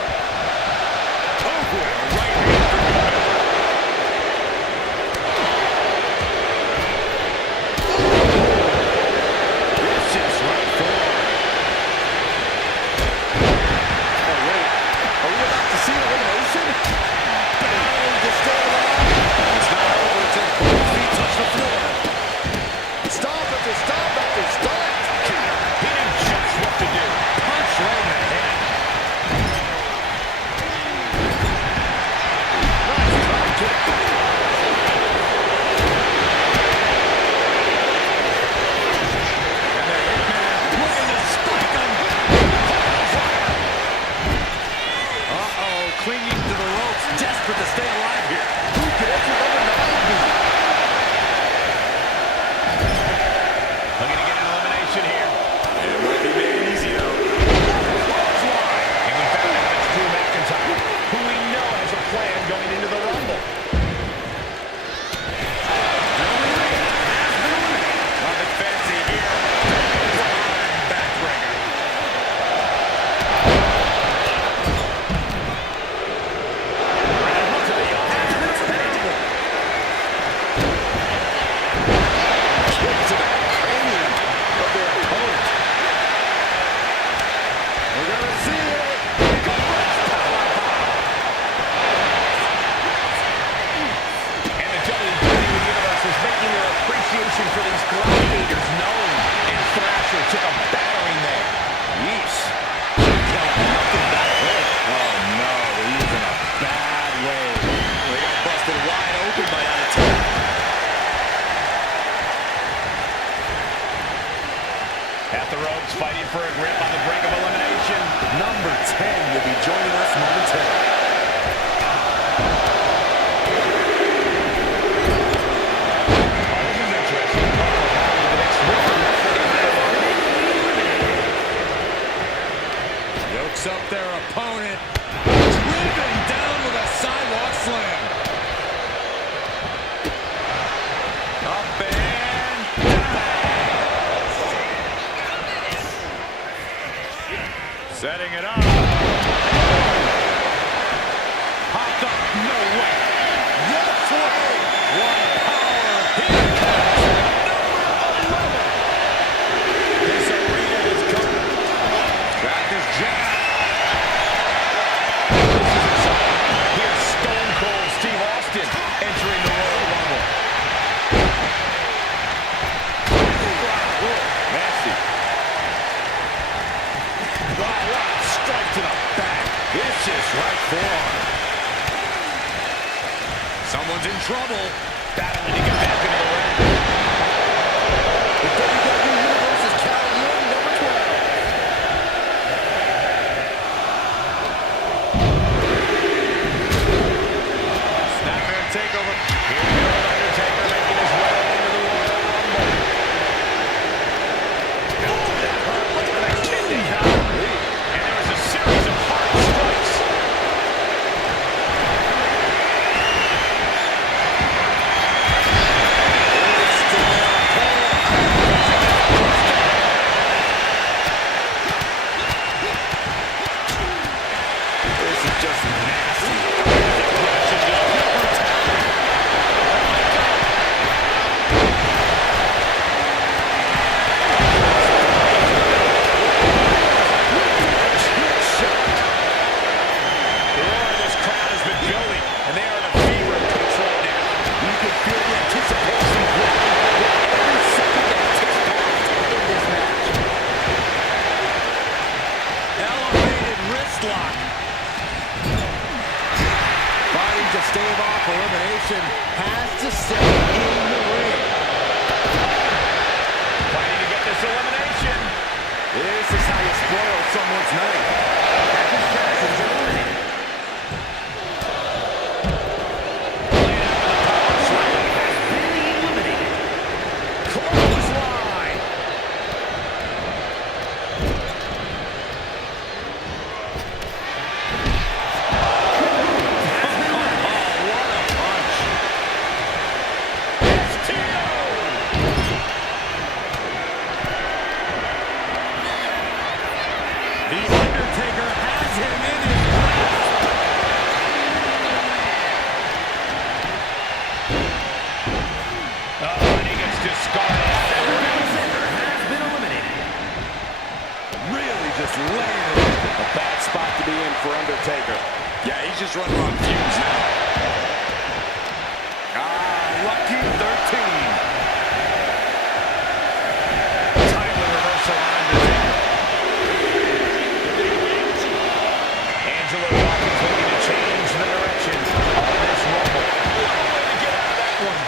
Oh, right hand for good measure. Vicious right forward. Oh, wait. Are we about to see elimination? Battling to stay alive. It's not over until both feet touch the floor. Stop after stop after stop. He knew just what to do. Punch right in the head. Nice drop kick. And the Hitman looking to spike him. Uh-oh, clinging to the ropes, desperate to stay alive here. Who can forearm. Someone's in trouble. Battling to get back into the ring. The WWE Universe is counting in number 12. Snapmare takeover. Here we go, Undertaker making his way into the Royal Rumble. Oh, that hurt. Look at that kidney. And there was a series of hard strikes. This is just nasty. The roar of this crowd has been building, and they are in a fever pitch right now. You can feel the anticipation growing with every second that ticks past in this match. Elevated wrist lock. Fighting to stave off elimination has to stay in the ring. Fighting to get this elimination. This is how you spoil someone's night. Clothesline. The Undertaker has him in his grasp. Oh, and he gets discarded. has been eliminated. Really just laying it. A bad spot to be in for Undertaker. Yeah, he's just running on fumes now. Lucky 13. Timely reversal on Undertaker. Angelo Dawkins looking to change the direction of this Rumble. What a way to get out of that one.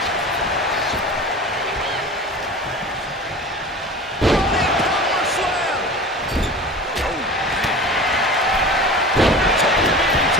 Running power slam. Oh, man. Undertaker DDT.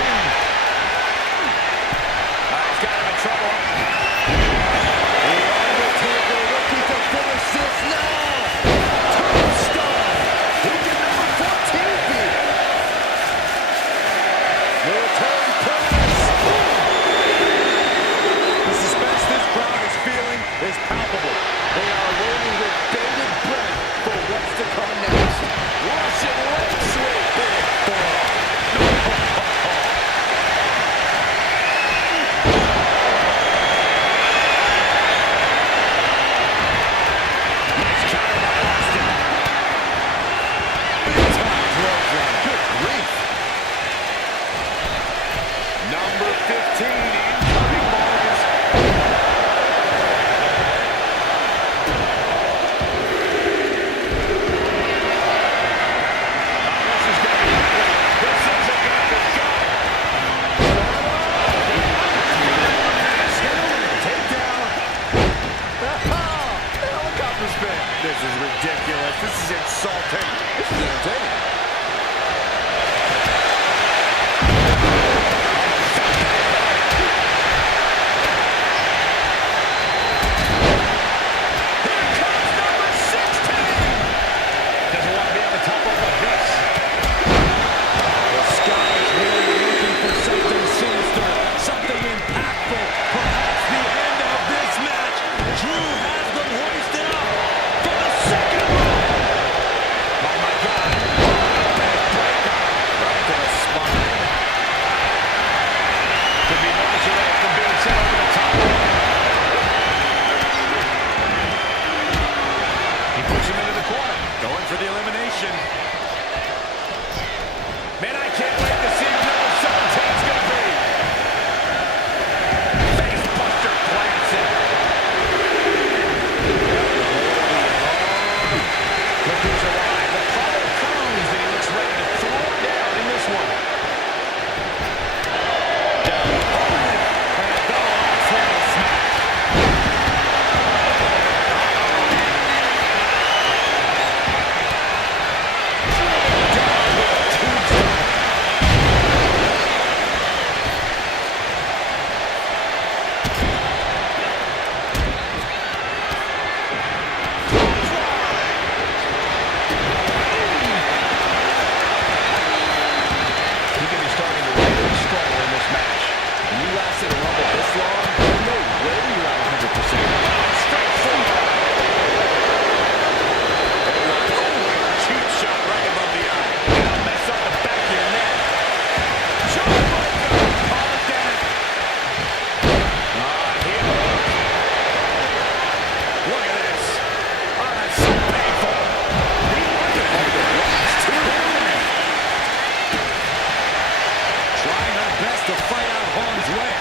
best to fight out harm's way.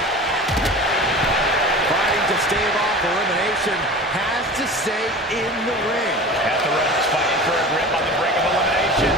Fighting to stave off elimination, has to stay in the ring. At the ropes, fighting for a grip on the brink of elimination.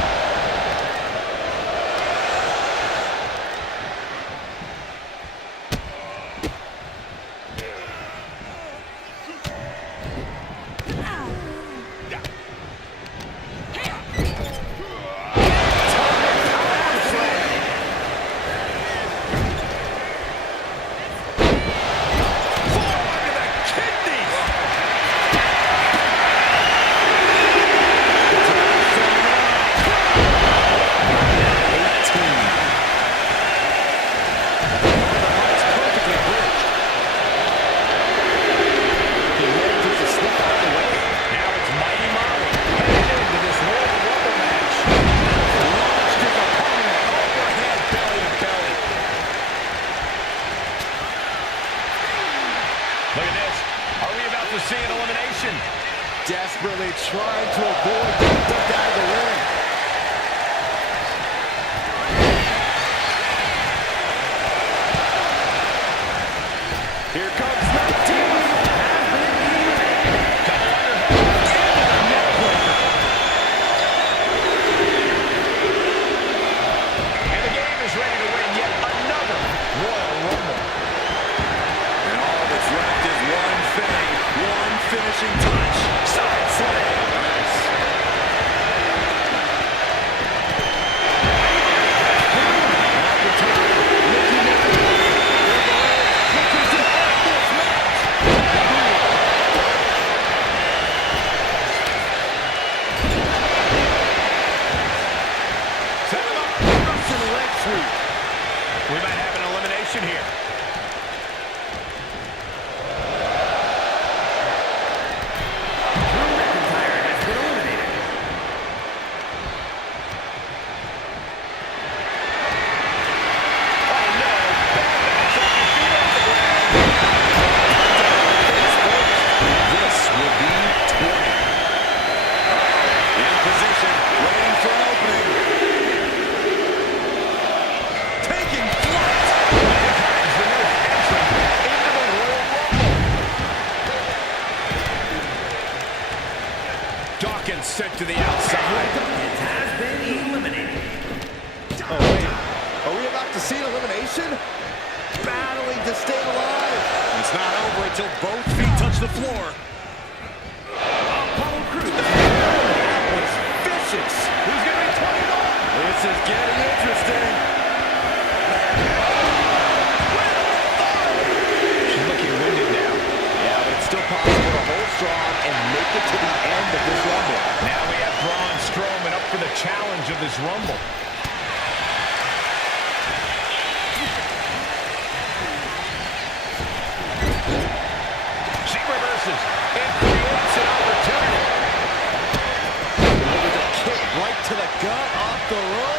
Look at this. Are we about to see an elimination? Desperately trying to avoid being ducked out of the ring. Here comes the team. And the game is ready to win yet another Royal Rumble. And all that's left is one thing, one finishing touch. Side slam. Nice. Set him up. Russian leg sweep. We might have an elimination here. Drew McIntyre has been eliminated. Oh no! This will be 20. In position, waiting for an opening. Taking flight. Mankind's the new entrant into the Royal Rumble. Dawkins sent to the outside. It has been eliminated. Oh, wait. Are we about to see an elimination? Battling to stay alive. It's not over until both feet touch the floor. Apollo Crews. That was vicious. Who's going to be 20-0? This is getting interesting. She's looking winded now. Yeah, but it's still possible to hold strong and make it to the end of this Rumble. Now we have Braun Strowman up for the challenge of this Rumble. She reverses and creates an opportunity. With a kick right to the gut off the rope.